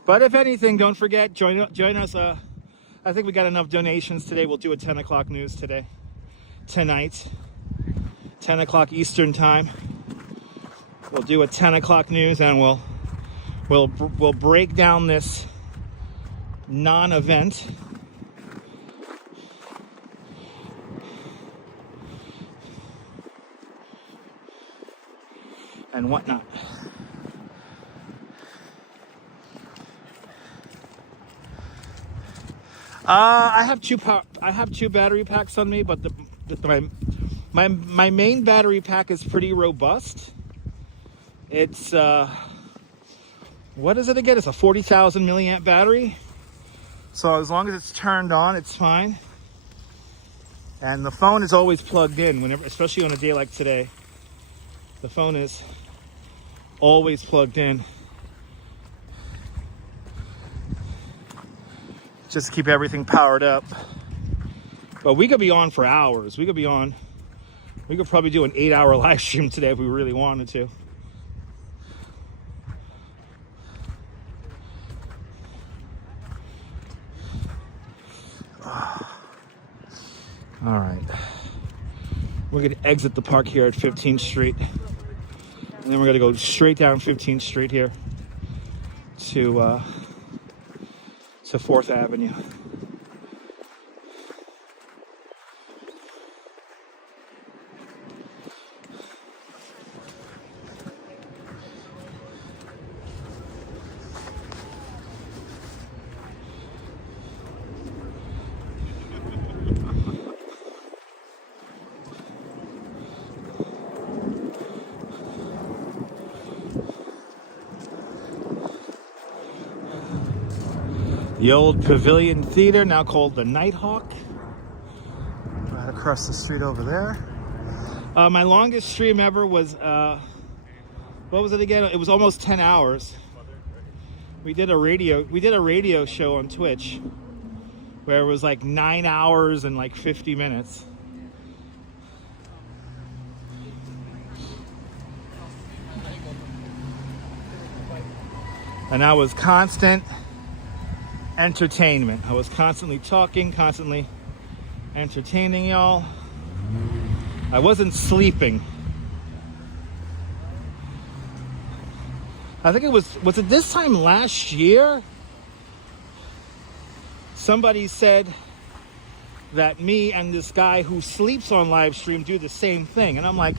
But if anything, don't forget, join us. I think we got enough donations today. We'll do a 10 o'clock news tonight, 10 o'clock Eastern time. We'll do a 10 o'clock news, and we'll break down this non-event. And whatnot. I have two battery packs on me, but my main battery pack is pretty robust. It's what is it again? It's a 40,000 milliamp battery. So as long as it's turned on, it's fine. And the phone is always plugged in whenever, especially on a day like today. The phone is always plugged in. Just to keep everything powered up. But we could be on for hours. We could probably do an 8-hour live stream today if we really wanted to. All right, we're going to exit the park here at 15th Street, and then we're going to go straight down 15th Street here to 4th Avenue. The old Pavilion Theater, now called the Nighthawk. Right across the street over there. My longest stream ever was, what was it again? It was almost 10 hours. We did a radio show on Twitch where it was like 9 hours and like 50 minutes. And that was constant entertainment. I was constantly talking, constantly entertaining y'all. I wasn't sleeping. I think it was it this time last year? Somebody said that me and this guy who sleeps on live stream do the same thing. And I'm like,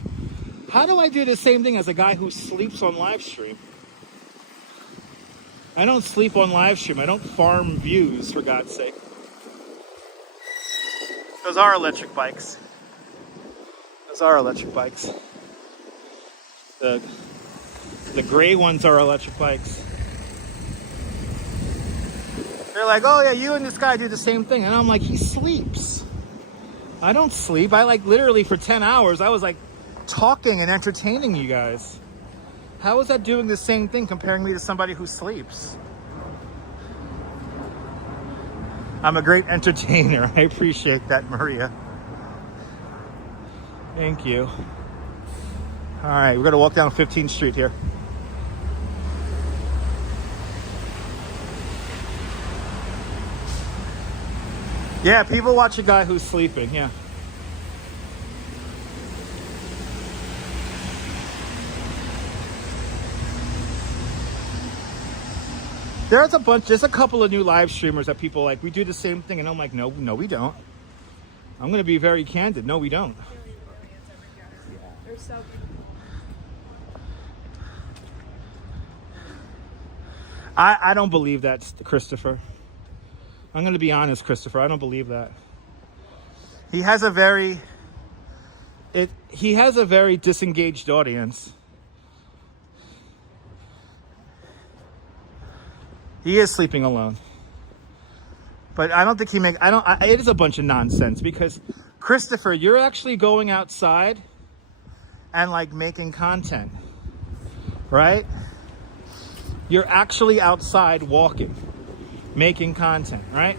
how do I do the same thing as a guy who sleeps on live stream? I don't sleep on live stream. I don't farm views, for God's sake. Those are electric bikes. Those are electric bikes. The gray ones are electric bikes. They're like, oh yeah, you and this guy do the same thing. And I'm like, he sleeps. I don't sleep. I like literally for 10 hours, I was like talking and entertaining you guys. How is that doing the same thing comparing me to somebody who sleeps? I'm a great entertainer. I appreciate that, Maria. Thank you. All right, we're gonna walk down 15th Street here. Yeah, people watch a guy who's sleeping, yeah. There's a couple of new live streamers that people like, we do the same thing, and I'm like, no, we don't. I'm gonna be very candid, no, we don't. They're so beautiful. I don't believe that, Christopher. I'm gonna be honest, Christopher, I don't believe that. He has a very disengaged audience. He is sleeping alone. But I don't think it is a bunch of nonsense, because Christopher, you're actually going outside and like making content, right? You're actually outside walking, making content, right?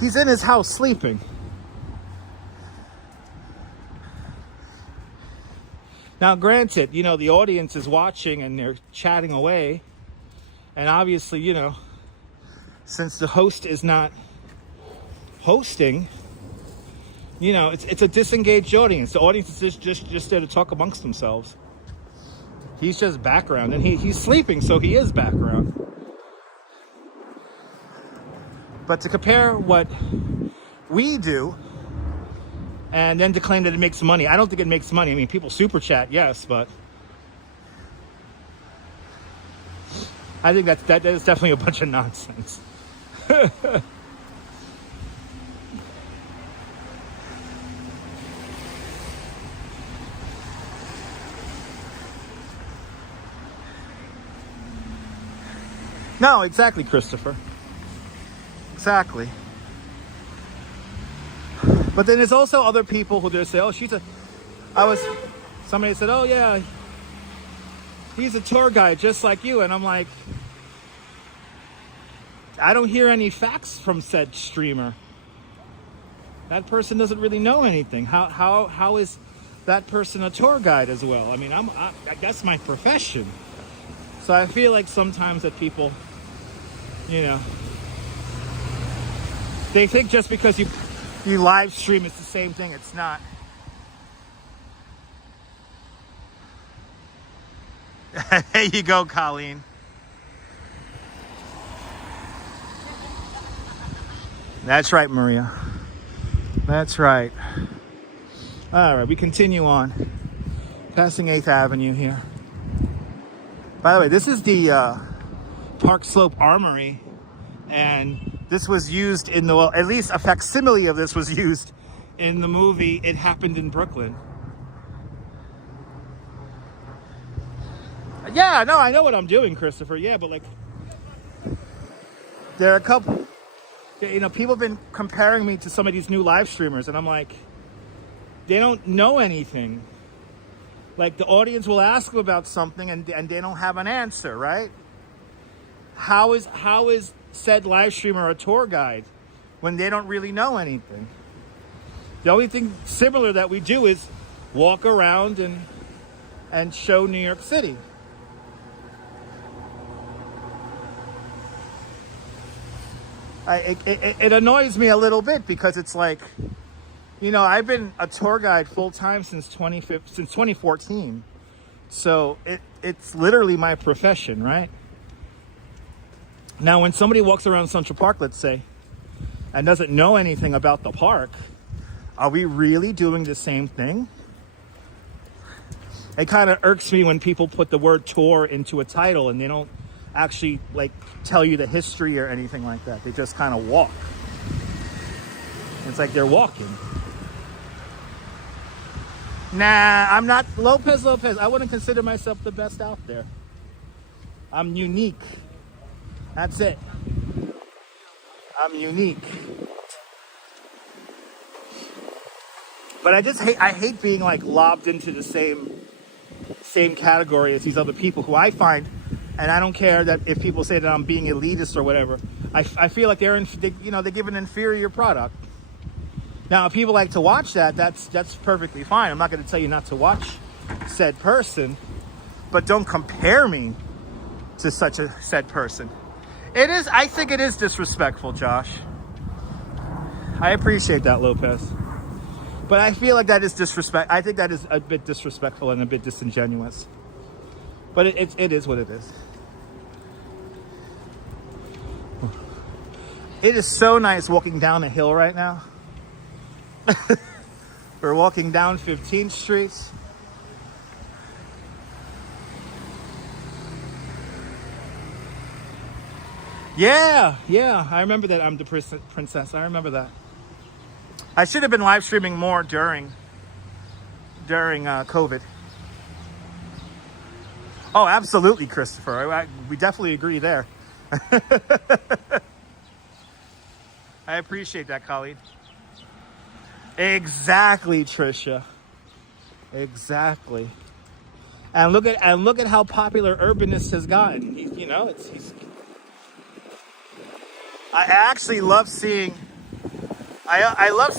He's in his house sleeping. Now, granted, you know, the audience is watching and they're chatting away. And obviously, you know, since the host is not hosting, you know, it's a disengaged audience. The audience is just there to talk amongst themselves. He's just background, and he's sleeping, so he is background. But to compare what we do and then to claim that it makes money, I don't think it makes money. I mean, people super chat, yes, but I think that is definitely a bunch of nonsense. No, exactly, Christopher. Exactly. But then there's also other people who just say, oh, somebody said, oh yeah, he's a tour guide just like you. And I'm like, I don't hear any facts from said streamer. That person doesn't really know anything. How is that person a tour guide as well? I mean, that's my profession. So I feel like sometimes that people, you know, they think just because you live stream it's the same thing. It's not. There you go, Colleen. That's right, Maria. That's right. All right, we continue on. Passing 8th Avenue here. By the way, this is the Park Slope Armory, and this was used in well, at least a facsimile of this was used in the movie It Happened in Brooklyn. Yeah, no, I know what I'm doing, Christopher. Yeah, but like, there are a couple, you know, people have been comparing me to some of these new live streamers, and I'm like, they don't know anything. Like, the audience will ask them about something and they don't have an answer, right? How is said live streamer a tour guide when they don't really know anything? The only thing similar that we do is walk around and show New York City. It annoys me a little bit because it's like, you know, I've been a tour guide full time since 2014. So it's literally my profession, right? Now, when somebody walks around Central Park, let's say, and doesn't know anything about the park, are we really doing the same thing? It kind of irks me when people put the word tour into a title and they don't actually like tell you the history or anything like that. They just kind of walk. It's like they're walking. Nah, I'm not Lopez. I wouldn't consider myself the best out there. I'm unique. That's it. I'm unique. But I hate being like lobbed into the same category as these other people who I find, and I don't care that if people say that I'm being elitist or whatever. I feel like they give an inferior product. Now, if people like to watch that, that's perfectly fine. I'm not going to tell you not to watch said person, but don't compare me to such a said person. I think it is disrespectful, Josh. I appreciate that, Lopez. But I feel like that is disrespect. I think that is a bit disrespectful and a bit disingenuous. But it is what it is. It is so nice walking down a hill right now. We're walking down 15th Street. Yeah, I remember that. I'm the princess. I remember that. I should have been live streaming more during COVID. Oh, absolutely, Christopher. We definitely agree there. I appreciate that, Colleen. Exactly, Trisha. Exactly. And look at how popular Urbanist has gotten. I actually love seeing. I love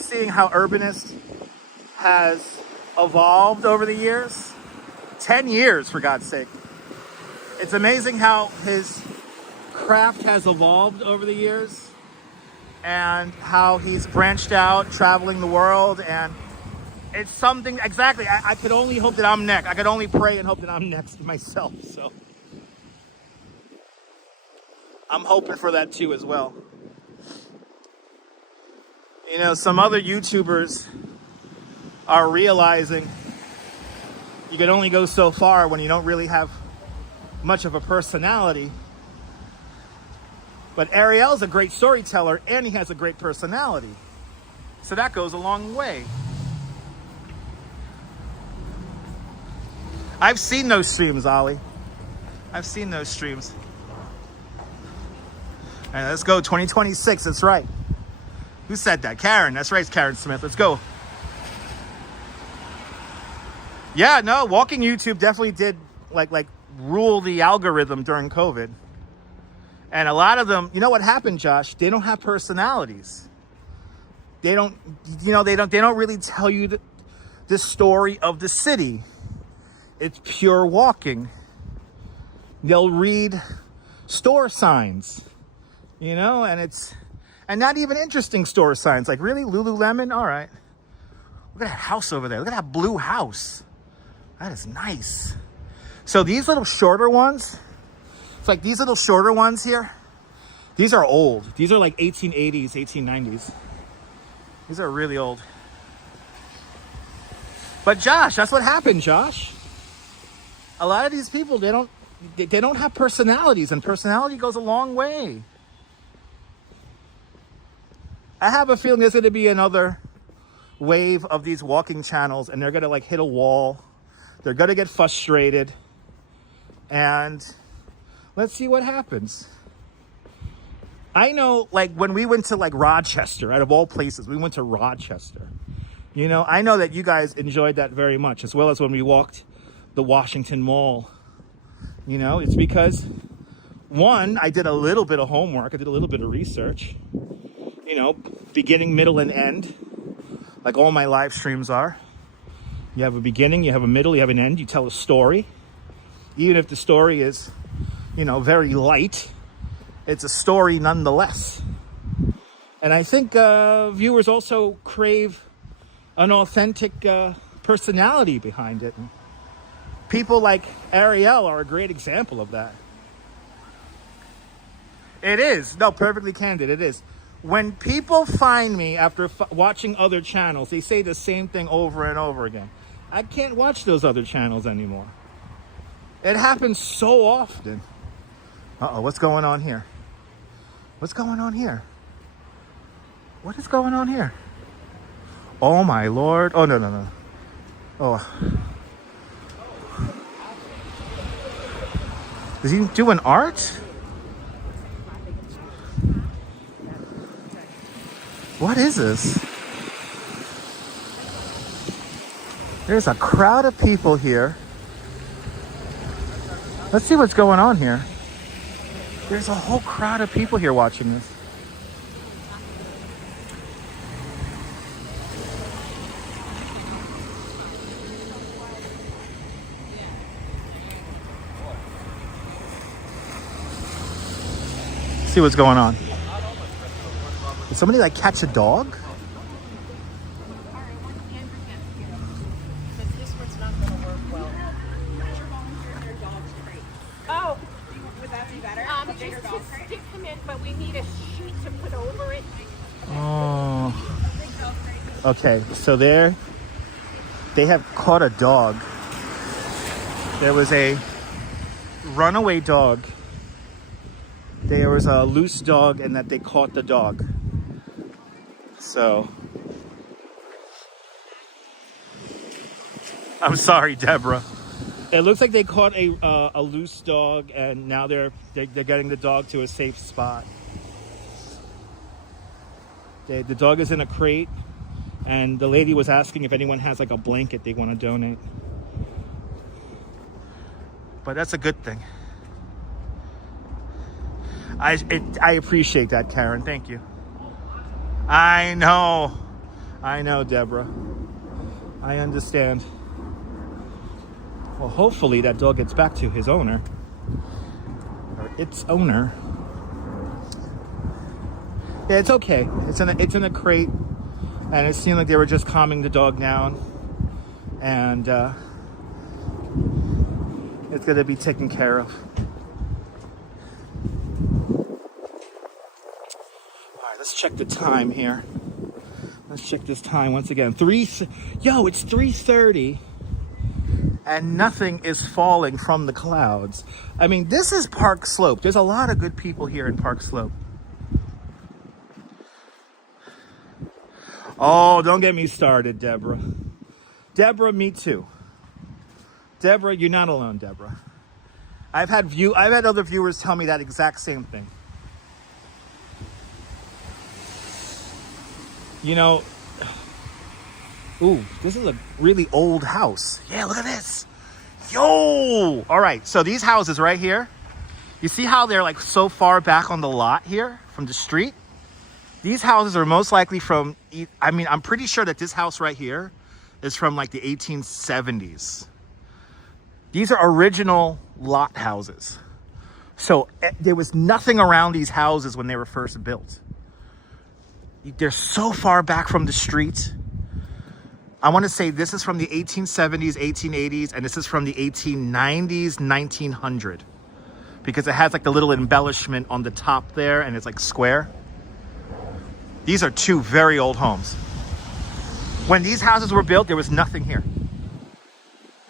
seeing how Urbanist has evolved over the years. 10 years, for God's sake. It's amazing how his craft has evolved over the years and how he's branched out, traveling the world, and it's something, exactly, I could only hope that I'm next. I could only pray and hope that I'm next myself, so. I'm hoping for that too as well. You know, some other YouTubers are realizing you can only go so far when you don't really have much of a personality. But Ariel's a great storyteller and he has a great personality. So that goes a long way. I've seen those streams, Ollie. I've seen those streams. All right, let's go 2026, that's right. Who said that? Karen, that's right, Karen Smith. Let's go. Yeah, no, walking YouTube definitely did like rule the algorithm during COVID. And a lot of them, you know what happened, Josh? They don't have personalities. They don't really tell you the story of the city. It's pure walking. They'll read store signs, you know, and not even interesting store signs. Like, really, Lululemon? All right. Look at that house over there. Look at that blue house. That is nice. So these little shorter ones, it's like these little shorter ones here, these are old. These are like 1880s, 1890s. These are really old. But Josh, that's what happened, Josh. A lot of these people, they don't have personalities, and personality goes a long way. I have a feeling there's going to be another wave of these walking channels, and they're going to like hit a wall. They're going to get frustrated, and let's see what happens. I know, like, when we went to, like, Rochester, out of all places, we went to Rochester. You know, I know that you guys enjoyed that very much, as well as when we walked the Washington Mall. You know, it's because, one, I did a little bit of homework. I did a little bit of research. You know, beginning, middle, and end, like all my live streams are. You have a beginning, you have a middle, you have an end. You tell a story. Even if the story is, you know, very light, it's a story nonetheless. And I think viewers also crave an authentic personality behind it. And people like Ariel are a great example of that. It is. No, perfectly candid, it is. When people find me after watching other channels, they say the same thing over and over again. I can't watch those other channels anymore. It happens so often. Uh-oh, what's going on here? What's going on here? What is going on here? Oh my Lord. Oh, no. Oh. Is he doing art? What is this? There's a crowd of people here. Let's see what's going on here. There's a whole crowd of people here watching this. See what's going on. Did somebody like catch a dog? Oh, would that be better? Just to stick him in, but we need a sheet to put over it. Oh. Okay, so they have caught a dog. There was a runaway dog. There was a loose dog, and that they caught the dog. So, I'm sorry, Deborah. It looks like they caught a loose dog, and now they're getting the dog to a safe spot. The dog is in a crate, and the lady was asking if anyone has like a blanket they want to donate. But that's a good thing. I appreciate that, Karen. Thank you. I know, Deborah. I understand. Well, hopefully that dog gets back to his owner, or its owner. Yeah, it's okay. It's in a crate, and it seemed like they were just calming the dog down, and it's gonna be taken care of. Let's check the time here. Let's check this time once again. It's 3:30 and nothing is falling from the clouds. I mean, this is Park Slope. There's a lot of good people here in Park Slope. Oh, don't get me started, Deborah. Deborah, me too. Deborah, you're not alone, Deborah. I've had other viewers tell me that exact same thing. You know, ooh, this is a really old house. Yeah, look at this. Yo! All right, so these houses right here, you see how they're like so far back on the lot here from the street? These houses are most likely from, I mean, I'm pretty sure that this house right here is from like the 1870s. These are original lot houses. So there was nothing around these houses when they were first built. They're so far back from the street. I want to say this is from the 1870s, 1880s, and this is from the 1890s, 1900. Because it has like the little embellishment on the top there, and it's like square. These are two very old homes. When these houses were built, there was nothing here.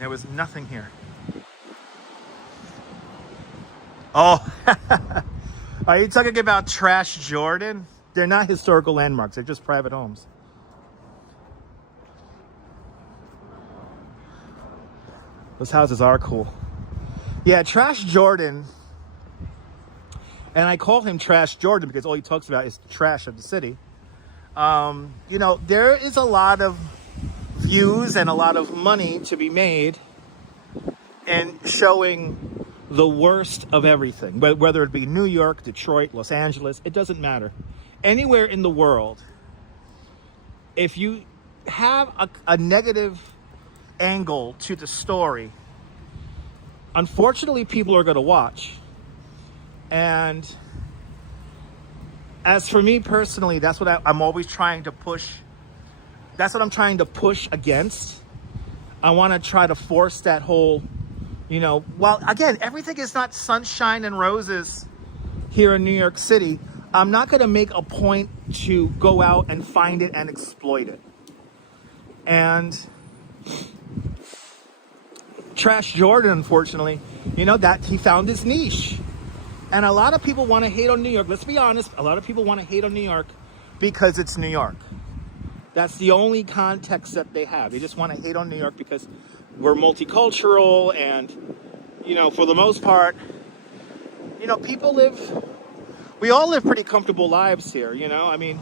There was nothing here. Oh, are you talking about Trash Jordan? They're not historical landmarks. They're just private homes. Those houses are cool. Yeah, Trash Jordan and I call him Trash Jordan because all he talks about is the trash of the city. You know, there is a lot of views and a lot of money to be made in showing the worst of everything, whether it be New York, Detroit, Los Angeles, it doesn't matter. Anywhere in the world, if you have a negative angle to the story, unfortunately, people are going to watch. And as for me personally, that's what I'm always trying to push. That's what I'm trying to push against. I want to try to force that whole, you know, while again, everything is not sunshine and roses here in New York City, I'm not going to make a point to go out and find it and exploit it. And Trash Jordan, unfortunately, you know, that he found his niche. And a lot of people want to hate on New York. Let's be honest. A lot of people want to hate on New York because it's New York. That's the only context that they have. They just want to hate on New York because we're multicultural and, you know, for the most part, you know, we all live pretty comfortable lives here, you know? I mean,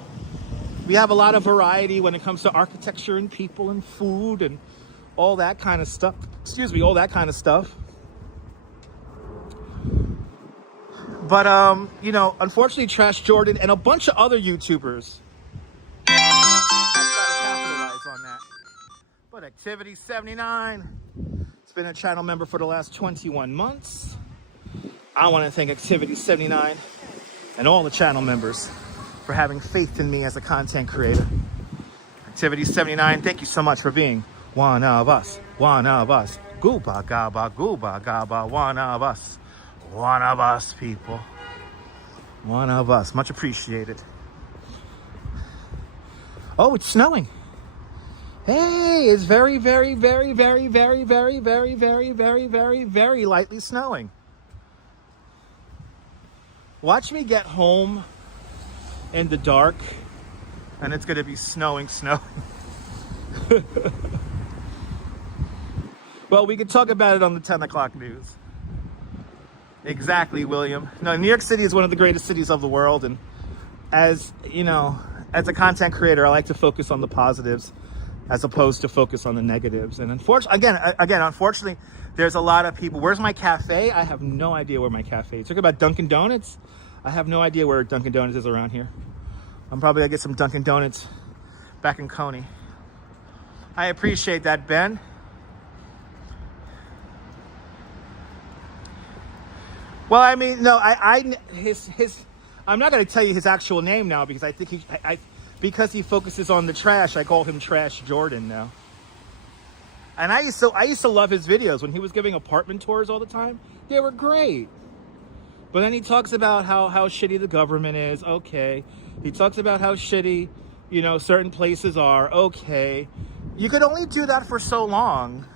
we have a lot of variety when it comes to architecture and people and food and all that kind of stuff. Excuse me, all that kind of stuff. But, you know, unfortunately, Trash Jordan and a bunch of other YouTubers have got to capitalize on that. But Activity 79 has been a channel member for the last 21 months. I want to thank Activity 79 and all the channel members for having faith in me as a content creator. Activity 79, thank you so much for being one of us. One of us. Gooba gaba, gooba gaba, one of us. One of us, people. One of us. Much appreciated. Oh, it's snowing. Hey, it's very, very, very, very, very, very, very, very, very, very, very lightly snowing. Watch me get home in the dark, and it's going to be snowing. Well, we could talk about it on the 10 o'clock news. Exactly, William. No, New York City is one of the greatest cities of the world, and as you know, as a content creator, I like to focus on the positives as opposed to focus on the negatives. And unfortunately, unfortunately, there's a lot of people. Where's my cafe? I have no idea where my cafe is. Talk about Dunkin' Donuts. I have no idea where Dunkin' Donuts is around here. I'm probably gonna get some Dunkin' Donuts back in Coney. I appreciate that, Ben. Well, I mean, no, I'm not going to tell you his actual name now because I think because he focuses on the trash, I call him Trash Jordan now. And I used to love his videos when he was giving apartment tours all the time. They were great. But then he talks about how shitty the government is. Okay. He talks about how shitty, you know, certain places are. Okay. You could only do that for so long.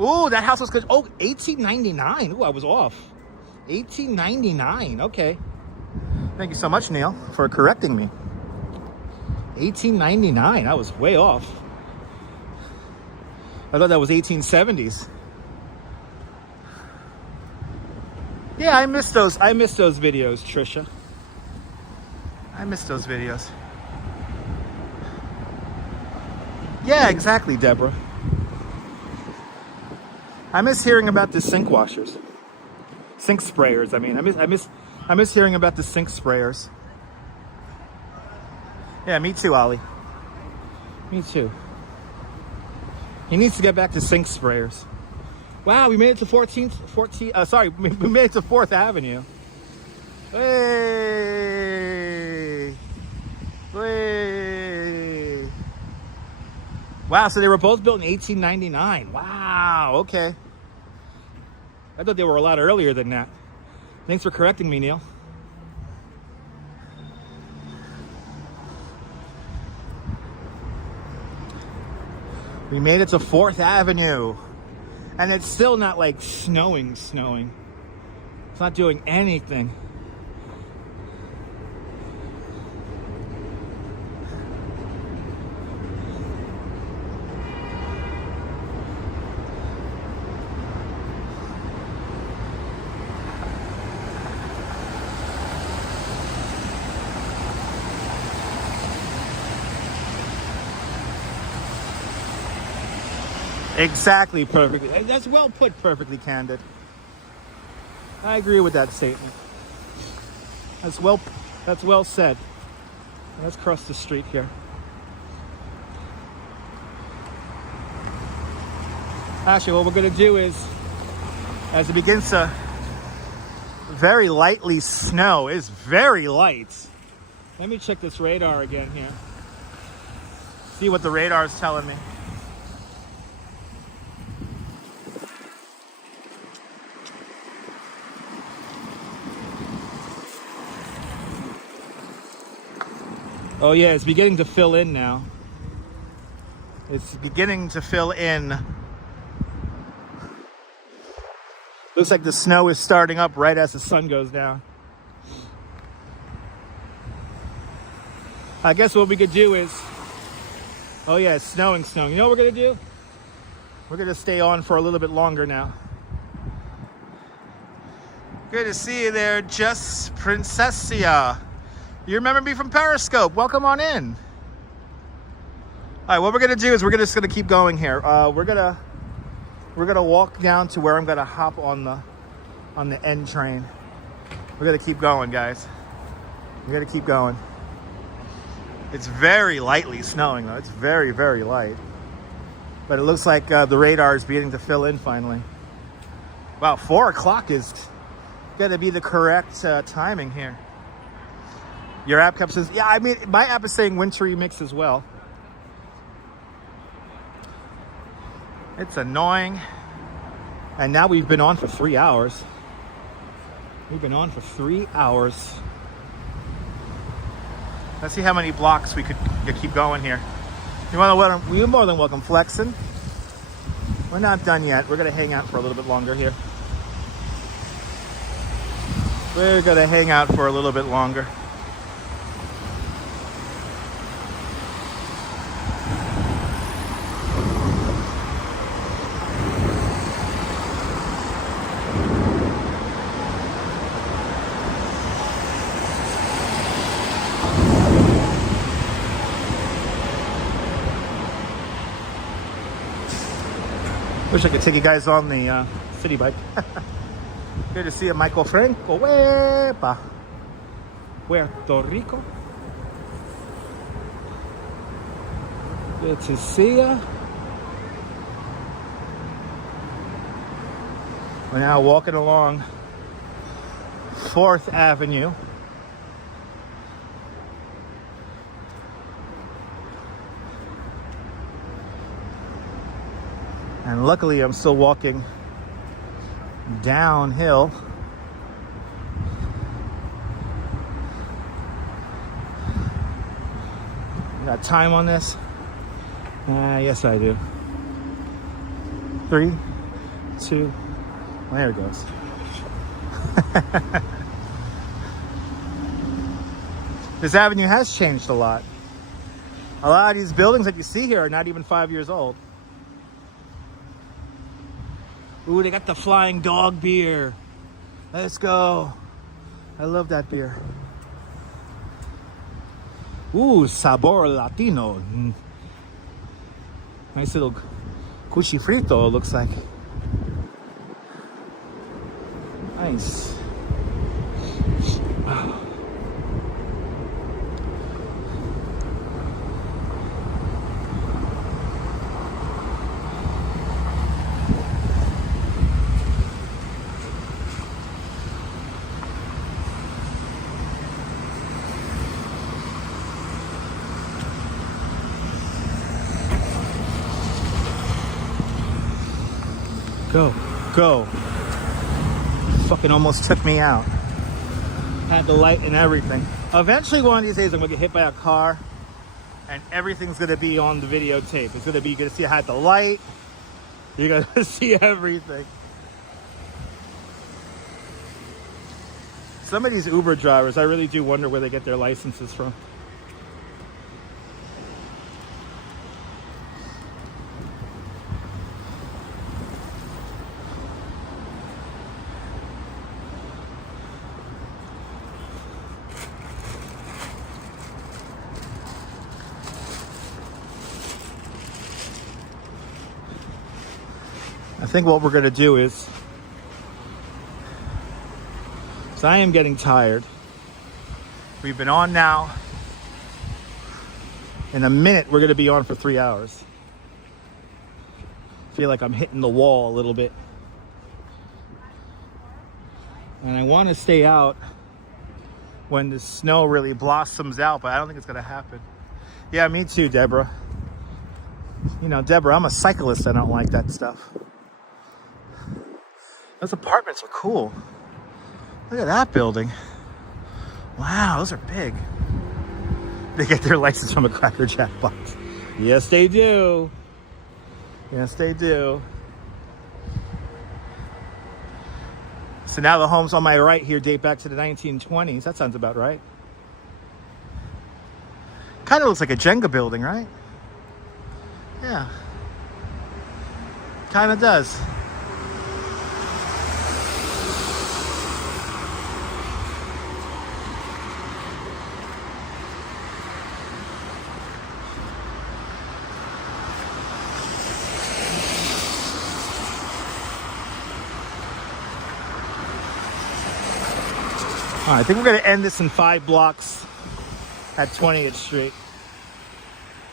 Ooh, that house was good. Oh, 1899. Ooh, I was off. 1899. Okay. Thank you so much, Neil, for correcting me. 1899. I was way off. I thought that was 1870s. Yeah, I miss those videos, Trisha. I miss those videos. Yeah, exactly, Deborah. I miss hearing about the sink washers, sink sprayers. I mean, I miss hearing about the sink sprayers. Yeah, me too, Ollie. Me too. He needs to get back to sink sprayers. Wow, we made it to we made it to 4th Avenue. Hey, hey. Wow, so they were both built in 1899. Wow, okay. I thought they were a lot earlier than that. Thanks for correcting me, Neil. We made it to 4th Avenue. And it's still not like snowing. It's not doing anything. Exactly, perfectly. That's well put, perfectly candid. I agree with that statement. That's well said. Let's cross the street here. Actually, what we're going to do is, as it begins to very lightly snow, it's very light. Let me check this radar again here. See what the radar is telling me. Oh yeah, it's beginning to fill in now. It's beginning to fill in. Looks like the snow is starting up right as the sun goes down. I guess what we could do is, oh yeah, it's snowing. You know what we're gonna do? We're gonna stay on for a little bit longer now. Good to see you there, Just Princessia. You remember me from Periscope. Welcome on in. All right, what we're gonna do is we're just gonna keep going here. We're gonna walk down to where I'm gonna hop on the N train. We're gonna keep going, guys. We're gonna keep going. It's very lightly snowing though. It's very, very light. But it looks like the radar is beginning to fill in finally. Wow, 4 o'clock is gonna be the correct timing here. Your app kept says, yeah, I mean, my app is saying wintry mix as well. It's annoying. And now we've been on for 3 hours. We've been on for 3 hours. Let's see how many blocks we could keep going here. You're more than welcome flexing. We're not done yet. We're gonna hang out for a little bit longer here. We're gonna hang out for a little bit longer. Wish I could take you guys on the city bike. Good to see you, Michael Franco. Wepa. Puerto Rico. Good to see you. We're now walking along 4th Avenue. And luckily, I'm still walking downhill. You got time on this? Yes, I do. 3, 2, there it goes. This avenue has changed a lot. A lot of these buildings that you see here are not even 5 years old. Ooh, they got the Flying Dog beer. Let's go. I love that beer. Ooh, Sabor Latino. Nice little cuchifrito, it looks like. Nice. Go. Fucking almost took me out. Had the light and everything. Eventually one of these days I'm gonna get hit by a car and everything's gonna be on the videotape. It's gonna be, you're gonna see I had the light. You're gonna see everything. Some of these Uber drivers, I really do wonder where they get their licenses from. think what we're gonna do is, so I am getting tired. We've been on now. In a minute, we're gonna be on for 3 hours. I feel like I'm hitting the wall a little bit. And I want to stay out when the snow really blossoms out, but I don't think it's gonna happen. Yeah, me too, Deborah. You know, Deborah, I'm a cyclist. I don't like that stuff. Those apartments are cool. Look at that building. Wow, those are big. They get their license from a Cracker Jack box. Yes, they do. Yes, they do. So now the homes on my right here date back to the 1920s. That sounds about right. Kind of looks like a Jenga building, right? Yeah. Kind of does. All right, I think we're gonna end this in 5 blocks at 20th Street.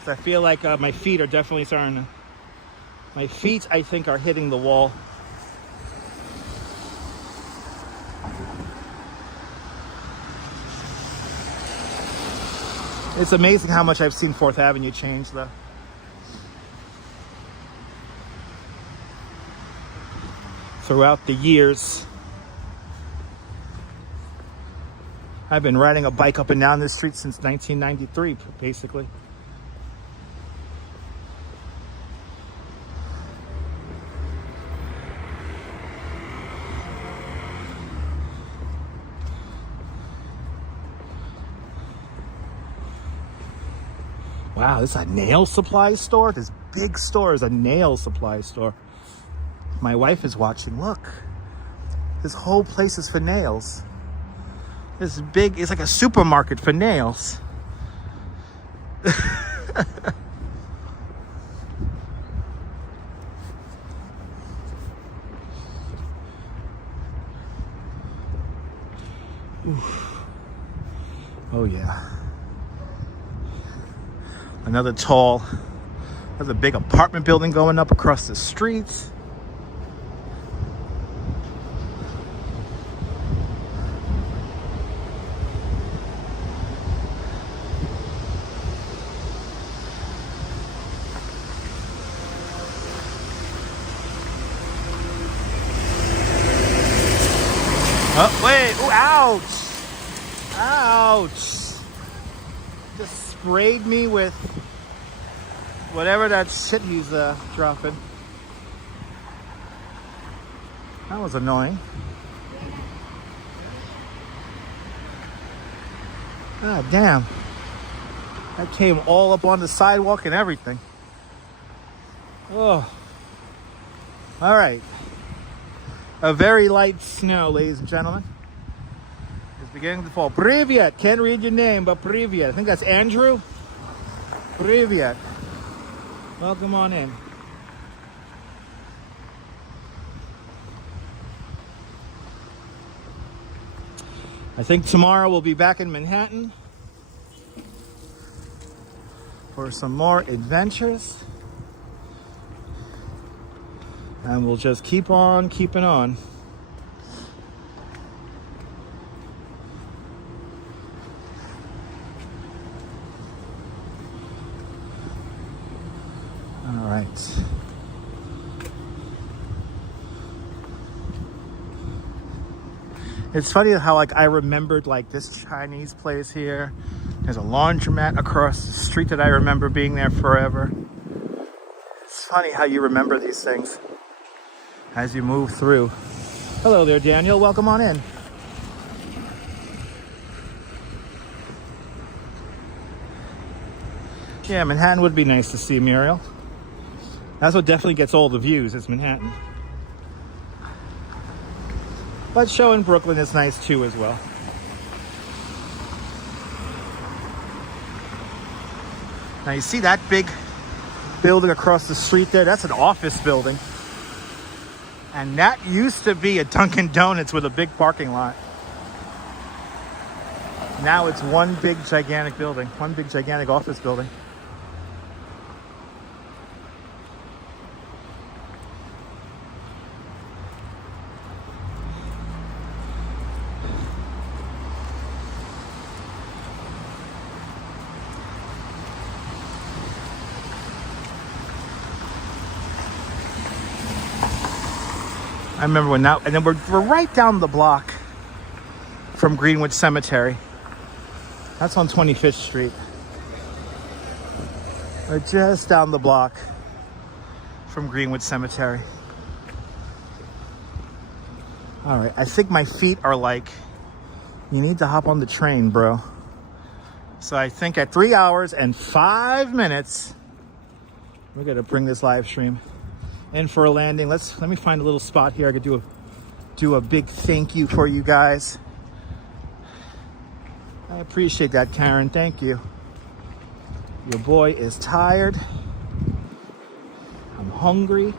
So I feel like my feet are definitely starting to, my feet, I think, are hitting the wall. It's amazing how much I've seen 4th Avenue change, though. Throughout the years. I've been riding a bike up and down this street since 1993, basically. Wow, this is a nail supply store? This big store is a nail supply store. My wife is watching. Look, this whole place is for nails. This big, it's like a supermarket for nails. Oh yeah. Another tall, there's a big apartment building going up across the street. Oh, wait, ooh, ouch. Ouch. Just sprayed me with whatever that shit he's dropping. That was annoying. God damn. That came all up on the sidewalk and everything. Oh. All right. A very light snow, ladies and gentlemen. It's beginning to fall. Privyet. Can't read your name, but Privyet. I think that's Andrew. Privyet. Welcome on in. I think tomorrow we'll be back in Manhattan for some more adventures. And we'll just keep on keeping on. All right. It's funny how like I remembered like this Chinese place here. There's a laundromat across the street that I remember being there forever. It's funny how you remember these things as you move through. Hello there, Daniel. Welcome on in. Yeah, Manhattan would be nice to see, Muriel. That's what definitely gets all the views, is Manhattan. But show in Brooklyn is nice too as well. Now you see that big building across the street there? That's an office building. And that used to be a Dunkin' Donuts with a big parking lot. Now it's one big gigantic building, one big gigantic office building. I remember when that, and then we're right down the block from Greenwood Cemetery. That's on 25th Street. We're just down the block from Greenwood Cemetery. All right, I think my feet are like, you need to hop on the train, bro. So I think at 3 hours and 5 minutes, we're gonna bring this live stream in for a landing. Let me find a little spot here. I could do a big thank you for you guys. I appreciate that, Karen. Thank you. Your boy is tired. I'm hungry.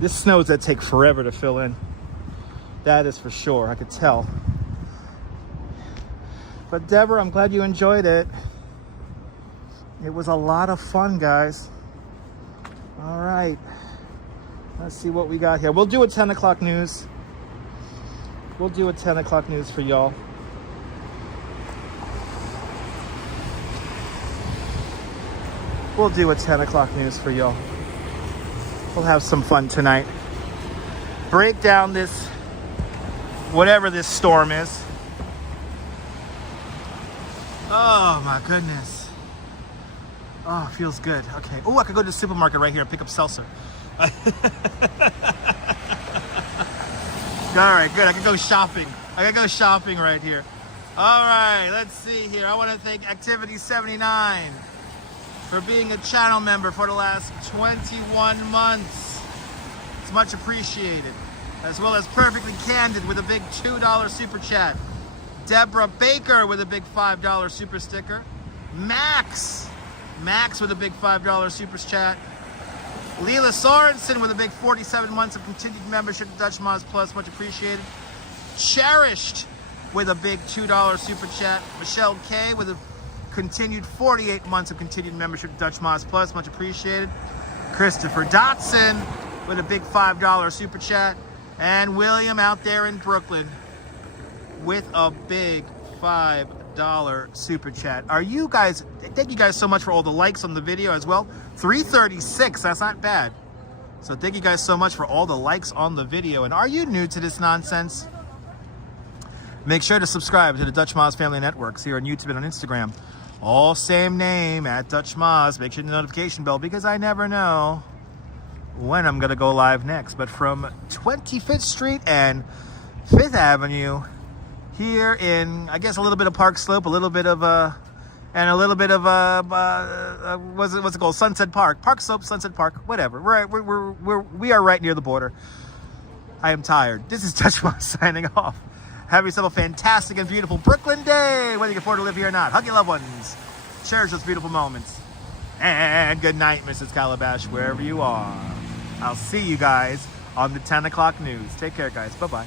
This snow's that take forever to fill in. That is for sure. I could tell. But Deborah, I'm glad you enjoyed it. It was a lot of fun, guys. All right. Let's see what we got here. We'll do a 10 o'clock news. We'll do a 10 o'clock news for y'all. We'll do a 10 o'clock news for y'all. We'll have some fun tonight. Break down this, whatever this storm is. Oh my goodness. Oh, it feels good. Okay. Oh, I could go to the supermarket right here and pick up seltzer. All right, good. I can go shopping. I can go shopping right here. All right, let's see here. I want to thank Activity 79 for being a channel member for the last 21 months. It's much appreciated. As well as Perfectly Candid with a big $2 super chat. Deborah Baker with a big $5 super sticker. Max with a big $5 super chat. Leela Sorensen with a big 47 months of continued membership to Dutch Moz Plus, much appreciated. Cherished with a big $2 super chat. Michelle K with a continued 48 months of continued membership to Dutch Moz Plus, much appreciated. Christopher Dotson with a big $5 super chat. And William out there in Brooklyn with a big $5 super chat. Are you guys, thank you guys so much for all the likes on the video as well. 336, that's not bad. So thank you guys so much for all the likes on the video. And are you new to this nonsense? Make sure to subscribe to the Dutch Moz Family Networks here on YouTube and on Instagram. All same name, at Dutch Moz. Make sure the notification bell, because I never know when I'm gonna go live next. But from 25th Street and 5th Avenue, here in, I guess, a little bit of Park Slope, a little bit of and a little bit of what's it called? Sunset Park, Park Slope, Sunset Park, whatever. We are right near the border. I am tired. This is Dutch Moz signing off. Have yourself a fantastic and beautiful Brooklyn day, whether you can afford to live here or not. Hug your loved ones. Cherish those beautiful moments. And good night, Mrs. Calabash, wherever you are. I'll see you guys on the 10 o'clock news. Take care, guys. Bye-bye.